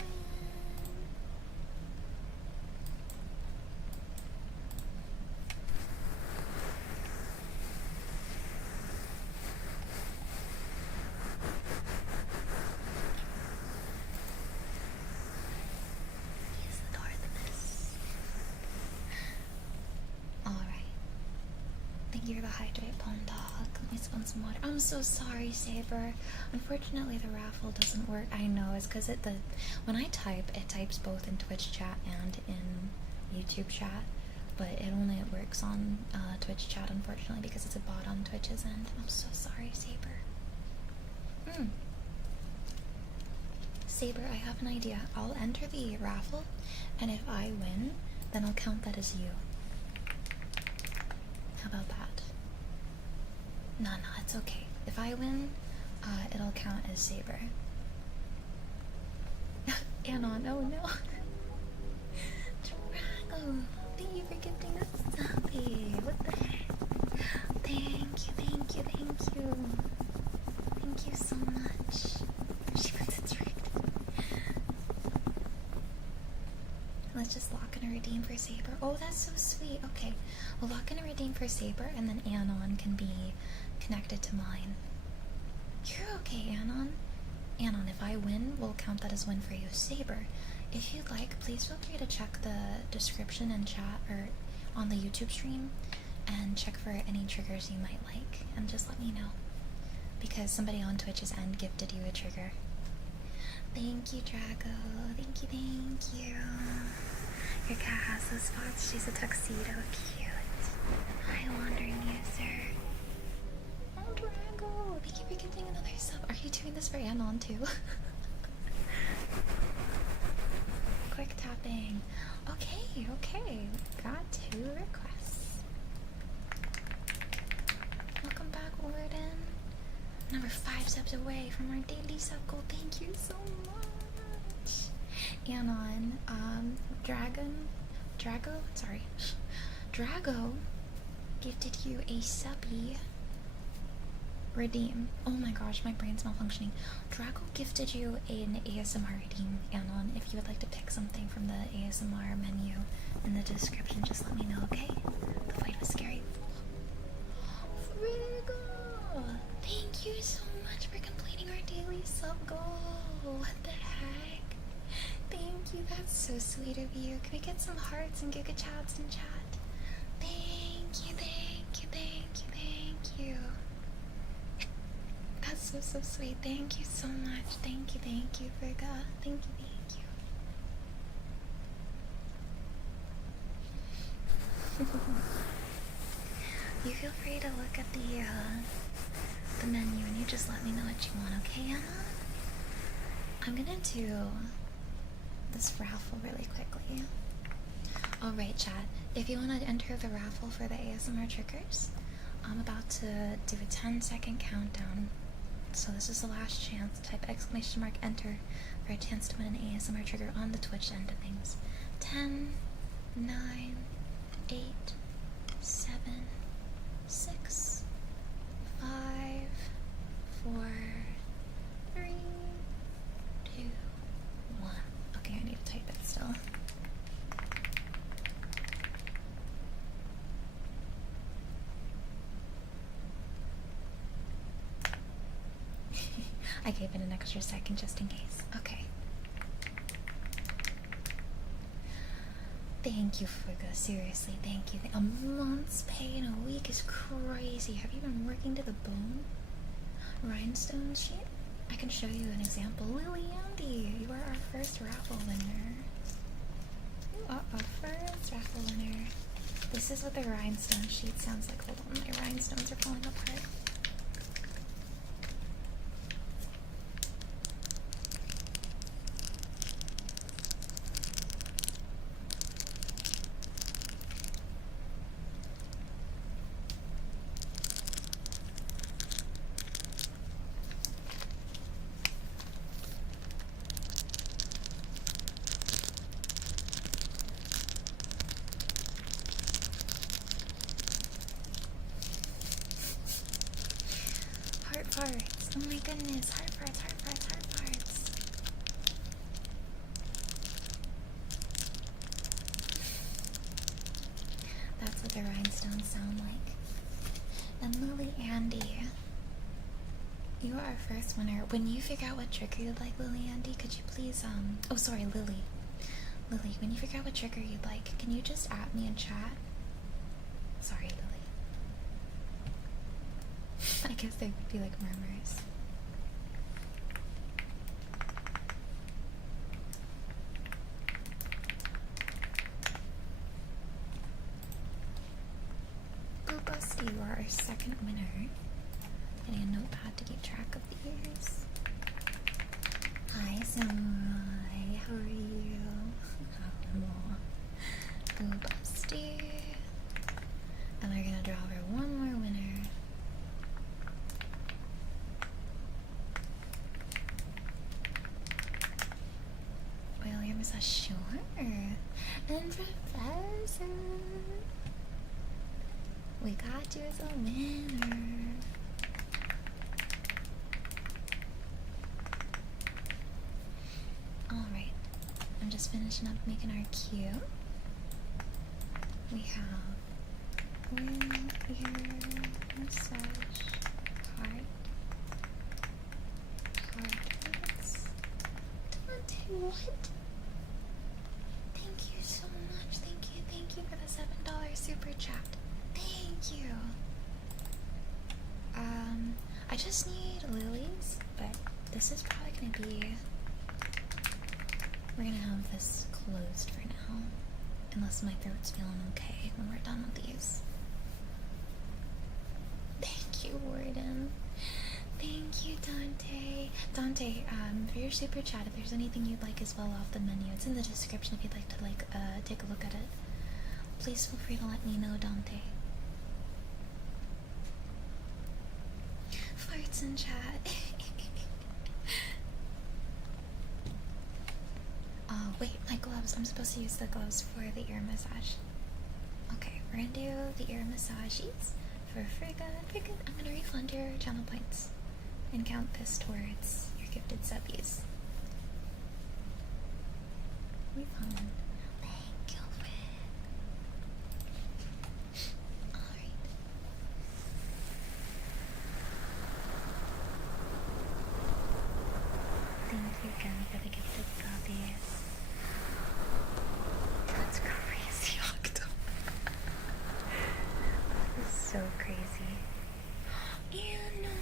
He's the Darthness. Alright. Thank you for the hydrate, Palm Dog. Let me spill some water. I'm so sorry, Saber. Unfortunately, the raffle doesn't work. I know, it's because when I type, it types both in Twitch chat and in YouTube chat, but it only works on Twitch chat, unfortunately, because it's a bot on Twitch's end. I'm so sorry, Saber. Saber, I have an idea. I'll enter the raffle, and if I win, then I'll count that as you. How about that? No, it's okay. If I win, it'll count as Saber. Anon, oh no. Drago, thank you for gifting us zombie. What the heck? Thank you. Thank you so much. She puts it's rigged. Let's just lock in a redeem for Saber. Oh, that's so sweet. Okay, we'll lock in a redeem for Saber, and then Anon can be connected to mine. You're okay, Anon. Anon, if I win, we'll count that as win for you. Saber, if you'd like, please feel free to check the description and chat, or on the YouTube stream, and check for any triggers you might like, and just let me know. Because somebody on Twitch's end gifted you a trigger. Thank you, Drago. Thank you, thank you. Your cat has those spots. She's a tuxedo. Cute. Hi, wandering user. Oh, Drago. Thank you for giving another sub. Are you doing this for Anon too? Quick tapping. Okay, okay. Got 2 requests. Welcome back, Warden. We're 5 subs away from our daily sub goal. Thank you so much. Anon, Drago gifted you a subby redeem. Oh my gosh, my brain's malfunctioning. Drago gifted you an ASMR redeem, Anon. If you would like to pick something from the ASMR menu in the description, just let me know, okay? The fight was scary. Frigo! Thank you so much for completing our daily sub goal. What the heck? Thank you, that's so sweet of you. Can we get some hearts and giga chats in chat? Thank you, thank you, thank you, thank you. That's so, so sweet. Thank you so much. Thank you, Friga. Thank you, thank you. You feel free to look at the menu and you just let me know what you want, okay, Anna? I'm gonna do this raffle really quickly. Alright, chat. If you want to enter the raffle for the ASMR triggers, I'm about to do a 10-second countdown. So this is the last chance. Type !, enter for a chance to win an ASMR trigger on the Twitch end of things. 10, 9, 8, 7, 6, 5, 4, 3, 2, 1. Okay, I need to type it still. I gave it an extra second just in case. Okay. Thank you, Friga. Seriously, thank you. A month's pay in a week is crazy. Have you been working to the bone? Rhinestone sheet? I can show you an example. Lily Andy, you are our first raffle winner. You are our first raffle winner. This is what the rhinestone sheet sounds like. Hold on, my rhinestones are falling apart. Hearts. Oh my goodness. Hearts. That's what the rhinestones sound like. And Lily Andy, you are our first winner. When you figure out what trigger you'd like, Lily Andy, could you please, oh sorry, Lily, when you figure out what trigger you'd like, can you just at me in chat? Sorry, Lily. I guess they would be like murmurs. Busty, you are our second winner. Getting a notepad to keep track of these. Hi, Samurai. How are you? Hello. Busty. And we're gonna draw for one more winner. William says sure. And Professor. We got you as a winner. Alright. I'm just just finishing up making our cue. We have will ear massage heart hearts. Dante, what? Thank you so much. Thank you for the $7 super chat. Thank you. I just need lilies, but this is probably gonna be. We're gonna have this closed for now, unless my throat's feeling okay when we're done with these. Thank you, Warden. Thank you, Dante. Dante, for your super chat, if there's anything you'd like as well off the menu, it's in the description if you'd like to take a look at it. Please feel free to let me know, Dante. Farts in chat. Oh, wait, my gloves. I'm supposed to use the gloves for the ear massage. Okay, we're gonna do the ear massages for Frigga. I'm gonna refund your channel points and count this towards your gifted subbies. Refund. Thank you, Frig. Alright. Thank you again for the gifted subbies. That's crazy, Octo. That is so crazy. Anna,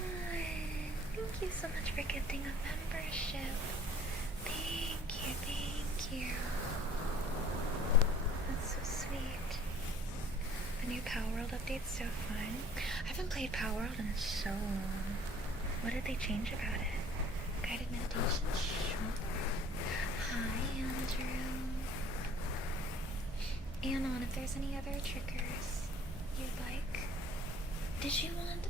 thank you so much for gifting a membership. Thank you. That's so sweet. The new Power World update's so fun. I haven't played Power World in so long. What did they change about it? Guided meditation? Sure. Hi, Andrew. Anon, if there's any other triggers you'd like. Did you want,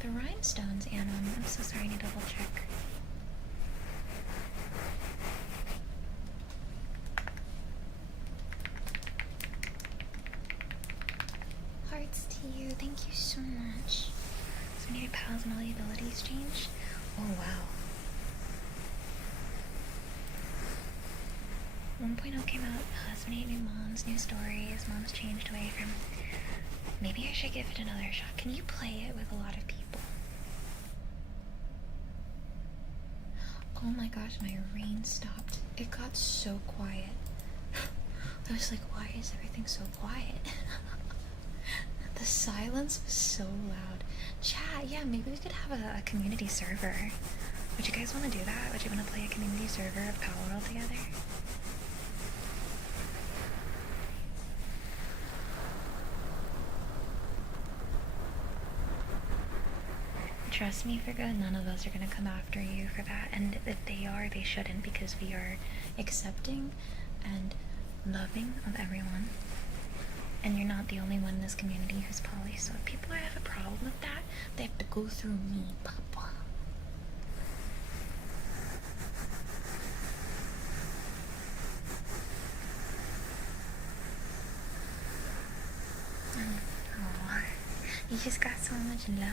the rhinestones, Anon? I'm so sorry, I need to double check. Hearts to you, thank you so much. So we need pals and all the abilities change? Oh, wow. 1.0 came out, so many new moms, new stories, moms changed away from... Maybe I should give it another shot. Can you play it with a lot of people? Oh my gosh, my rain stopped. It got so quiet. I was like, why is everything so quiet? The silence was so loud. Chat, yeah, maybe we could have a community server. Would you guys want to do that? Would you want to play a community server of Power World together? Trust me, Frigga, none of us are going to come after you for that. And if they are, they shouldn't, because we are accepting and loving of everyone. And you're not the only one in this community who's poly, so if people have a problem with that, they have to go through me, Papa. Oh, you just got so much love.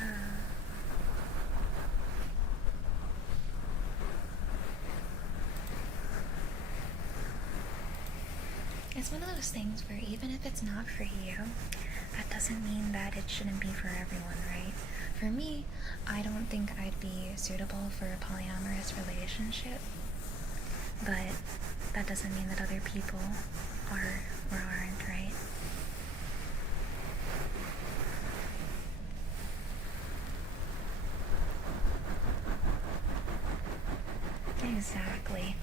It's one of those things where even if it's not for you, that doesn't mean that it shouldn't be for everyone, right? For me, I don't think I'd be suitable for a polyamorous relationship, but that doesn't mean that other people are or aren't, right? Exactly.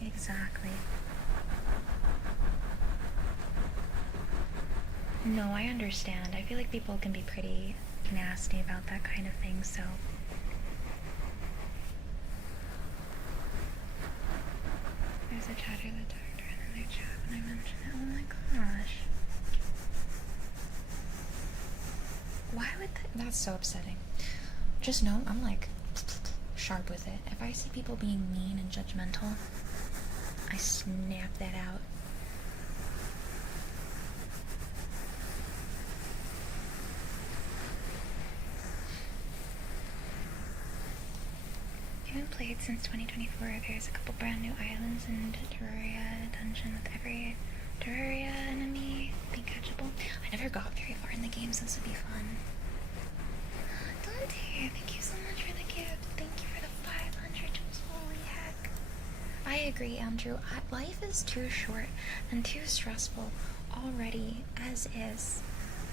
Exactly. No, I understand. I feel like people can be pretty nasty about that kind of thing, so... There's a chatter that talked in another chat when I mentioned it. Oh my gosh. Why would that's so upsetting. Just know, I'm like sharp with it. If I see people being mean and judgmental, I snap that out. Even haven't played since 2024. There's a couple brand new islands in Terraria dungeon with every Terraria enemy being catchable. I never got very far in the game, so this would be fun. Dante, thank you so much for the gift. Thank you for the 500 jewels. Holy heck. I agree, Andrew. Life is too short and too stressful already as is.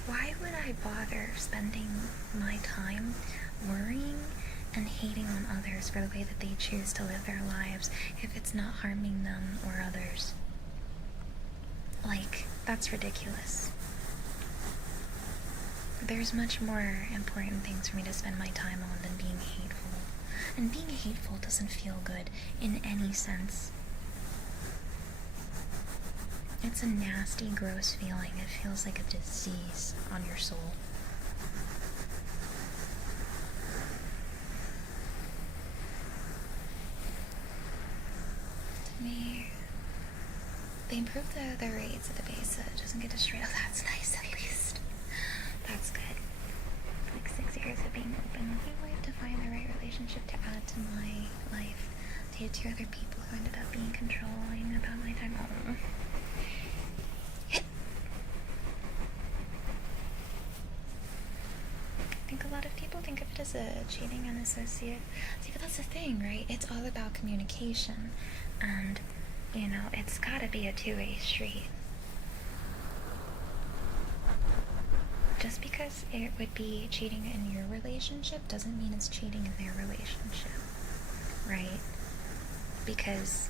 Why would I bother spending my time worrying and hating on others for the way that they choose to live their lives if it's not harming them or others? Like, that's ridiculous. There's much more important things for me to spend my time on than being hateful. And being hateful doesn't feel good in any sense. It's a nasty, gross feeling. It feels like a disease on your soul. To me, they improved the raids at the base so it doesn't get destroyed. Oh, that's nice at least. That's good. Like 6 years of being open. I like to find the right relationship to add to my life. Dated 2 other people who ended up being controlling about my time. Oh. I think a lot of people think of it as a cheating and associate. See, but that's the thing, right? It's all about communication. And, you know, it's gotta be a two-way street. Just because it would be cheating in your relationship doesn't mean it's cheating in their relationship, right? Because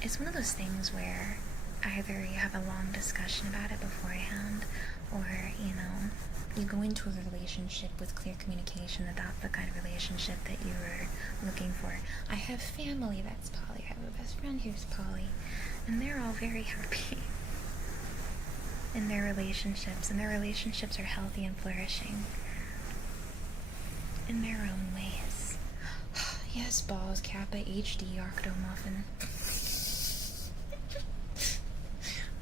it's one of those things where either you have a long discussion about it beforehand, or, you know, you go into a relationship with clear communication that that's the kind of relationship that you were looking for. I have family that's poly. I have a best friend who's poly, and they're all very happy in their relationships, and their relationships are healthy and flourishing in their own ways. Yes, balls, Kappa, HD, Arctomuffin.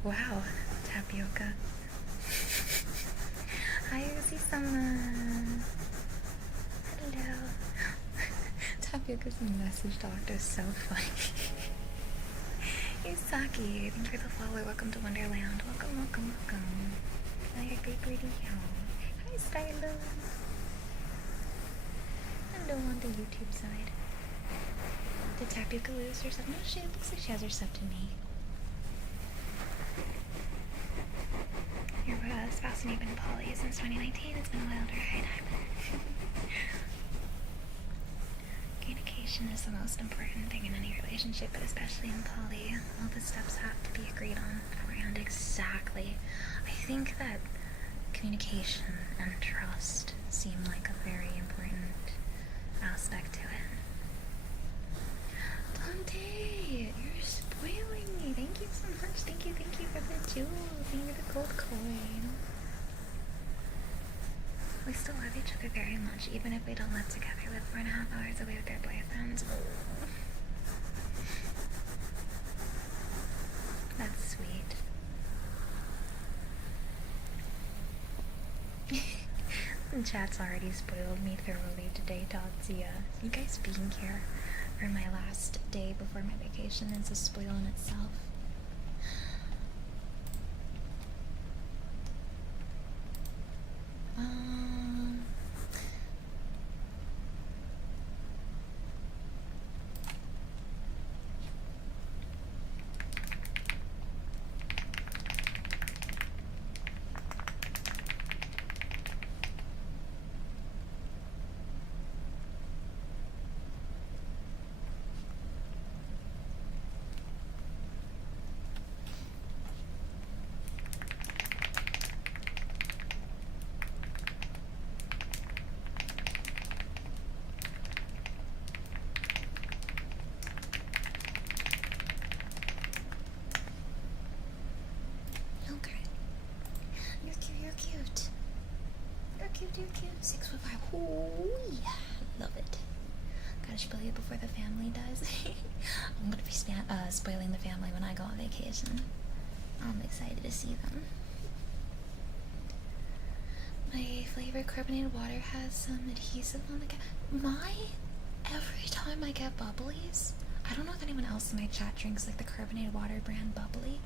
Wow, tapioca. Hi, I see some, hello. Tapioca's message doctor is so funny. Hey, Saki, thank you for the follow. Welcome to Wonderland. Welcome, welcome, welcome. Hi, great birdie. Hi, Stylo. Hello on the YouTube side. Did Tapioca lose her sub? No, she looks like she has her sub to me. Your spouse and you've been poly since 2019. It's been a wild ride. Communication is the most important thing in any relationship, but especially in poly. All the steps have to be agreed on beforehand. Exactly. I think that communication and trust seem like a very important aspect to it. Dante, you're spoiling me. Thank you so much. Thank you for the jewels. Thank you for the gold coin. We still love each other very much, even if we don't live together. Live 4.5 hours away with our boyfriends. Oh. That's sweet. The chat's already spoiled me thoroughly today, Tatsia. You guys being here for my last day before my vacation is a spoil in itself. You're cute. 6'5". Oh yeah, love it. Gotta spoil you before the family does. I'm gonna be spoiling the family when I go on vacation. I'm excited to see them. My flavored carbonated water has some adhesive on the cap. My Every time I get bubblies, I don't know if anyone else in my chat drinks like the carbonated water brand bubbly.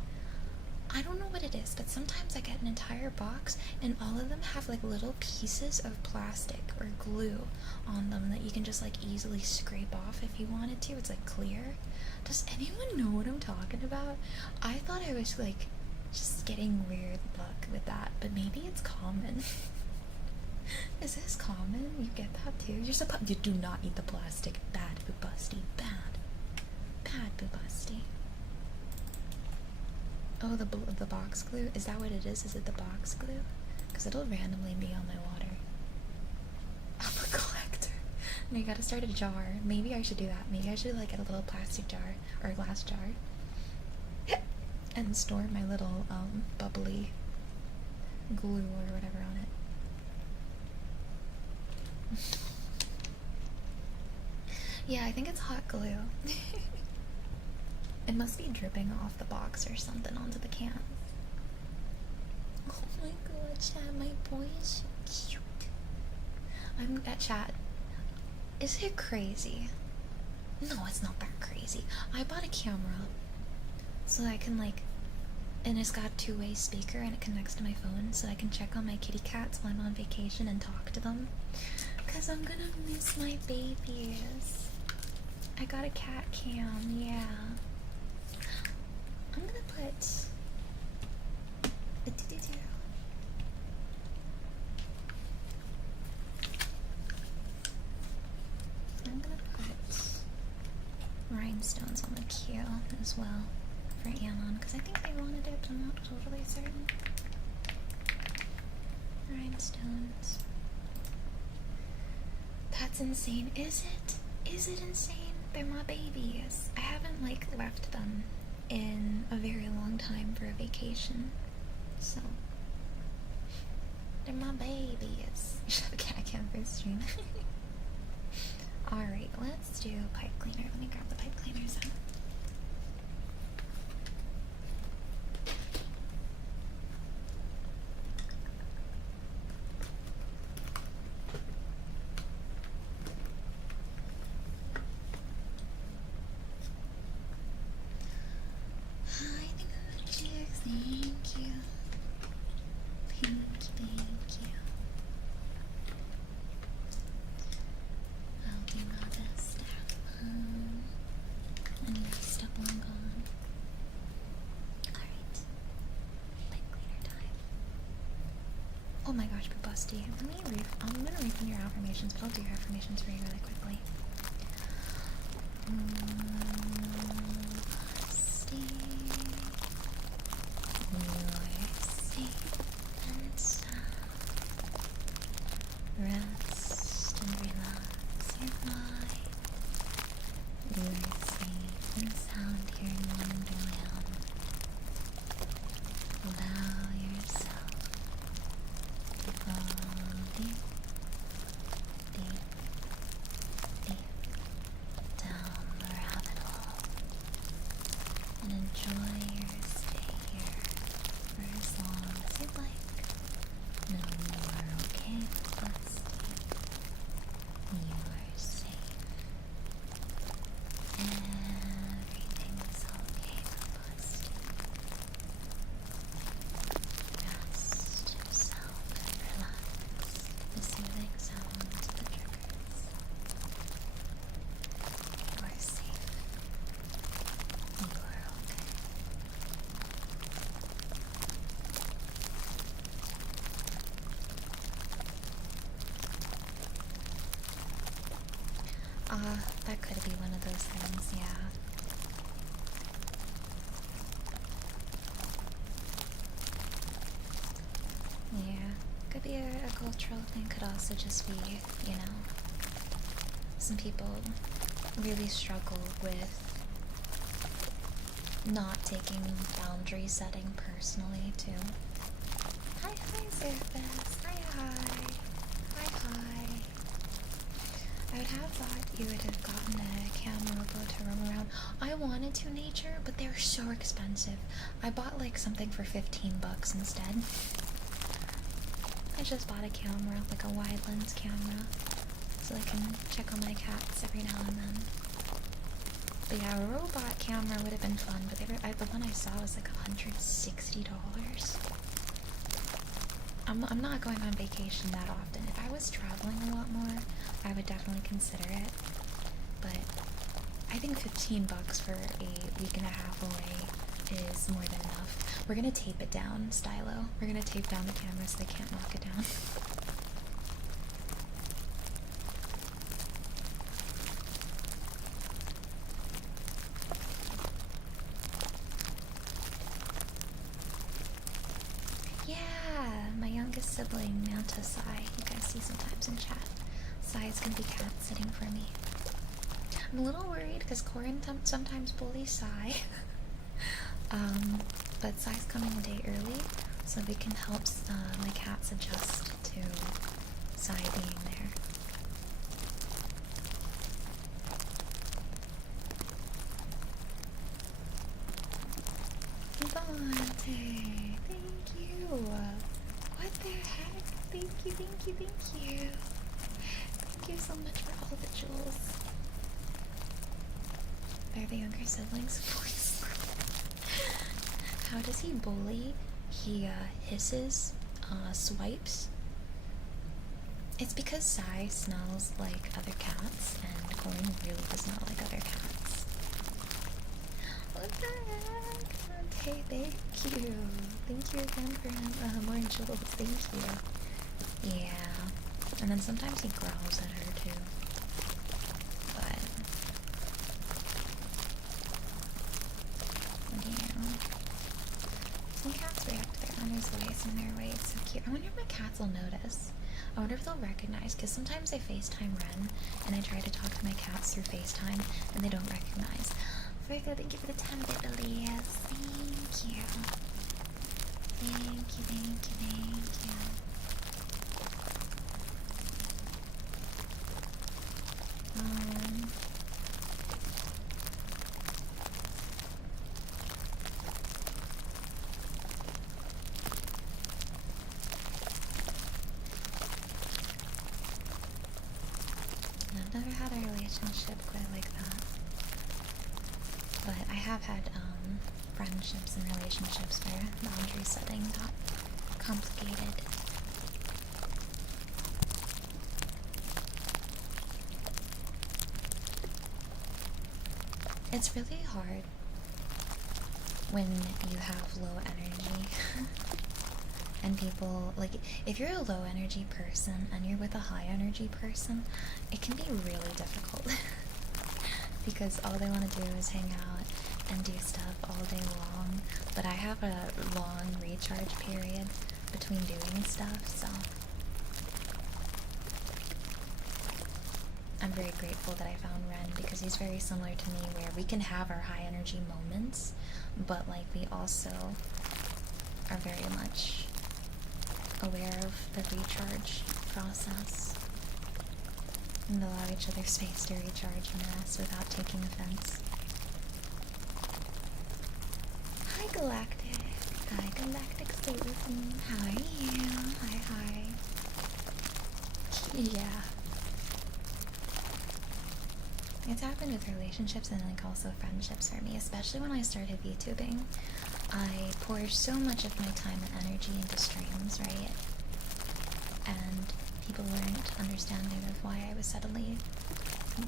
I don't know what it is, but sometimes I get an entire box and all of them have like little pieces of plastic or glue on them that you can just like easily scrape off if you wanted to. It's like clear. Does anyone know what I'm talking about? I thought I was like just getting weird luck with that, but maybe it's common. Is this common? You get that too? You do not eat the plastic. Bad Boobusty. Bad. Bad Boobusty. Oh, the box glue? Is that what it is? Is it the box glue? Because it'll randomly be on my water. I'm a collector. And I gotta start a jar. Maybe I should do that. Maybe I should like get a little plastic jar or a glass jar and store my little bubbly glue or whatever on it. Yeah, I think it's hot glue. It must be dripping off the box or something onto the can. Oh my god, chat, my boy is so cute. I'm at chat. Is it crazy? No, it's not that crazy. I bought a camera so I can like, and it's got a two-way speaker and it connects to my phone so I can check on my kitty cats while I'm on vacation and talk to them. Cause I'm gonna miss my babies. I got a cat cam, yeah. I'm gonna put rhinestones on the queue as well for Anon because I think they wanted it, but I'm not totally certain. Rhinestones. That's insane. Is it? Is it insane? They're my babies. I haven't like left them in a very long time for a vacation, so they're my babies. You should have a cat cam for stream. Alright, let's do pipe cleaner. Let me grab the pipe cleaners out. Oh my gosh, Busty. I'm gonna read your affirmations, but I'll do your affirmations for you really quickly. Busty, you're safe and sound. Rest and relax your mind. You're safe and sound here in Wonderland. Allow yourself to fall deep, deep, deep down the rabbit hole and enjoy your stay here for as long as you'd like. No, you are okay, Busty. You are safe. Everything's okay, Busty. Rest yourself and relax to the soothing sounds of the triggers. You are safe. You are okay. That could be one of those things, yeah. Yeah, could be a cultural thing, could also just be, you know, some people really struggle with not taking boundary setting personally, too. Hi, Surface. Hi. I would have thought you would have gotten a camera to roam around. I wanted to nature, but they were so expensive. I bought like something for $15 instead. I just bought a camera, like a wide lens camera. so I can check on my cats every now and then. But yeah, a robot camera would have been fun, but the one I saw was like $160. I'm not going on vacation that often. If I was traveling a lot more, I would definitely consider it. But I think $15 for a week and a half away is more than enough. We're gonna tape it down, Stylo. We're gonna tape down the camera so they can't knock it down. Yeah, my youngest sibling, Manta Sai, you guys see sometimes in chat. Sai is gonna be cat sitting for me. I'm a little worried because Corin sometimes bullies Sai. But Sai's coming a day early, so we can help my cats adjust to Sai being there. Devante, thank you. What the heck? Thank you, thank you, thank you. Thank you so much for all the jewels. They're the younger siblings' voice. How does he bully? He hisses, swipes. It's because Sai smells like other cats, and Corin really does not like other cats. What the heck? Okay, thank you. Thank you again for more jewels. Thank you. Yeah. And then sometimes he growls at her too. But yeah. Some cats react to their owner's voice in their way. It's so cute. I wonder if my cats will notice. I wonder if they'll recognize, because sometimes I FaceTime Ren, and I try to talk to my cats through FaceTime, and they don't recognize. Virgo, thank you for the 10-bit Elias. Thank you. Thank you, thank you, thank you. I've never had a relationship quite like that. But I have had friendships and relationships where boundary setting got complicated. It's really hard when you have low energy and people, like, if you're a low energy person and you're with a high energy person, it can be really difficult because all they want to do is hang out and do stuff all day long, but I have a long recharge period between doing stuff, so I'm very grateful that I found Ren because he's very similar to me where we can have our high energy moments, but like we also are very much aware of the recharge process and allow each other space to recharge and rest without taking offense. Hi Galactic! Hi Galactic Satan! How are you? Hi, hi. Yeah. It's happened with relationships and like also friendships for me, especially when I started VTubing. I pour so much of my time and energy into streams, right? And people weren't understanding of why I was suddenly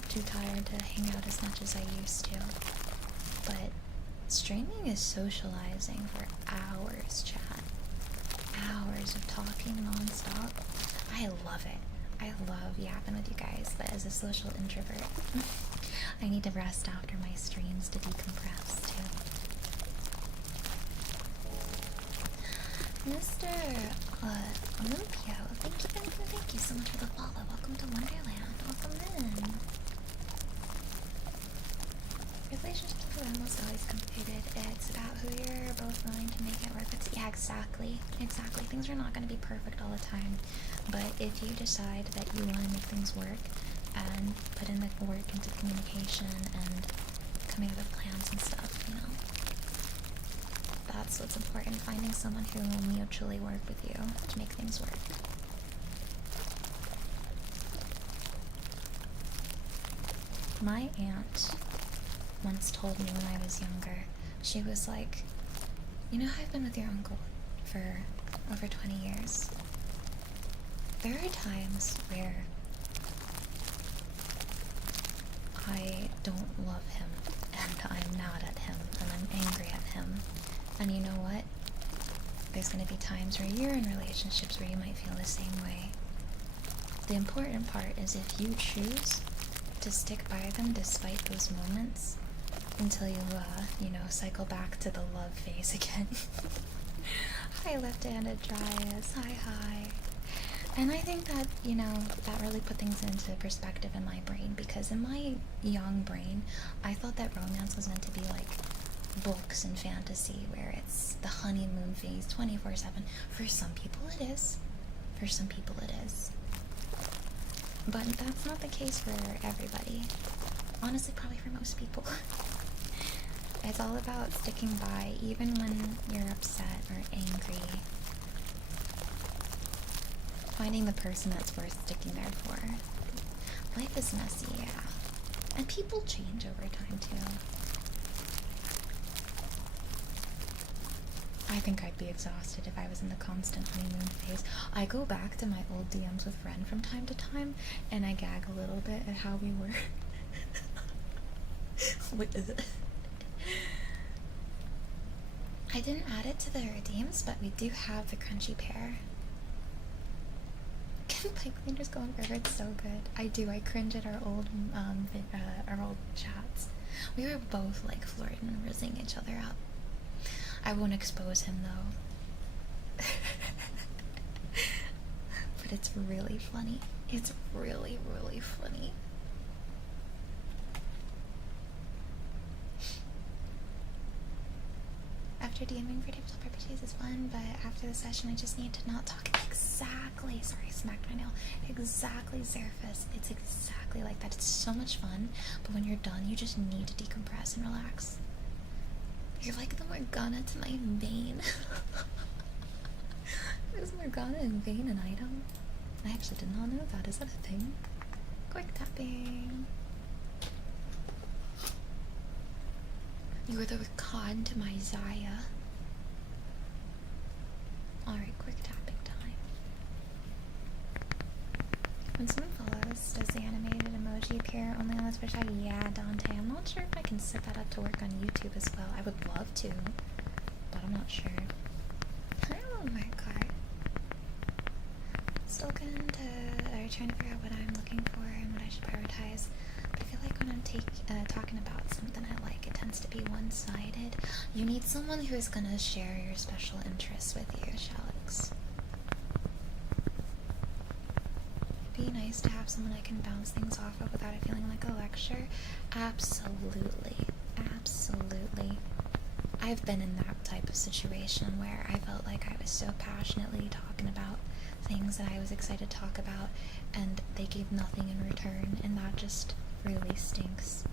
too tired to hang out as much as I used to. But streaming is socializing for hours, chat. Hours of talking non-stop. I love it. I love yapping with you guys, but as a social introvert, I need to rest after my streams to decompress too. Mr. Olympio, thank you so much for the follow. Welcome to Wonderland. Welcome in. Relationships are almost always complicated. It's about who you're both willing to make it work. Yeah, exactly. Exactly. Things are not going to be perfect all the time. But if you decide that you want to make things work and put in the work into communication and coming up with plans and stuff, you know, that's what's important. Finding someone who will mutually work with you to make things work. My aunt once told me when I was younger, she was like, you know how I've been with your uncle for over 20 years? There are times where I don't love him, and I'm mad at him, and I'm angry at him. And you know what? There's going to be times where you're in relationships where you might feel the same way. The important part is if you choose to stick by them despite those moments until you, cycle back to the love phase again. Hi, left-handed Dryas. Hi. And I think that, that really put things into perspective in my brain, because in my young brain, I thought that romance was meant to be like books and fantasy, where it's the honeymoon phase 24/7. For some people it is. For some people it is. But that's not the case for everybody. Honestly, probably for most people. It's all about sticking by, even when you're upset or angry. Finding the person that's worth sticking there for. Life is messy, yeah. And people change over time, too. I think I'd be exhausted if I was in the constant honeymoon phase. I go back to my old DMs with Ren from time to time, and I gag a little bit at how we were. What is it? I didn't add it to the redeems, but we do have the crunchy pear. Can pipe cleaners go on forever? It's so good. I do. I cringe at our old chats. We were both like flirting and rizzing each other up. I won't expose him though. But it's really funny. It's really, really funny. After DMing for tabletop RPGs is fun, but after the session I just need to not talk. Exactly. Sorry, I smacked my nail. Exactly, Zerfus. It's exactly like that. It's so much fun, but when you're done, you just need to decompress and relax. You're like the Morgana to my vein. Is Morgana and vein an item? I actually did not know that. Is that a thing? Quick tapping. You are the Rakan to my Zaya. Alright, quick tapping time. When someone follows, does the animated emoji appear only on the Twitch? Yeah, Dante. I'm not sure if I can set that up to work on YouTube as well. I would love to, but I'm not sure. Oh my god. Still trying to figure out what I'm looking for and what I should prioritize. But I feel like when I'm talking about something I like, it tends to be one-sided. You need someone who's gonna share your special interests with you, Shalix. It'd be nice to have someone I can bounce things off of without it feeling like a lecture. Absolutely. Absolutely. I've been in that type of situation where I felt like I was so passionately talking about things that I was excited to talk about, and they gave nothing in return, and that just really stinks.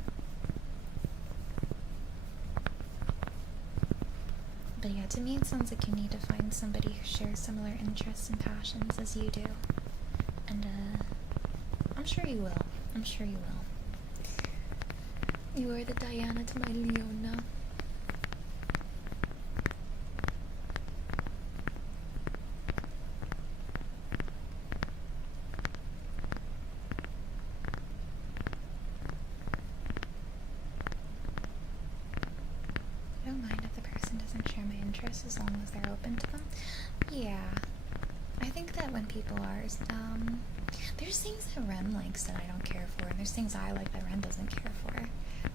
But yeah, to me it sounds like you need to find somebody who shares similar interests and passions as you do. And I'm sure you will. I'm sure you will. You are the Diana to my Leona. I don't mind if the person doesn't share my interests as long as they're open to them. Yeah. I think that when people are, there's things that Ren likes that I don't care for, and there's things I like that Ren doesn't care for,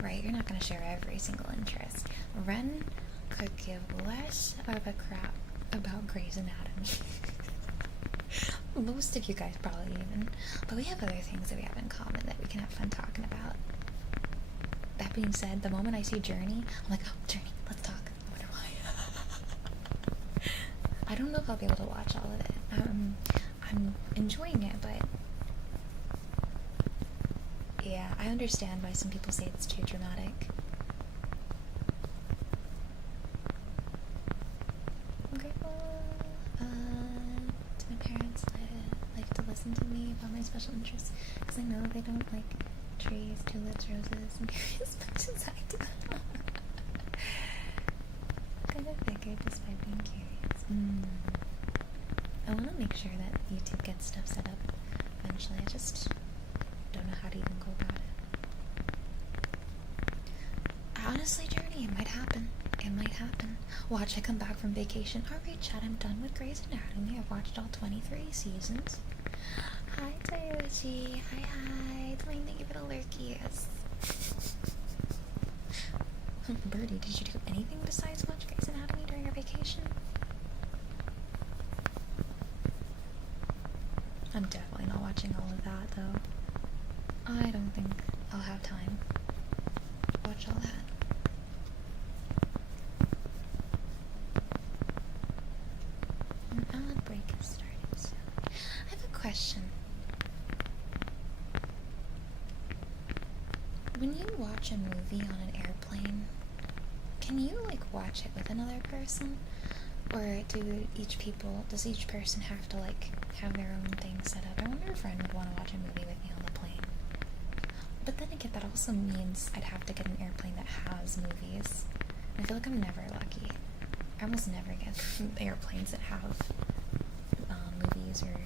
right? You're not going to share every single interest. Ren could give less of a crap about Grey's Anatomy. Most of you guys probably even, but we have other things that we have in common that we can have fun talking about. That being said, the moment I see Journey, I'm like, oh, Journey, let's talk. I wonder why. I don't know if I'll be able to watch all of it. I'm enjoying it, but yeah, I understand why some people say it's too dramatic. I'm grateful to my parents that like to listen to me about my special interests, because I know they don't like trees, tulips, roses, and as much as I do. Kind of figured despite being curious. I want to make sure that YouTube gets stuff set up eventually. I just don't know how to even go about it. Honestly, Journey, it might happen. It might happen. Watch, I come back from vacation. Alright, chat, I'm done with Grey's Anatomy. I've watched all 23 seasons. Hi, Toyoshi. Hi. Thank you for the lurkies. Birdie, did you do anything besides watch Grey's Anatomy during your vacation? I'm definitely not watching all of that, though. I don't think I'll have time to watch all that. An ad break is starting soon. I have a question. When you watch a movie on an airplane, can you, like, watch it with another person? Or does each person have to, like, have their own thing set up? I wonder if a friend would want to watch a movie with me on the plane. But then again, that also means I'd have to get an airplane that has movies. I feel like I'm never lucky. I almost never get airplanes that have movies or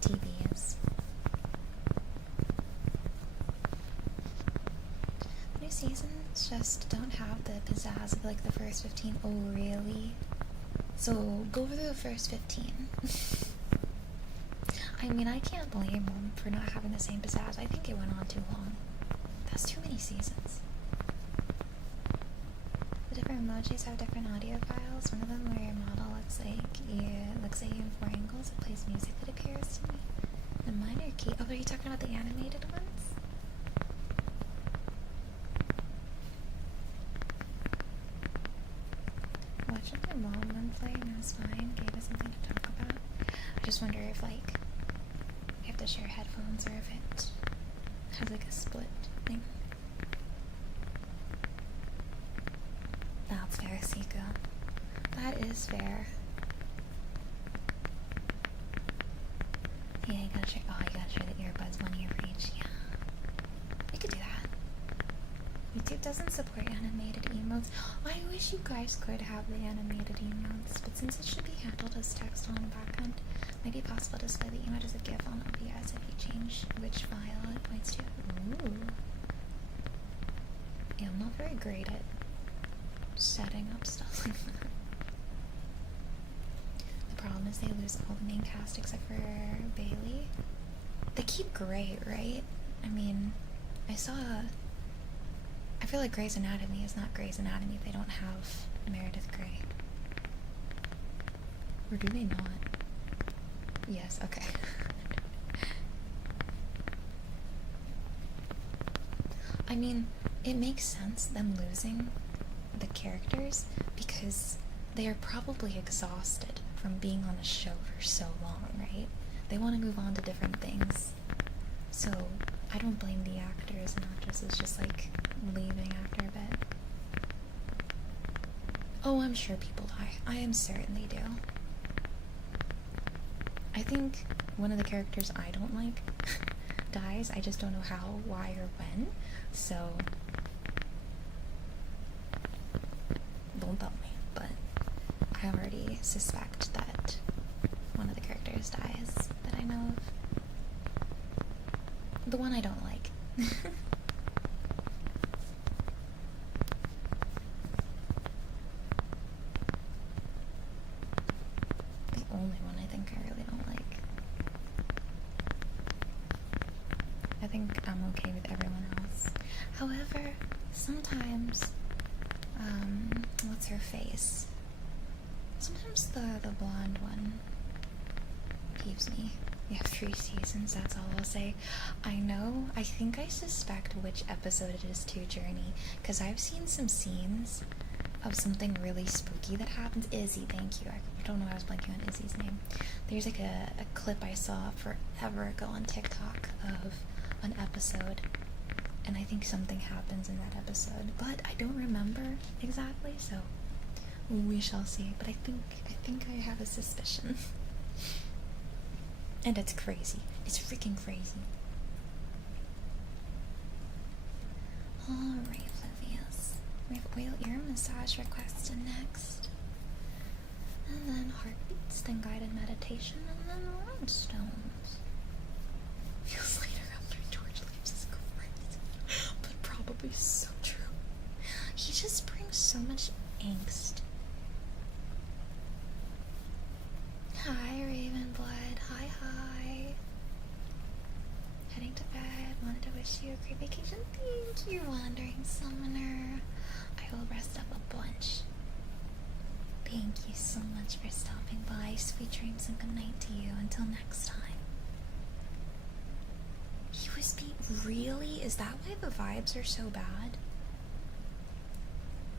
TVs. New seasons just don't have the pizzazz of, like, the first 15. Oh, really? So, go through the first 15. I mean, I can't blame them for not having the same pizzazz. I think it went on too long. That's too many seasons. The different emojis have different audio files. One of them where your model looks like you in 4 angles. It plays music that appears to me. The minor key. Oh, are you talking about the animated ones? Watching my mom one play and it was fine. Gave us something to talk about. I just wonder if, like, you have to share headphones or if it has, like, a split thing. That's fair, Sika. That is fair. Yeah, you gotta share the earbuds, one ear for each. Yeah. We could do that. YouTube doesn't support animated emotes. I wish you guys could have the animated emotes, but since it should be handled as text on the back end, it might be possible to display the emote as a GIF on OBS if you change which file it points to. Ooh. Yeah, I'm not very great at setting up stuff like that. The problem is they lose all the main cast except for Bailey. They keep Grey, right? I mean, I feel like Grey's Anatomy is not Grey's Anatomy if they don't have Meredith Grey. Or do they not? Yes, okay. I mean, it makes sense them losing the characters because they are probably exhausted from being on a show for so long, right? They want to move on to different things. So, I don't blame the actors and actresses just, like, leaving after a bit. Oh, I'm sure people die. I am certainly do. I think one of the characters I don't like dies. I just don't know how, why, or when. So, don't tell me. But I already suspect that one of the characters dies that I know of. The one I don't like. The only one I think I really don't like. I think I'm okay with everyone else. However, sometimes, what's her face? Sometimes the blonde one peeves me. We have 3 seasons, that's all I'll say. I think I suspect which episode it is to, Journey, because I've seen some scenes of something really spooky that happens. Izzy, thank you. I don't know why I was blanking on Izzy's name. There's like a clip I saw forever ago on TikTok of an episode, and I think something happens in that episode, but I don't remember exactly, so we shall see. But I think I have a suspicion. And it's crazy. It's freaking crazy. Alright, Flavius. We have oil ear massage requested next. And then heartbeats, then guided meditation, and then rhinestones. Feels later after George leaves his chorus, but probably so true. He just brings so much angst. Hi, Ravenblood. Hi, hi. Heading to bed. Wanted to wish you a great vacation. Thank you, Wandering Summoner. I will rest up a bunch. Thank you so much for stopping by. Sweet dreams and good night to you. Until next time. He was being really? Is that why the vibes are so bad?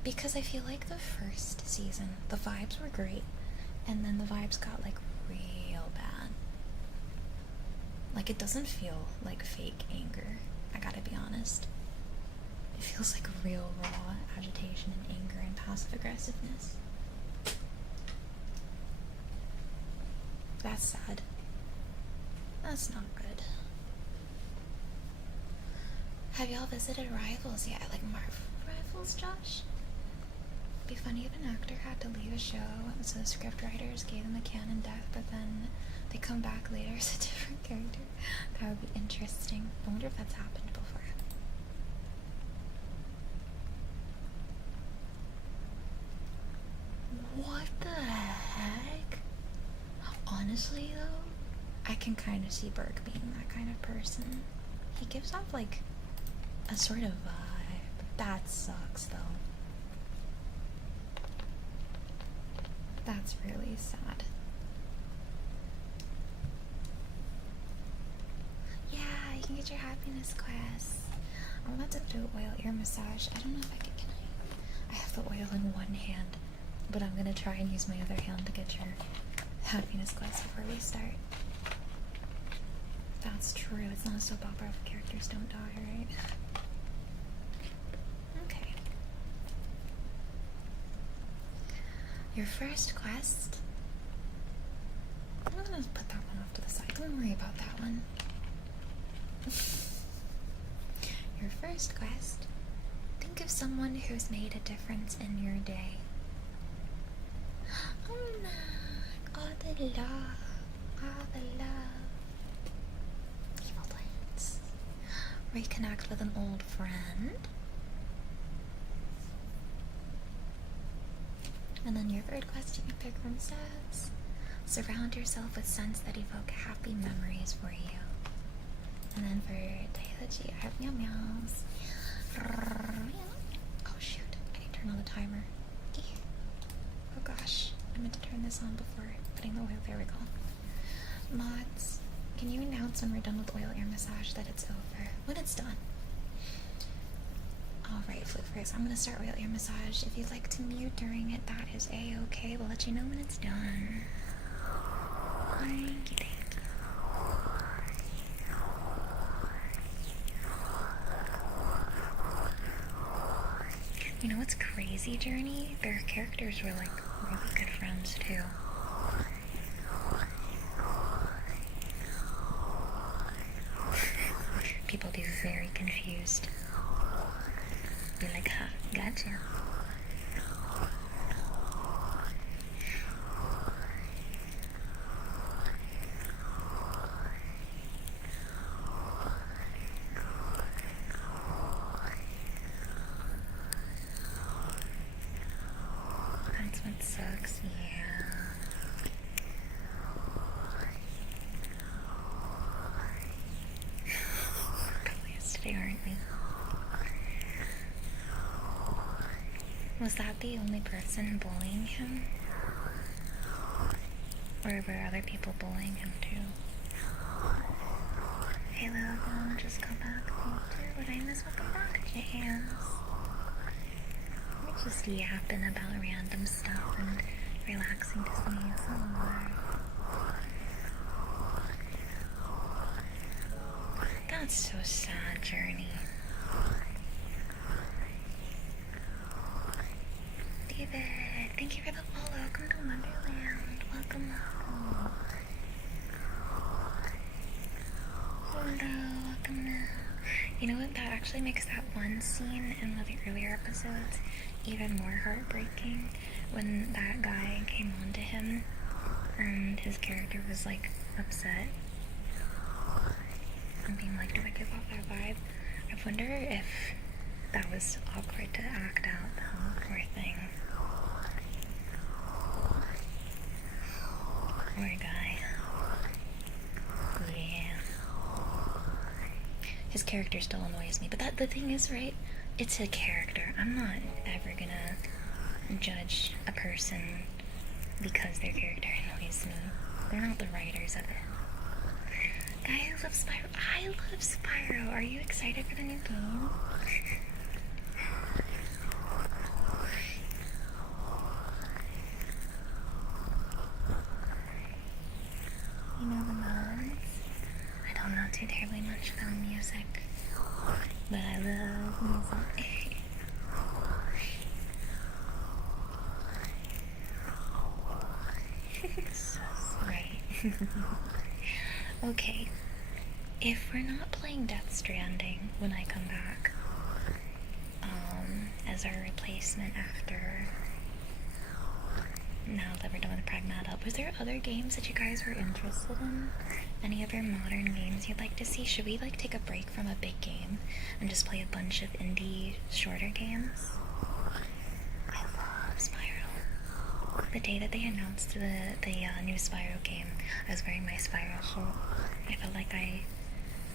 Because I feel like the first season, the vibes were great. And then the vibes got like real bad. Like it doesn't feel like fake anger, I gotta be honest. It feels like real raw agitation and anger and passive aggressiveness. That's sad. That's not good. Have y'all visited Rivals yet? Like Marvel Rivals, Josh? Be funny if an actor had to leave a show so the script writers gave them a canon death, but then they come back later as a different character. That would be interesting. I wonder if that's happened before. What the heck? Honestly though, I can kind of see Burke being that kind of person. He gives off like a sort of vibe. That sucks though. That's really sad. Yeah, you can get your happiness quest. I'm about to do oil ear massage. I don't know if I can I have the oil in one hand, but I'm gonna try and use my other hand to get your happiness quest before we start. That's true. It's not a soap opera if characters don't die, right? Okay. Your first quest. I'm gonna put that one off to the side. Don't worry about that one. Your first quest. Think of someone who's made a difference in your day. Oh no, all the love, all the love. Evil plants. Reconnect with an old friend. And then your third quest you can pick from says, surround yourself with scents that evoke happy memories for you. And then for Tailachi, I have meow meows. Oh shoot, I need to turn on the timer. Oh gosh, I meant to turn this on before putting the oil. There we go. Mods, can you announce when we're done with oil ear massage that it's over? When it's done. Alright, Floofs, I'm gonna start oil ear massage. If you'd like to mute during it, that is a-okay. We'll let you know when it's done. Thank you, thank you. You know what's crazy, Journey? Their characters were like really good friends too. People be very confused. Be like, huh, gotcha. That's what sucks, yeah. Probably yesterday, aren't we? Was that the only person bullying him? Or were other people bullying him too? Hey little girl, just come back. What I miss, welcome back, Jams. We're just yapping about random stuff and relaxing to some ASMR. That's so sad, Journey. David, thank you for the follow. Welcome to Wonderland. Welcome, welcome. Hello, welcome now. You know what? That actually makes that one scene in one of the earlier episodes even more heartbreaking when that guy came on to him and his character was like upset and being like, do I give off that vibe? I wonder if that was awkward to act out, though. Poor thing. Poor guy. Yeah. His character still annoys me, but the thing is, right? It's a character. I'm not ever gonna judge a person because their character annoys me. They're not the writers of it. Guy, I love Spyro. I love Spyro. Are you excited for the new game? You know the mods? I don't know too terribly much about music, but I love music. So sweet. Okay, if we're not playing Death Stranding when I come back, as our replacement after, now that we're done with Pragmata, was there other games that you guys were interested in? Any other modern games you'd like to see? Should we like take a break from a big game and just play a bunch of indie shorter games? I love Spyro. The day that they announced the new Spyro game, I was wearing my Spyro shirt. I felt like I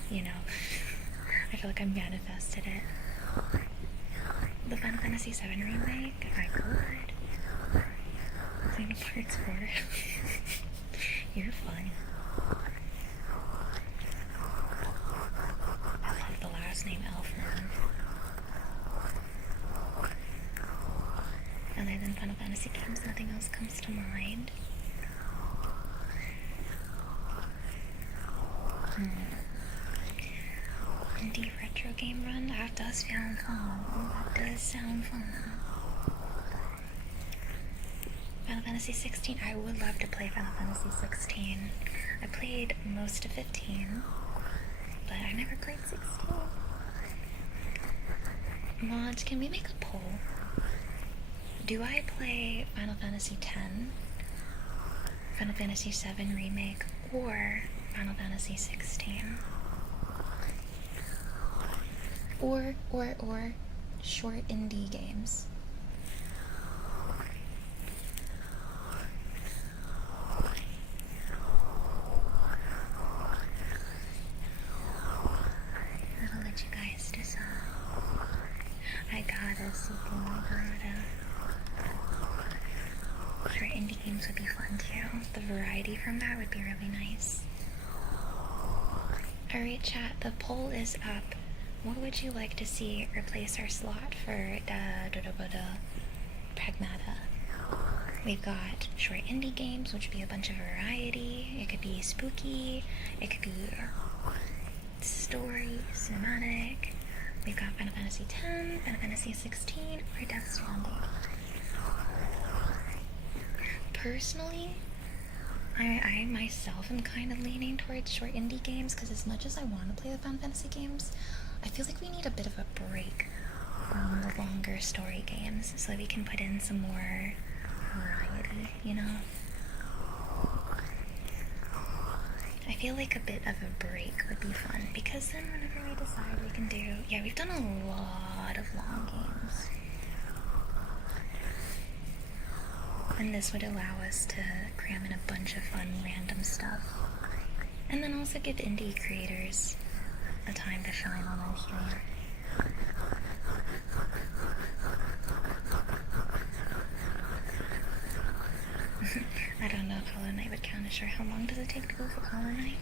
feel like I manifested it. The Final Fantasy VII remake, I could. Kingdom Hearts 4. You're fun. I love the last name Elfman. Other than Final Fantasy games, nothing else comes to mind. Indie retro game run? That does sound fun. That does sound fun. Final Fantasy 16. I would love to play Final Fantasy 16. I played most of 15, but I never played 16. Mods, can we make a poll? Do I play Final Fantasy 10, Final Fantasy 7 Remake, or Final Fantasy 16? Or short indie games. I'll let you guys decide. I gotta, Seeking, I gotta. Short indie games would be fun too. The variety from that would be really nice. Alright chat, the poll is up. What would you like to see replace our slot for Pragmata? We've got short indie games, which would be a bunch of variety. It could be spooky, it could be story, cinematic. We've got Final Fantasy X, Final Fantasy 16, or Death Stranding. Personally, I myself am kind of leaning towards short indie games because as much as I want to play the Final Fantasy games, I feel like we need a bit of a break from the longer story games so that we can put in some more variety, you know? I feel like a bit of a break would be fun because then whenever we decide we can do... Yeah, we've done a lot of long games. And this would allow us to cram in a bunch of fun random stuff. And then also give indie creators a time to shine on our stream. I don't know if Hollow Knight would count as short. How long does it take to go for Hollow Knight?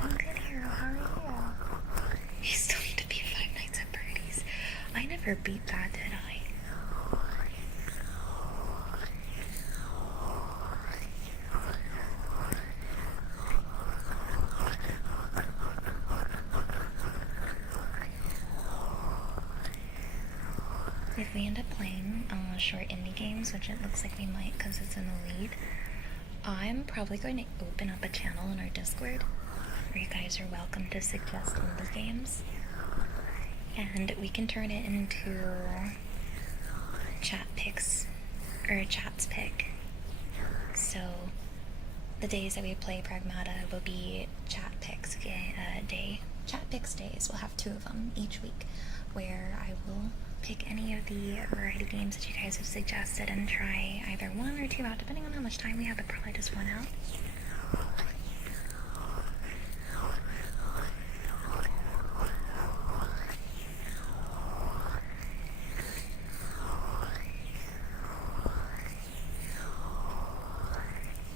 I'm good, Hero. How are you? You still need to beat Five Nights at Birdie's. I never beat that, did I? If we end up playing short indie games, which it looks like we might because it's in the lead, I'm probably going to open up a channel in our Discord where you guys are welcome to suggest indie games. And we can turn it into chat picks, or chats pick. So the days that we play Pragmata will be chat picks day. Chat picks days. We'll have 2 of them each week, where I will pick any of the variety games that you guys have suggested and try either 1 or 2 out, depending on how much time we have, but probably just 1 out.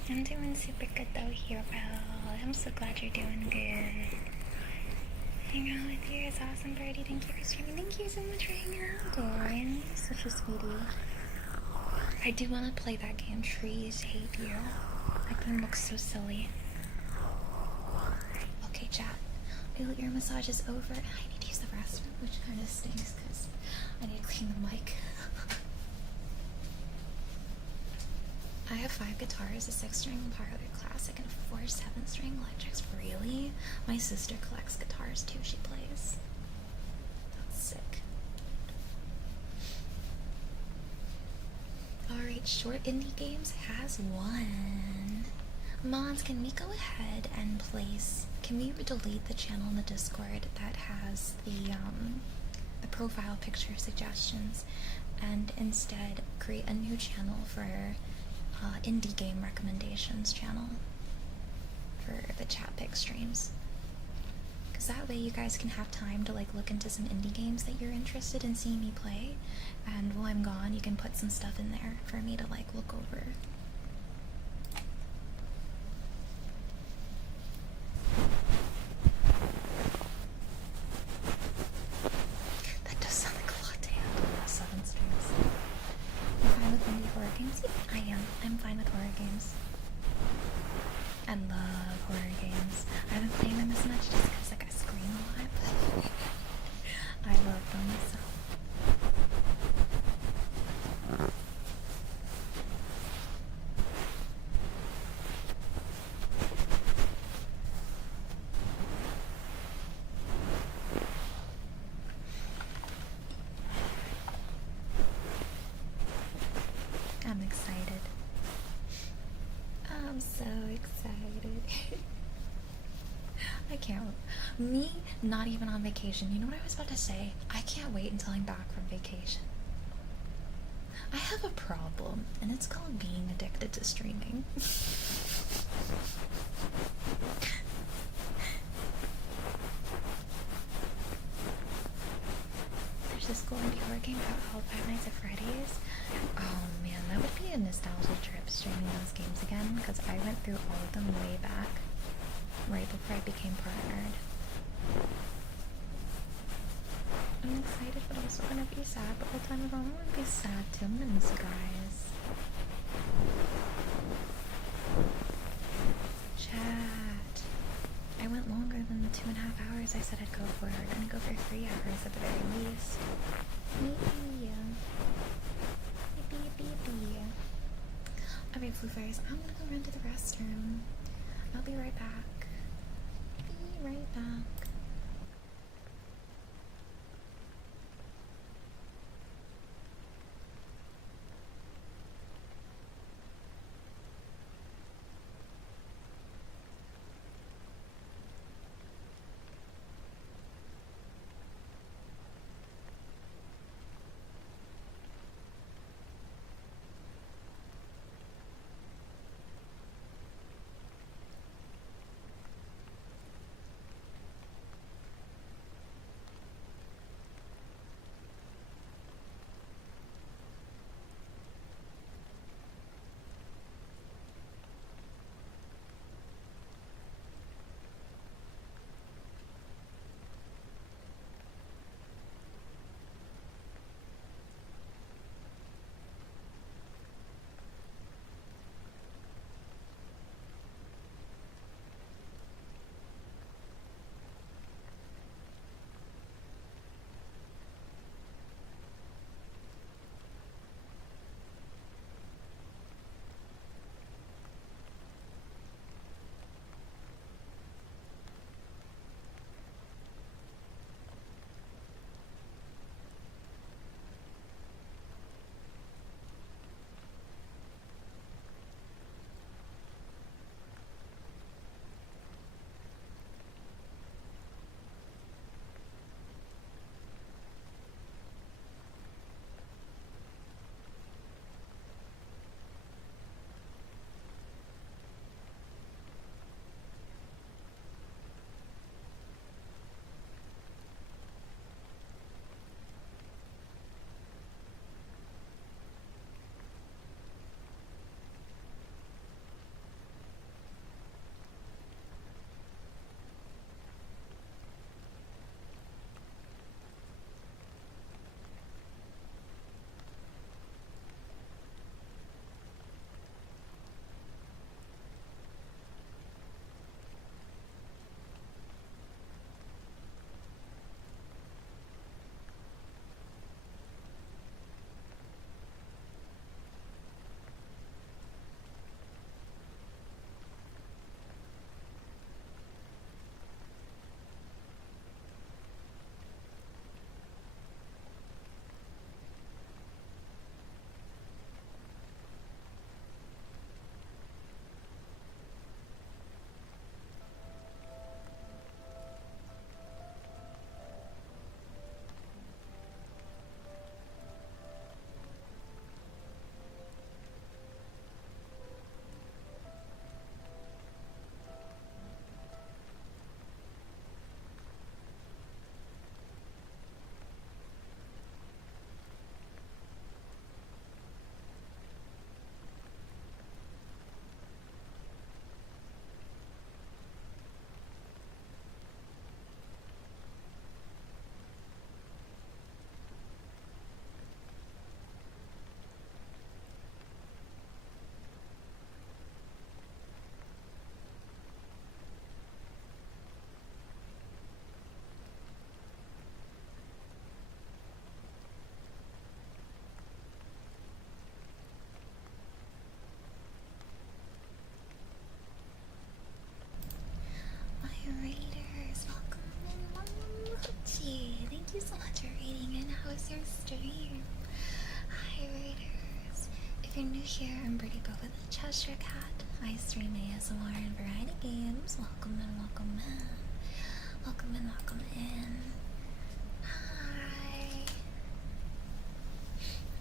I'm doing super good though, Hero. I'm so glad you're doing good. Hanging out with you is awesome, Birdie. Thank you for streaming. Thank you so much for hanging out, Dorian. You're such a sweetie. I do want to play that game, Trees Hate You. That game looks so silly. Okay, chat. Your ear massage is over, and I need to use the restroom, which kind of stinks because I need to clean the mic. I have 5 guitars, a 6-string parlor classic, and a 4 7-string electrics. Really? My sister collects guitars too, she plays. That's sick. Alright, Short Indie Games has 1. Mods, can we go ahead and place... Can we delete the channel in the Discord that has the profile picture suggestions and instead create a new channel for indie game recommendations channel for the chat pick streams? Because that way you guys can have time to like look into some indie games that you're interested in seeing me play, and while I'm gone you can put some stuff in there for me to like look over. That does sound like a lot to handle on 7 strings. You fine with indie horror games? Yeah, I am. I'm fine with horror games. I love horror games. I haven't played them as much just because like I scream a lot, but I love them, so. I'm excited. I'm so excited. I can't. Me, not even on vacation. You know what I was about to say? I can't wait until I'm back from vacation. I have a problem, and it's called being addicted to streaming. There's this cool indie horror game called Five Nights at Freddy's. Oh man, that would be a nostalgia trip streaming those games again, because I went through all of them way back, right before I became partnered. I'm excited, but also gonna be sad the whole time. I'm gonna be sad too. I'm gonna miss you guys. Chat. I went longer than the 2.5 hours I said I'd go for. I'm gonna go for 3 hours at the very least. Maybe. Alright, Floofs, I'm gonna go run to the restroom. I'll be right back. Be right back. If you're new here, I'm BirdieBoba the Cheshire Cat. I stream ASMR and variety games. Welcome in, welcome in. Welcome in, welcome in. Hi.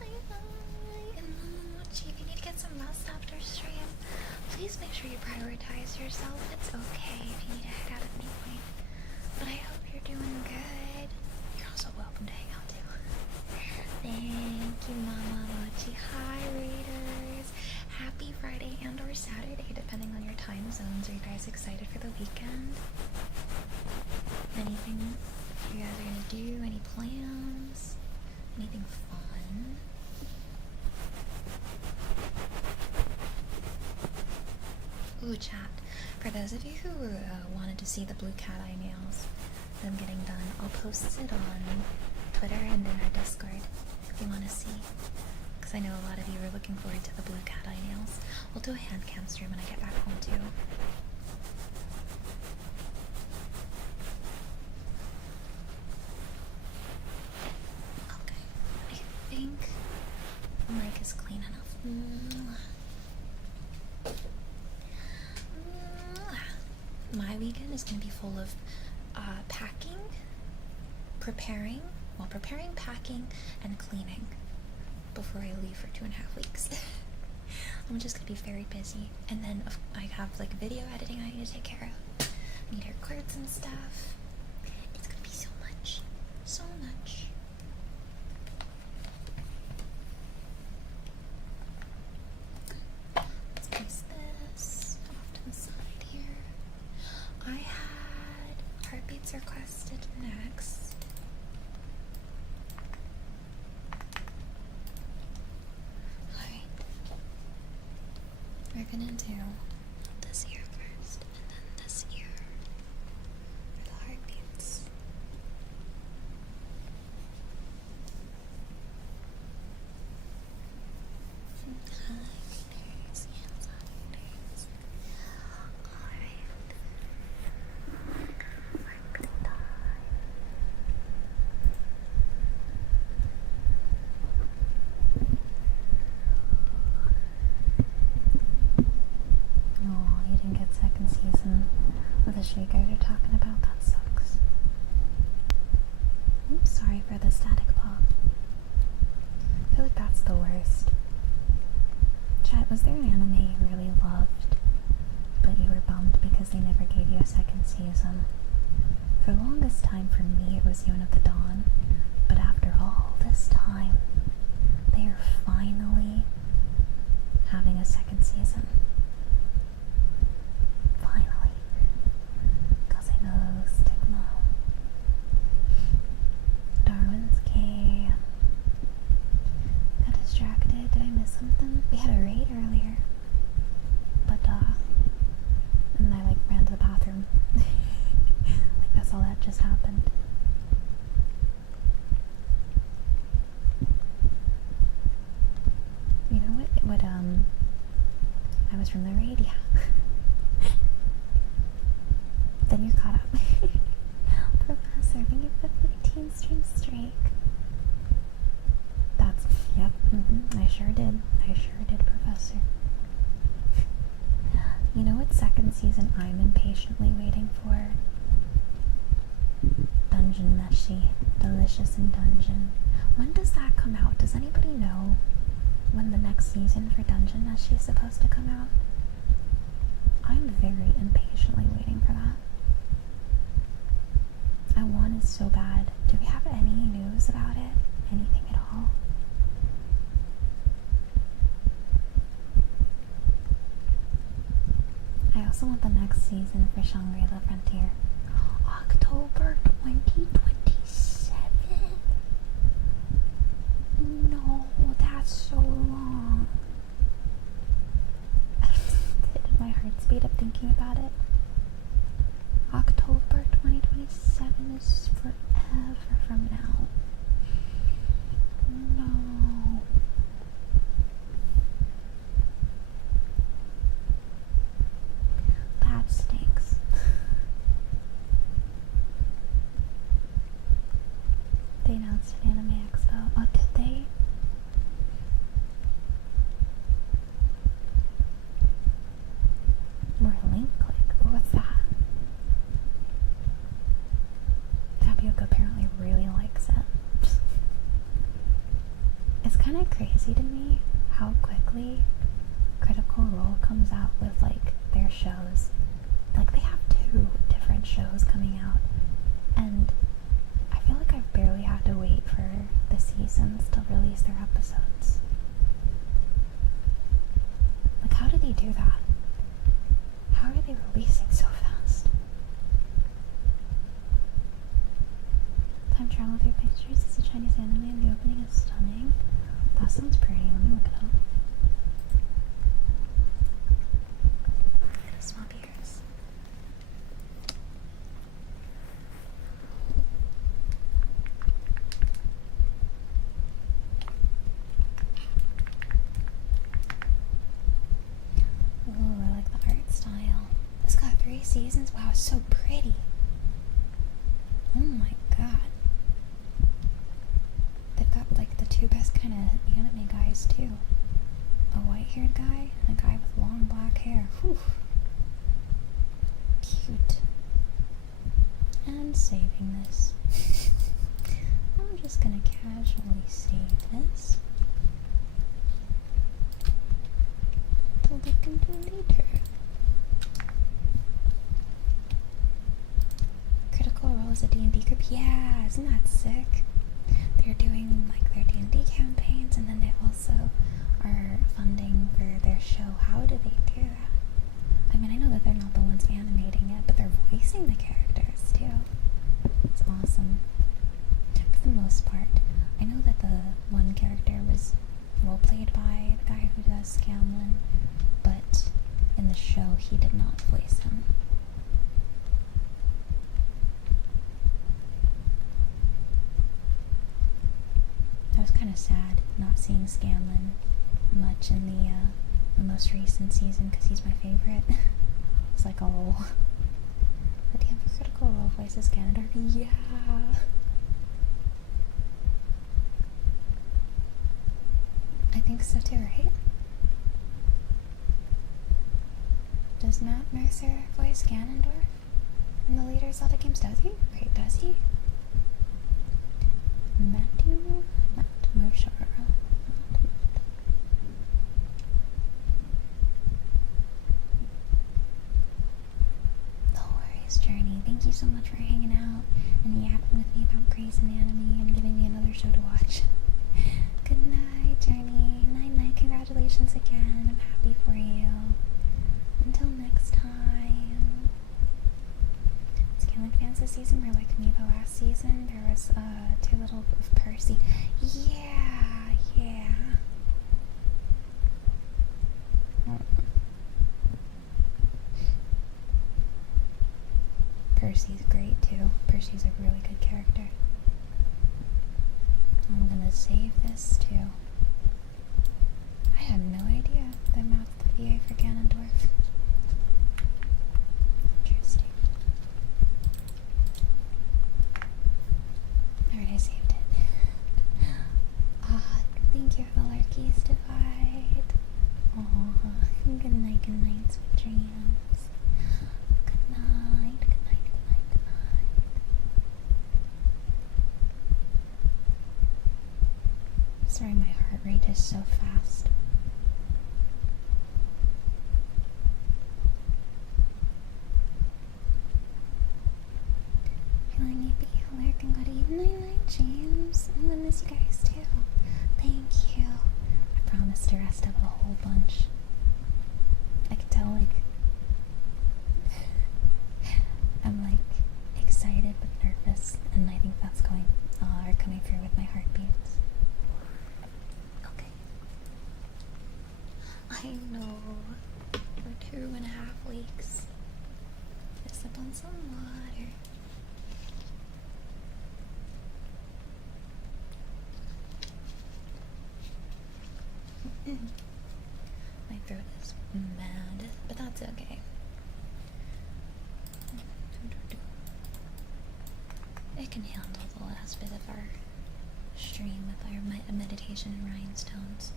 Hi, hi. And Mochi, if you need to get some rest after stream, please make sure you prioritize yourself. It's okay if you need to head out at any point. But I hope you're doing good. You're also welcome to hang out too. Thank you, Mama Mochi. Hi, Raiders. Happy Friday and or Saturday, depending on your time zones. Are you guys excited for the weekend? Anything you guys are gonna do? Any plans? Anything fun? Ooh, chat. For those of you who wanted to see the blue cat eye nails that I'm getting done, I'll post it on Twitter and in our Discord if you want to see. Because I know a lot of you are looking forward to the blue cat eye nails. We'll do a Handcam stream when I get back home too. Okay, I think the mic is clean enough. My weekend is going to be full of packing, preparing, packing, and cleaning before I leave for 2.5 weeks. I'm just going to be very busy. And then I have like video editing I need to take care of. I need to record some stuff. It's going to be so much. So much. Let's place this off to the side here. I had heartbeats requested next. Alright. We're gonna do this ear first, and then this ear for the heartbeats. There's hands on there's. Alright. Oh, you didn't get second season with the shaker you're talking about. That sucks. I'm sorry for the static pop. I feel like that's the worst. Chat, was there an anime you really loved, but you were bummed because they never gave you a second season? For the longest time for me, it was Yone of the Dawn, but after all this time, they are finally having a second season. Finally. Because I know stigma. Darwin's Cave. Got distracted. Did I miss something? We had a raid earlier. But, and then I, ran to the bathroom. That's all that just happened. You know what, I was from the raid, yeah. Then you're caught up. Professor, thank you for the 15 stream streak. That's, yep, I sure did, Professor. You know what second season I'm impatiently waiting for? Dungeon Meshi. Delicious in Dungeon. When does that come out? Does anybody know when the next season for Dungeon Meshi is supposed to come out? I'm very impatiently waiting for that. I want it so bad. Do we have any news about it? Anything at all? I also want the next season for Shangri-La Frontier. October 2027? No, that's so long. Did my heart speed up thinking about it? October 2027 is forever from now. No. That stinks. They announced an Anime Expo. Oh, did they? kind of crazy to me how quickly Critical Role comes out with like their shows. Like they have 2 different shows coming out, and I feel like I've barely had to wait for the seasons to release their episodes. Like, how do they do that? How are they releasing so fast? Time travel with your pictures. It's a Chinese anime and the opening is stunning. That sounds pretty. Let me look it up. Swap ears. Oh, I like the art style. This got 3 seasons. Wow, it's so pretty. Oh my god. They've got like the 2 best kind of anime guys too. A white-haired guy and a guy with long black hair. Whew. Cute. And saving this. I'm just gonna casually save this to look into later. Critical Role is a D&D group. Yeah, isn't that sick? They're doing like their D&D campaigns, and then they also are funding for their show. How do they do that? I mean, I know that they're not the ones animating it, but they're voicing the characters too. It's awesome. For the most part, I know that the one character was role played by the guy who does Scanlan, but in the show he did not voice him. I was kind of sad not seeing Scanlan much in the most recent season because he's my favorite. It's like, oh. But damn, for Critical Role voices Canada. Yeah. I think so too, right? Does Matt Mercer voice Ganondorf in the later Zelda games? Does he? Wait, does he? Matt Mercer. No worries, Journey. Thank you so much for hanging out and yapping with me about Grey's Anatomy and giving me another show to watch. Good night, Journey. Night-night. Congratulations again. I'm happy for you. Until next time. Scanlan fans this season were like me the last season. There was too little of Percy. Yeah. Percy's great too. Percy's a really good character. I'm gonna save this too. I had no idea that Matt's the VA for Ganondorf. Interesting. Alright, I saved it. Thank you for the Larkies Divide. Good night, sweet dreams. Good night. Sorry, my heart rate is so fast. Feeling yippee, alert, and good evening, night, James. I'm gonna miss you guys too. Thank you. I promise to rest up a whole bunch. I can tell, I'm excited but nervous, and I think that's coming through with my heartbeats. Okay. I know. For 2.5 weeks. Just sip on some water. My throat is mad, but that's okay. It can handle the last bit of our stream with our meditation and rhinestones.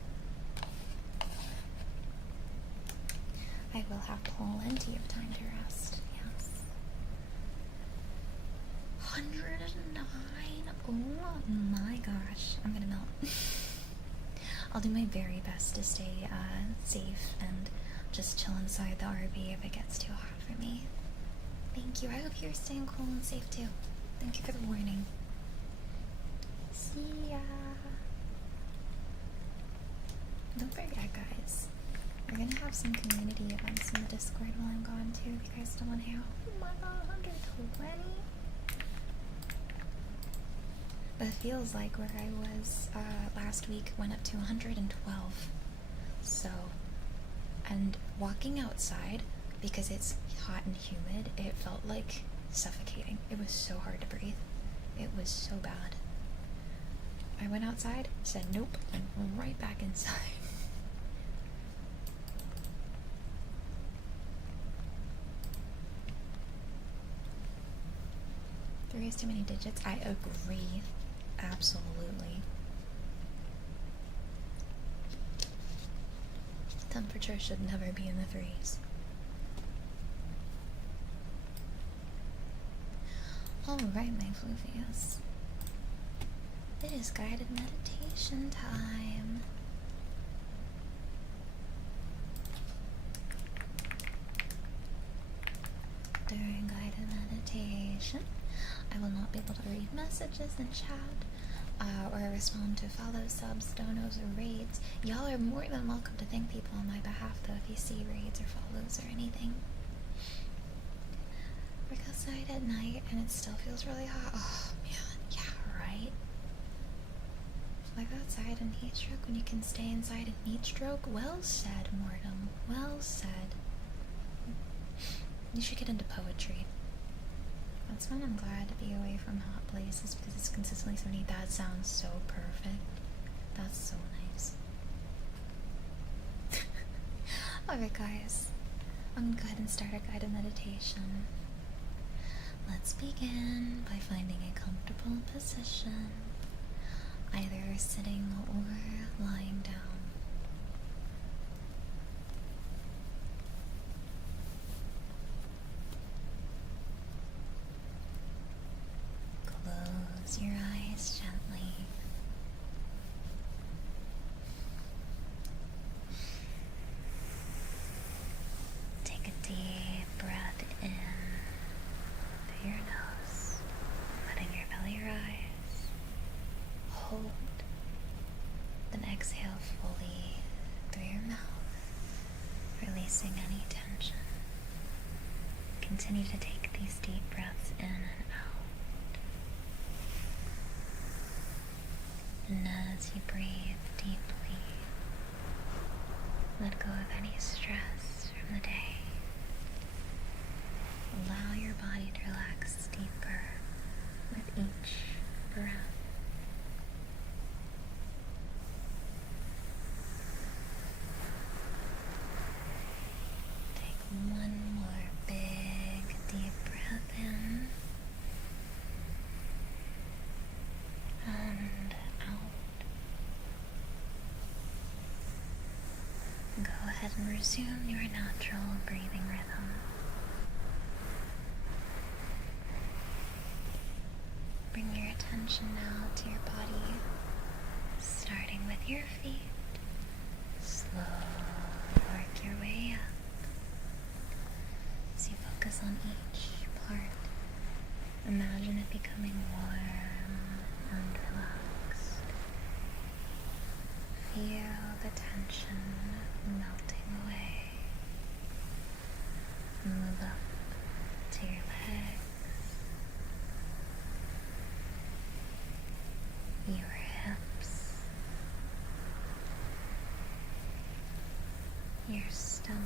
I will have plenty of time to rest, yes. 109. Oh my gosh, I'm gonna melt. I'll do my very best to stay safe and just chill inside the RV if it gets too hot for me. Thank you. I hope you're staying cool and safe too. Thank you for the warning. See ya. Don't forget, guys. We're gonna have some community events in the Discord while I'm gone too. If you guys still want to hang out. Oh my god, 120. But it feels like where I was last week went up to 112. So, and walking outside, because it's hot and humid, it felt like suffocating. It was so hard to breathe. It was so bad. I went outside, said nope, and went right back inside. 3 is too many digits. I agree. Absolutely. Temperature should never be in the 3s. Alright, my Floofies. It is guided meditation time. During guided meditation, I will not be able to read messages in chat, or respond to follows, subs, donos, or raids. Y'all are more than welcome to thank people on my behalf, though, if you see raids or follows or anything. Work outside at night and it still feels really hot. Oh, man, yeah, right? Like outside in heat stroke when you can stay inside in heat stroke? Well said, Mortem. Well said. You should get into poetry. That's when I'm glad to be away from hot places, because it's consistently so neat. That sounds so perfect. That's so nice. Alright, guys. I'm gonna go ahead and start our guided meditation. Let's begin by finding a comfortable position, either sitting or lying down. Close your eyes gently. Take a deep breath in through your nose, letting your belly rise. Hold, then exhale fully through your mouth, releasing any tension. Continue to take these deep breaths in and out. And as you breathe deeply, let go of any stress from the day. Allow your body to relax deeper with each breath. Take one more big deep breath in and out. Go ahead and resume your natural breathing rhythm. Bring your attention now to your body, starting with your feet. Slowly work your way up as you focus on each part. Imagine it becoming warm and relaxed. Feel the tension melting away. Move up to your legs, your hips, your stomach.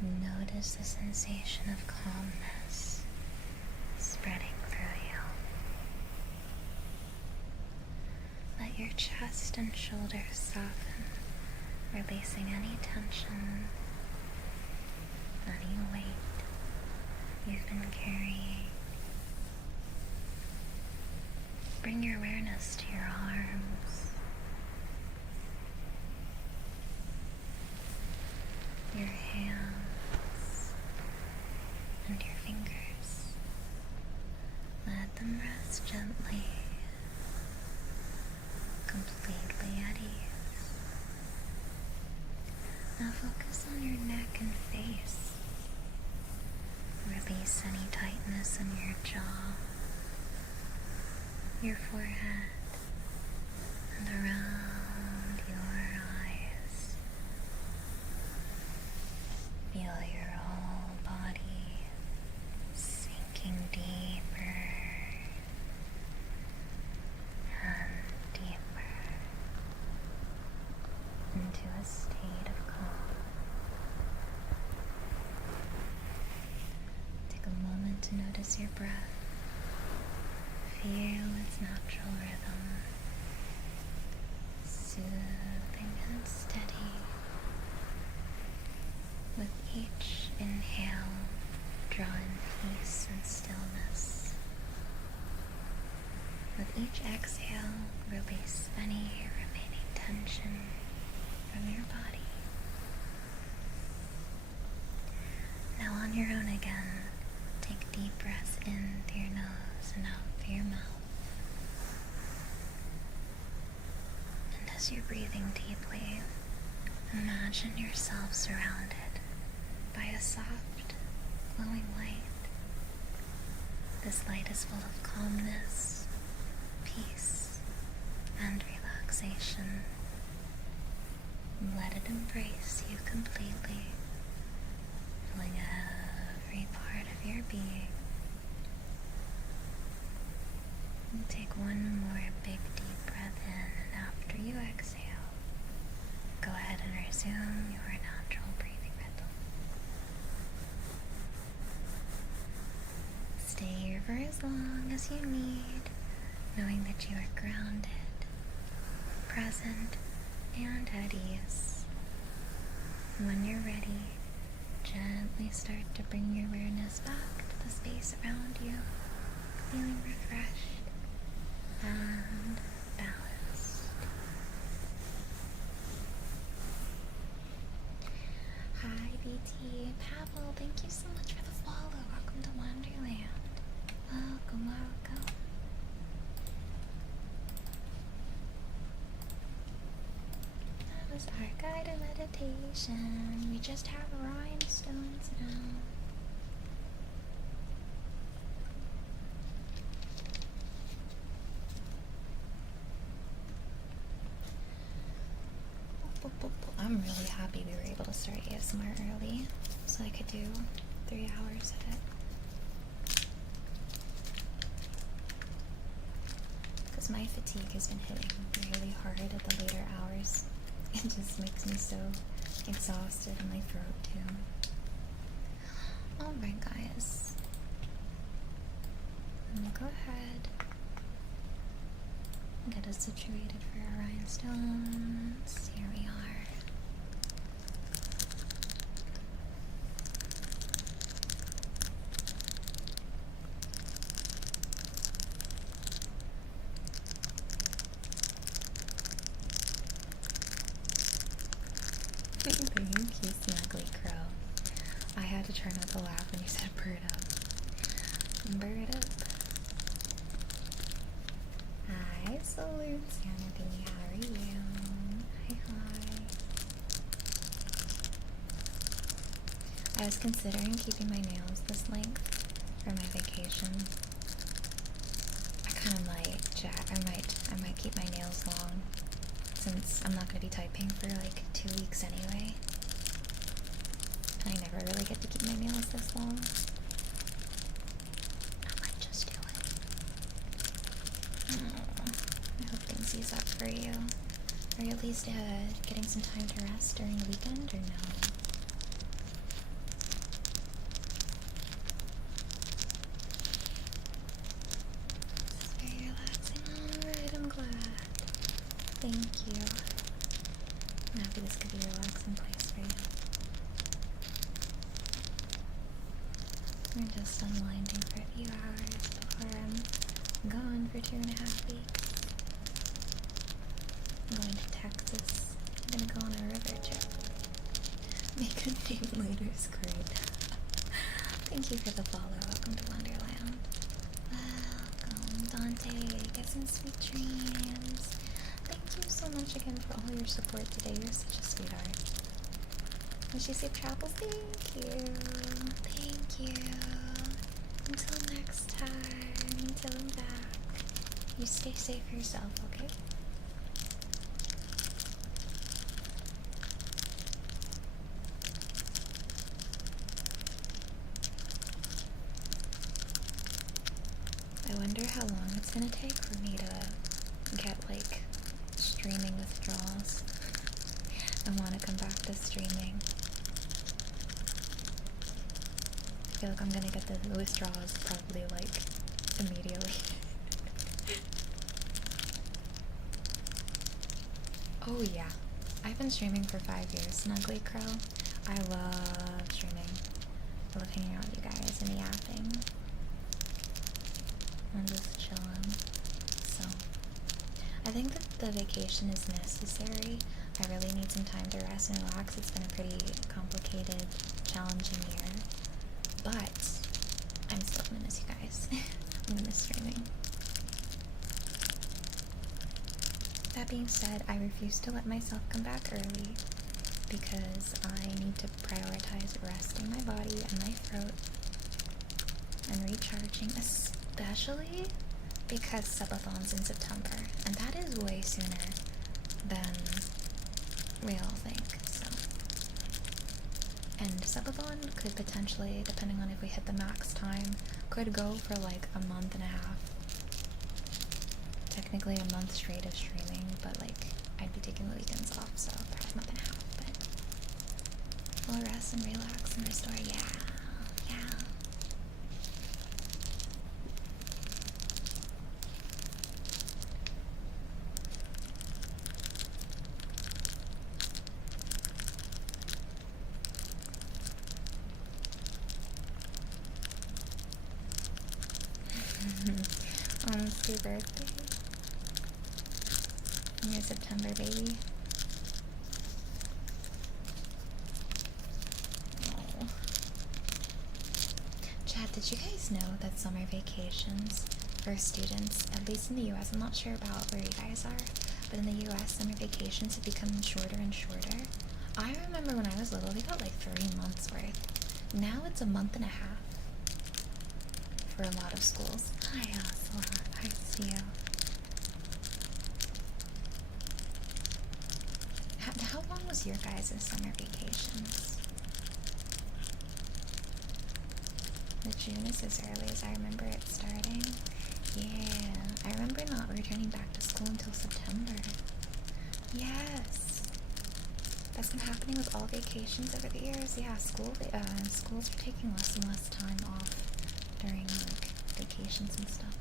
Notice the sensation of calmness spreading through you. Let your chest and shoulders soften, releasing any tension, any weight you've been carrying. Bring your awareness to your arms, your hands, and your fingers. Let them rest gently, completely Now focus on your neck and face. Release any tightness in your jaw, your forehead, and around your eyes. Feel your whole body sinking deeper and deeper into a state of calm. Take a moment to notice your breath. Feel its natural rhythm, soothing and steady. With each inhale, draw in peace and stillness. With each exhale, release any remaining tension from your body. Now on your own again, take deep breaths in through your nose and out through your mouth. And as you're breathing deeply, imagine yourself surrounded by a soft, glowing light. This light is full of calmness, peace, and relaxation. Let it embrace you completely, filling every part of your being. And take one more big deep breath in, and after you exhale, go ahead and resume your natural breathing rhythm. Stay here for as long as you need, knowing that you are grounded, present, and at ease. When you're ready, gently start to bring your awareness back to the space around you, feeling refreshed and balanced. Hi BT, Pavel, thank you so much for the follow. Welcome to Wonderland. Welcome, welcome. That was our guided meditation. We just have rhinestones now. I'm really happy we were able to start ASMR early, so I could do 3 hours of it. Because my fatigue has been hitting really hard at the later hours. It just makes me so exhausted in my throat too. Alright guys, I'm gonna go ahead and get us situated for our rhinestones. Here we are. Thank you, Snuggly Crow. I had to try not to laugh when you said bird up. Bird up. Hi, Salute Sanity. How are you? Hi, hi. I was considering keeping my nails this length for my vacation. I kind of might, I might keep my nails long, since I'm not going to be typing for like 2 weeks anyway. And I never really get to keep my nails this long. I might just do it. I hope things ease up for you. Are you at least getting some time to rest during the weekend, or no? This is very relaxing. Alright, I'm glad. Thank you. I'm happy this could be a relaxing place for you. We're just unwinding for a few hours before I'm gone for 2.5 weeks. I'm going to Texas. I'm gonna go on a river trip. Make a name later is great. Thank you for the follow. Welcome to Wonderland. Welcome, Dante. Get some sweet dreams. Thank you so much again for all your support today. You're such a sweetheart. Wish you safe travels. Thank you. Thank you. Until next time. Until I'm back. You stay safe yourself, okay? I wonder how long it's gonna take for me to get, like, streaming withdrawals. I want to come back to streaming. I feel like I'm gonna get the withdrawals probably, like, immediately. Oh yeah, I've been streaming for 5 years, Snuggly Crow. I love streaming. I love hanging out with you guys and yapping. And just chilling. So, I think that the vacation is necessary. I really need some time to rest and relax. It's been a pretty complicated, challenging year. But, I'm still gonna miss you guys. I'm gonna miss streaming. That being said, I refuse to let myself come back early because I need to prioritize resting my body and my throat and recharging, especially because subathon's in September, and that is way sooner than we all think, so. And subathon could potentially, depending on if we hit the max time, could go for like a month and a half. Technically a month straight of streaming, but like I'd be taking the weekends off, so probably a month and a half, but we'll rest and relax and restore. Yeah. Almost your birthday. Your September baby. Oh. Chat, did you guys know that summer vacations for students, at least in the US, I'm not sure about where you guys are, but in the US, summer vacations have become shorter and shorter. I remember when I was little, they got like 3 months worth. Now it's a month and a half for a lot of schools. Hi, Ocelot. I see you. How long was your guys' summer vacations? The June is as early as I remember it starting. Yeah, I remember not returning back to school until September. Yes. That's been happening with all vacations over the years. Yeah, schools are taking less and less time off during like vacations and stuff.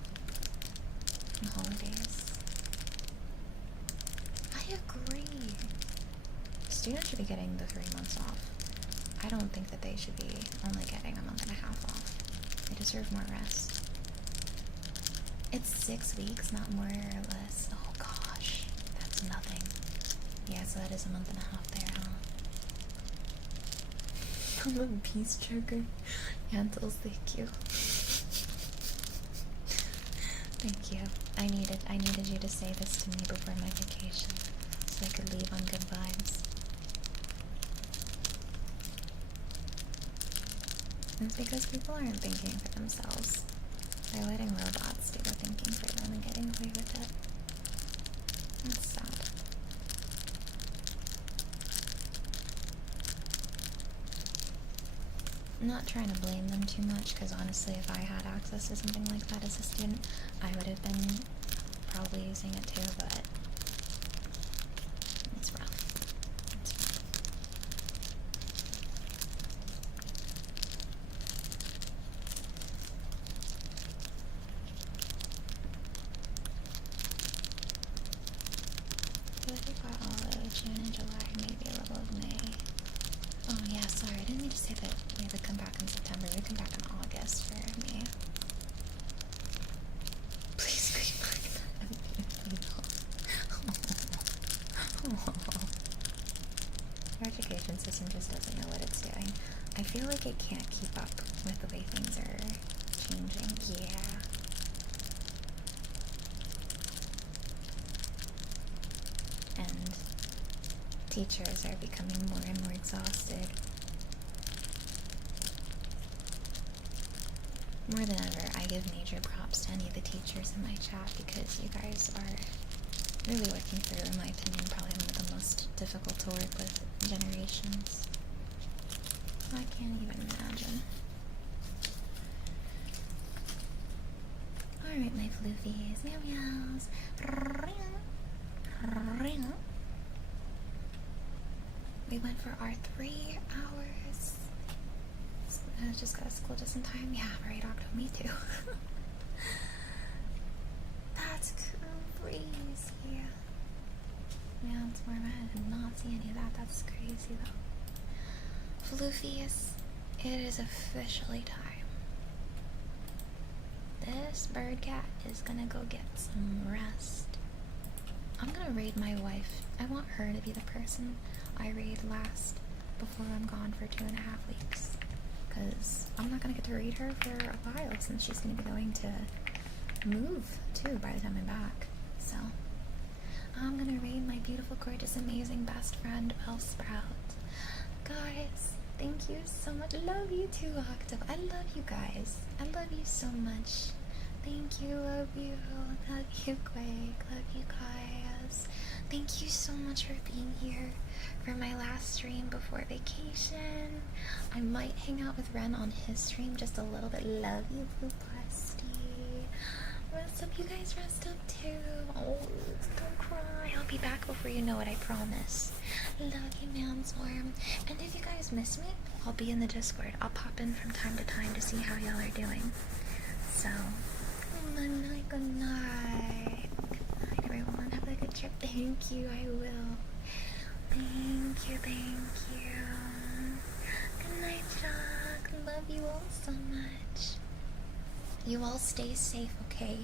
And holidays. I agree. Students should be getting the 3 months off. I don't think that they should be only getting a month and a half off. They deserve more rest. It's 6 weeks, not more or less. Oh gosh, that's nothing. Yeah, so that is a month and a half there, huh? I'm a peace choker. Yantles, thank you. Thank you. I needed you to say this to me before my vacation, so I could leave on good vibes. It's because people aren't thinking for themselves. They're letting robots do the thinking for them and getting away with it. That's sad. I'm not trying to blame them too much, because honestly, if I had access to something like that as a student, I would have been probably using it too, but it's rough. It's rough. I feel like we got all of June and July, maybe a little of May. Oh yeah, sorry, I didn't mean to say that we had to come back in September. We come back in August for me. Please be like that. Our education system just doesn't know what it's doing. I feel like it can't keep up with the way things are changing. Yeah. And Teachers are becoming more and more exhausted. More than ever, I give major props to any of the teachers in my chat because you guys are really working through, in my opinion, probably one of the most difficult to work with generations. I can't even imagine. Alright, my floofies. Meow meows. We went for our 3 hours. I just got to school just in time. Yeah, right, Octo. Me too. That's crazy. Yeah, that's where I'm at. I did not see any of that. That's crazy though. Floofies, it is officially time. This bird cat is gonna go get some rest. I'm gonna raid my wife. I want her to be the person I raid last before I'm gone for 2.5 weeks. Because I'm not gonna get to raid her for a while since she's gonna be going to move too by the time I'm back. So I'm gonna raid my beautiful, gorgeous, amazing best friend, Bellsprout. Guys, thank you so much. Love you too, Octave. I love you guys. I love you so much. Thank you, love you. Love you, Greg. Love you guys. Thank you so much for being here for my last stream before vacation. I might hang out with Ren on his stream just a little bit. Love you, Blue Plasty. Rest up, you guys. Rest up too. Oh, don't cry. I'll be back before you know it, I promise. Love you, Mansworm. And if you guys miss me, I'll be in the Discord. I'll pop in from time to time to see how y'all are doing. So, good night, good night. Good night, everyone. Have a good trip. Thank you, I will. Thank you, thank you. Good night, Chuck. Love you all so much. You all stay safe, okay?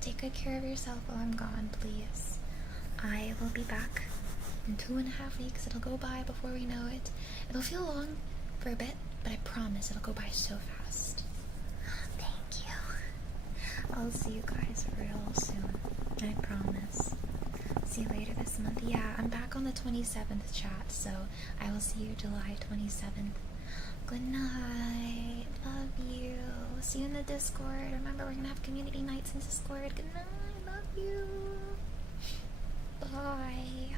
Take good care of yourself while I'm gone, please. I will be back in 2.5 weeks. It'll go by before we know it. It'll feel long for a bit, but I promise it'll go by so fast. Thank you. I'll see you guys real soon. I promise. See you later this month. Yeah, I'm back on the 27th, chat, so I will see you July 27th. Good night. Love you. See you in the Discord. Remember, we're gonna have community nights in Discord. Good night. Love you. Bye.